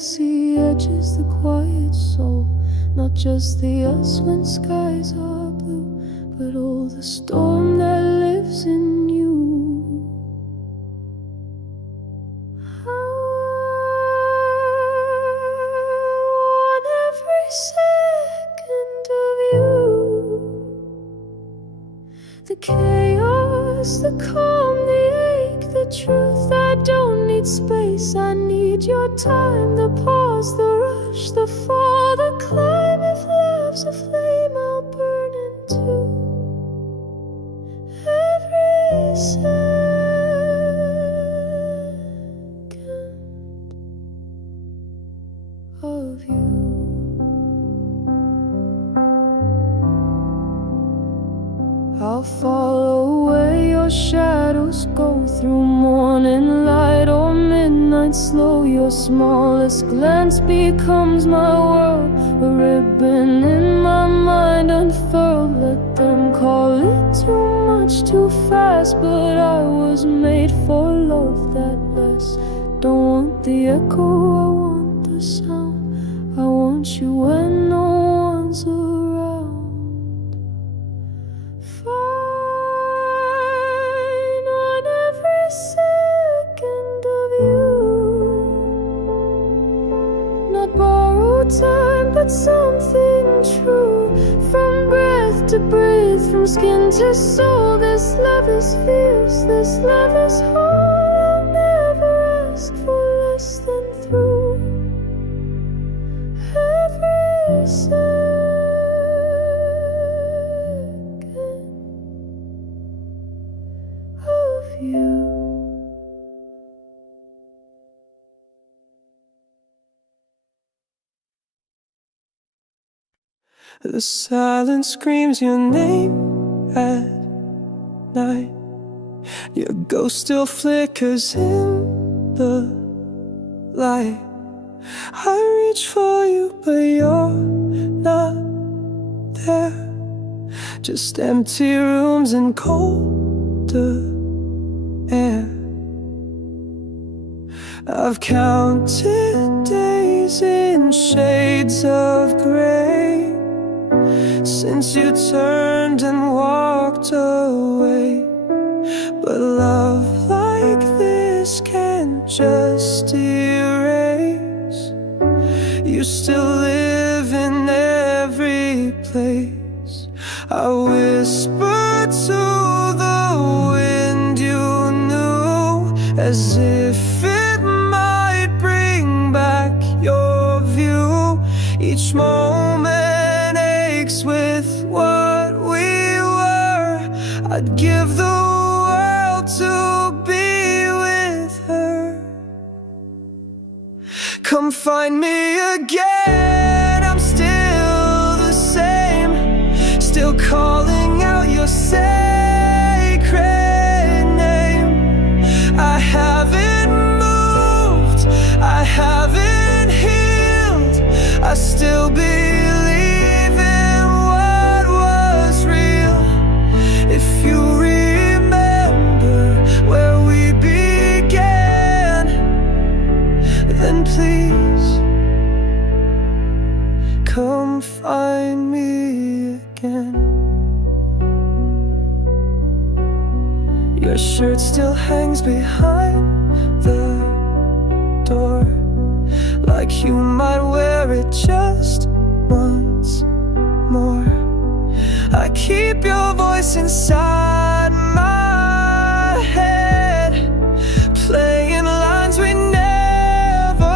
messy edges, the quiet soul. Not just the us when skies are blue, but all the storm that lives in you. I want every second of you. The chaos, the calm, the ache, the truth. I don't need space, I need your time. The pause, the rush, the fall, the climb. If love's a flame, I'll burn into every second of you. I'll follow where your shadows go, through morning light or midnight slow. Your smallest glance becomes my world, a ribbon in my mind unfurled. Let them call it too much, too fast, but I was made for love that lasts. Don't want the echo, I want the sound. I want you when no one's around. Fine on every second of you. Not borrowed time, but something true. From breath to breath, from skin to soul. This love is fierce, this love is whole. I'll never ask for less than through every second of you. The silence screams your name at night. Your ghost still flickers in the light. I reach for you, but you're not there. Just empty rooms and colder air. I've counted days in shades of gray since you turned and walked away. But love like this can't just erase. You still live in every place. I whisper to the wind you knew, as if it might bring back your view. Each moment aches with what we were. I'd give the world to be with her. Come find me again, I'm still the same. Still calling out your sacred name. I haven't moved, I haven't healed. I still believe in what was real. If you remember where we began, then please come find me again. Your shirt still hangs behind the door, like you might wear it just once more. I keep your voice inside my head, playing lines we never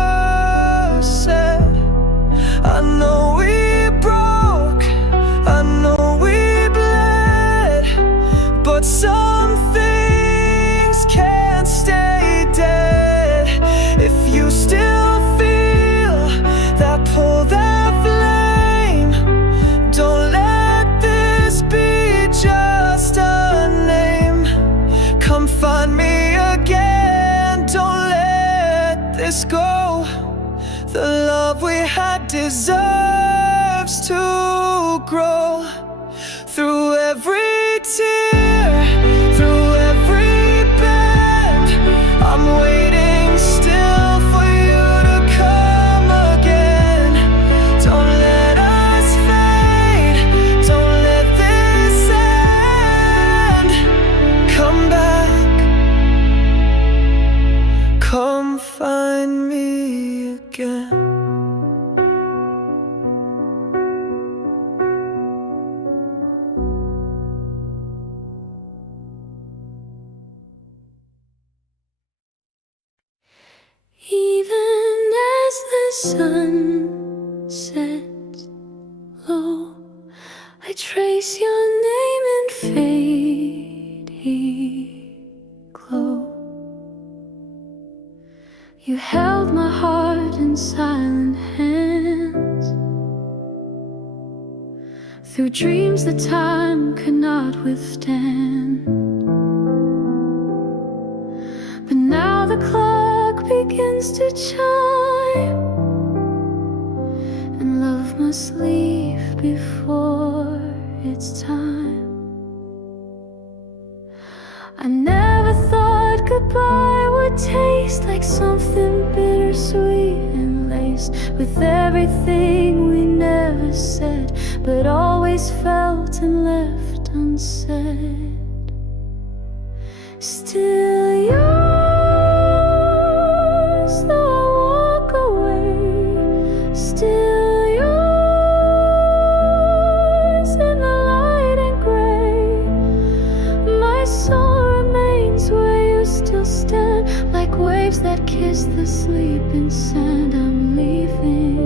said. I know we broke, I know we bled, but some things can't stay dead. If you still feel that pull, that flame, don't let this be just a name. Come find me again, don't let this go. The love we had deserves to grow. Through every tear, through every bend, I'm waiting still for you to come come find me again. Even as the sun sets low, I trace your name in fading glow. You held my heart in silent hands, through dreams that time could not withstand. But now the clock begins to chime, and love must leave before it's time. I never thought goodbye would taste like something bittersweet and laced with everything we never said, but always felt and left unsaid. Still yours, though I walk away. Still yours in the light and gray. My soul remains where you still stand, like waves that kiss the sleeping sand. I'm leaving,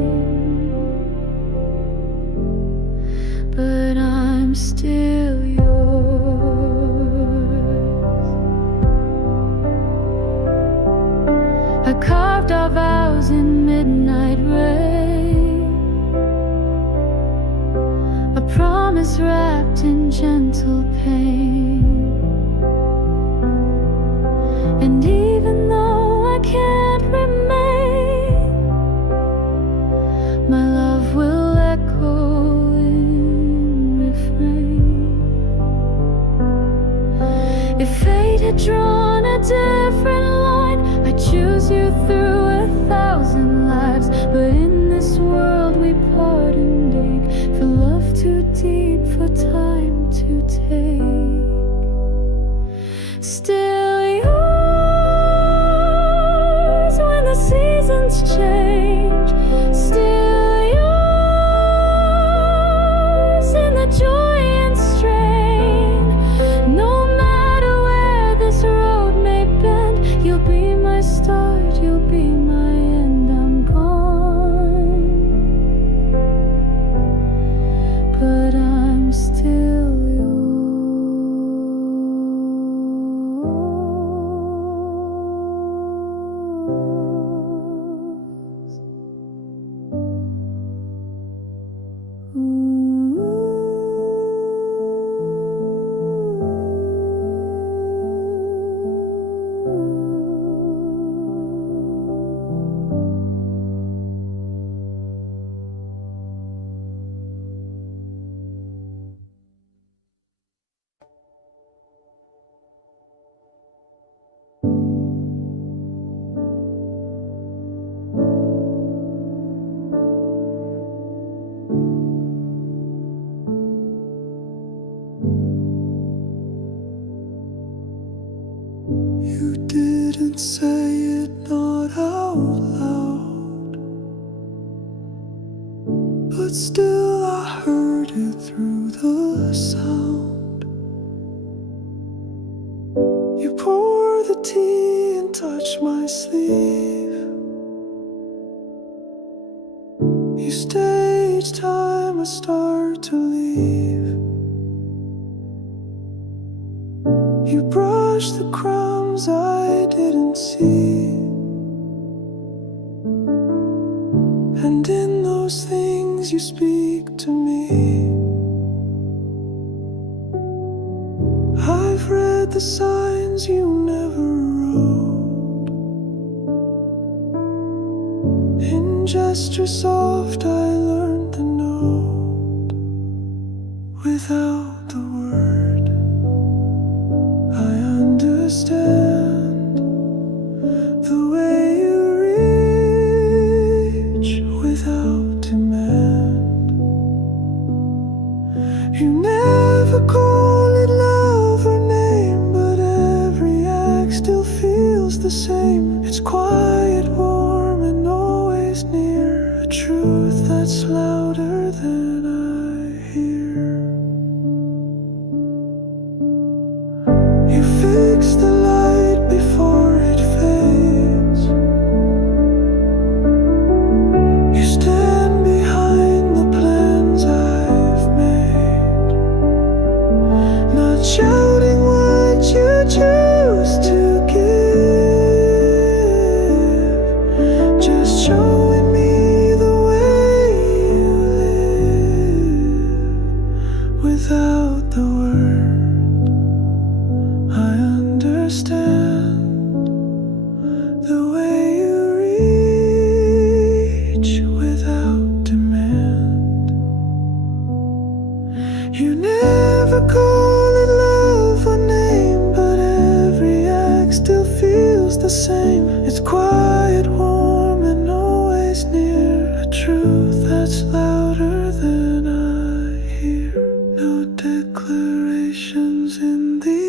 but I'm still yours. I carved our vows in midnight rain, a promise wrapped in gentle pain. And even though I can't remain, my love will echo in refrain. If fate had drawn a different line, I'd choose you through 1,000 lives. But in this world we part and ache, for love too deep for time to take. Still yours when the seasons change. Still yours in the joy and strain. No matter where this road may bend, you'll be my start, you'll be my end. I'm gone, but I'm still yours. You didn't say it not out loud, but still I heard it through the sound. You pour the tea and touch my sleeve. You stay each time I start to leave. You brush the crumbs I didn't see, and in those things you speak to me. I've read the signs you never wrote. In gesture soft I learned the note. Without the word I understand the way you reach without demand. You never call it love or name, but every act still feels the same. It's quiet quiet, warm, and always near. A truth that's louder than I hear. You fix the light before it fades. You stand behind the plans I've made, not shouting what you choose to give, just showing me the way you live. Without the word, I understand the way you reach without demand. You never call it love or name, but every act still feels the same. It's quiet, warm, and always near. A truth that's louder than I hear. No declarations in the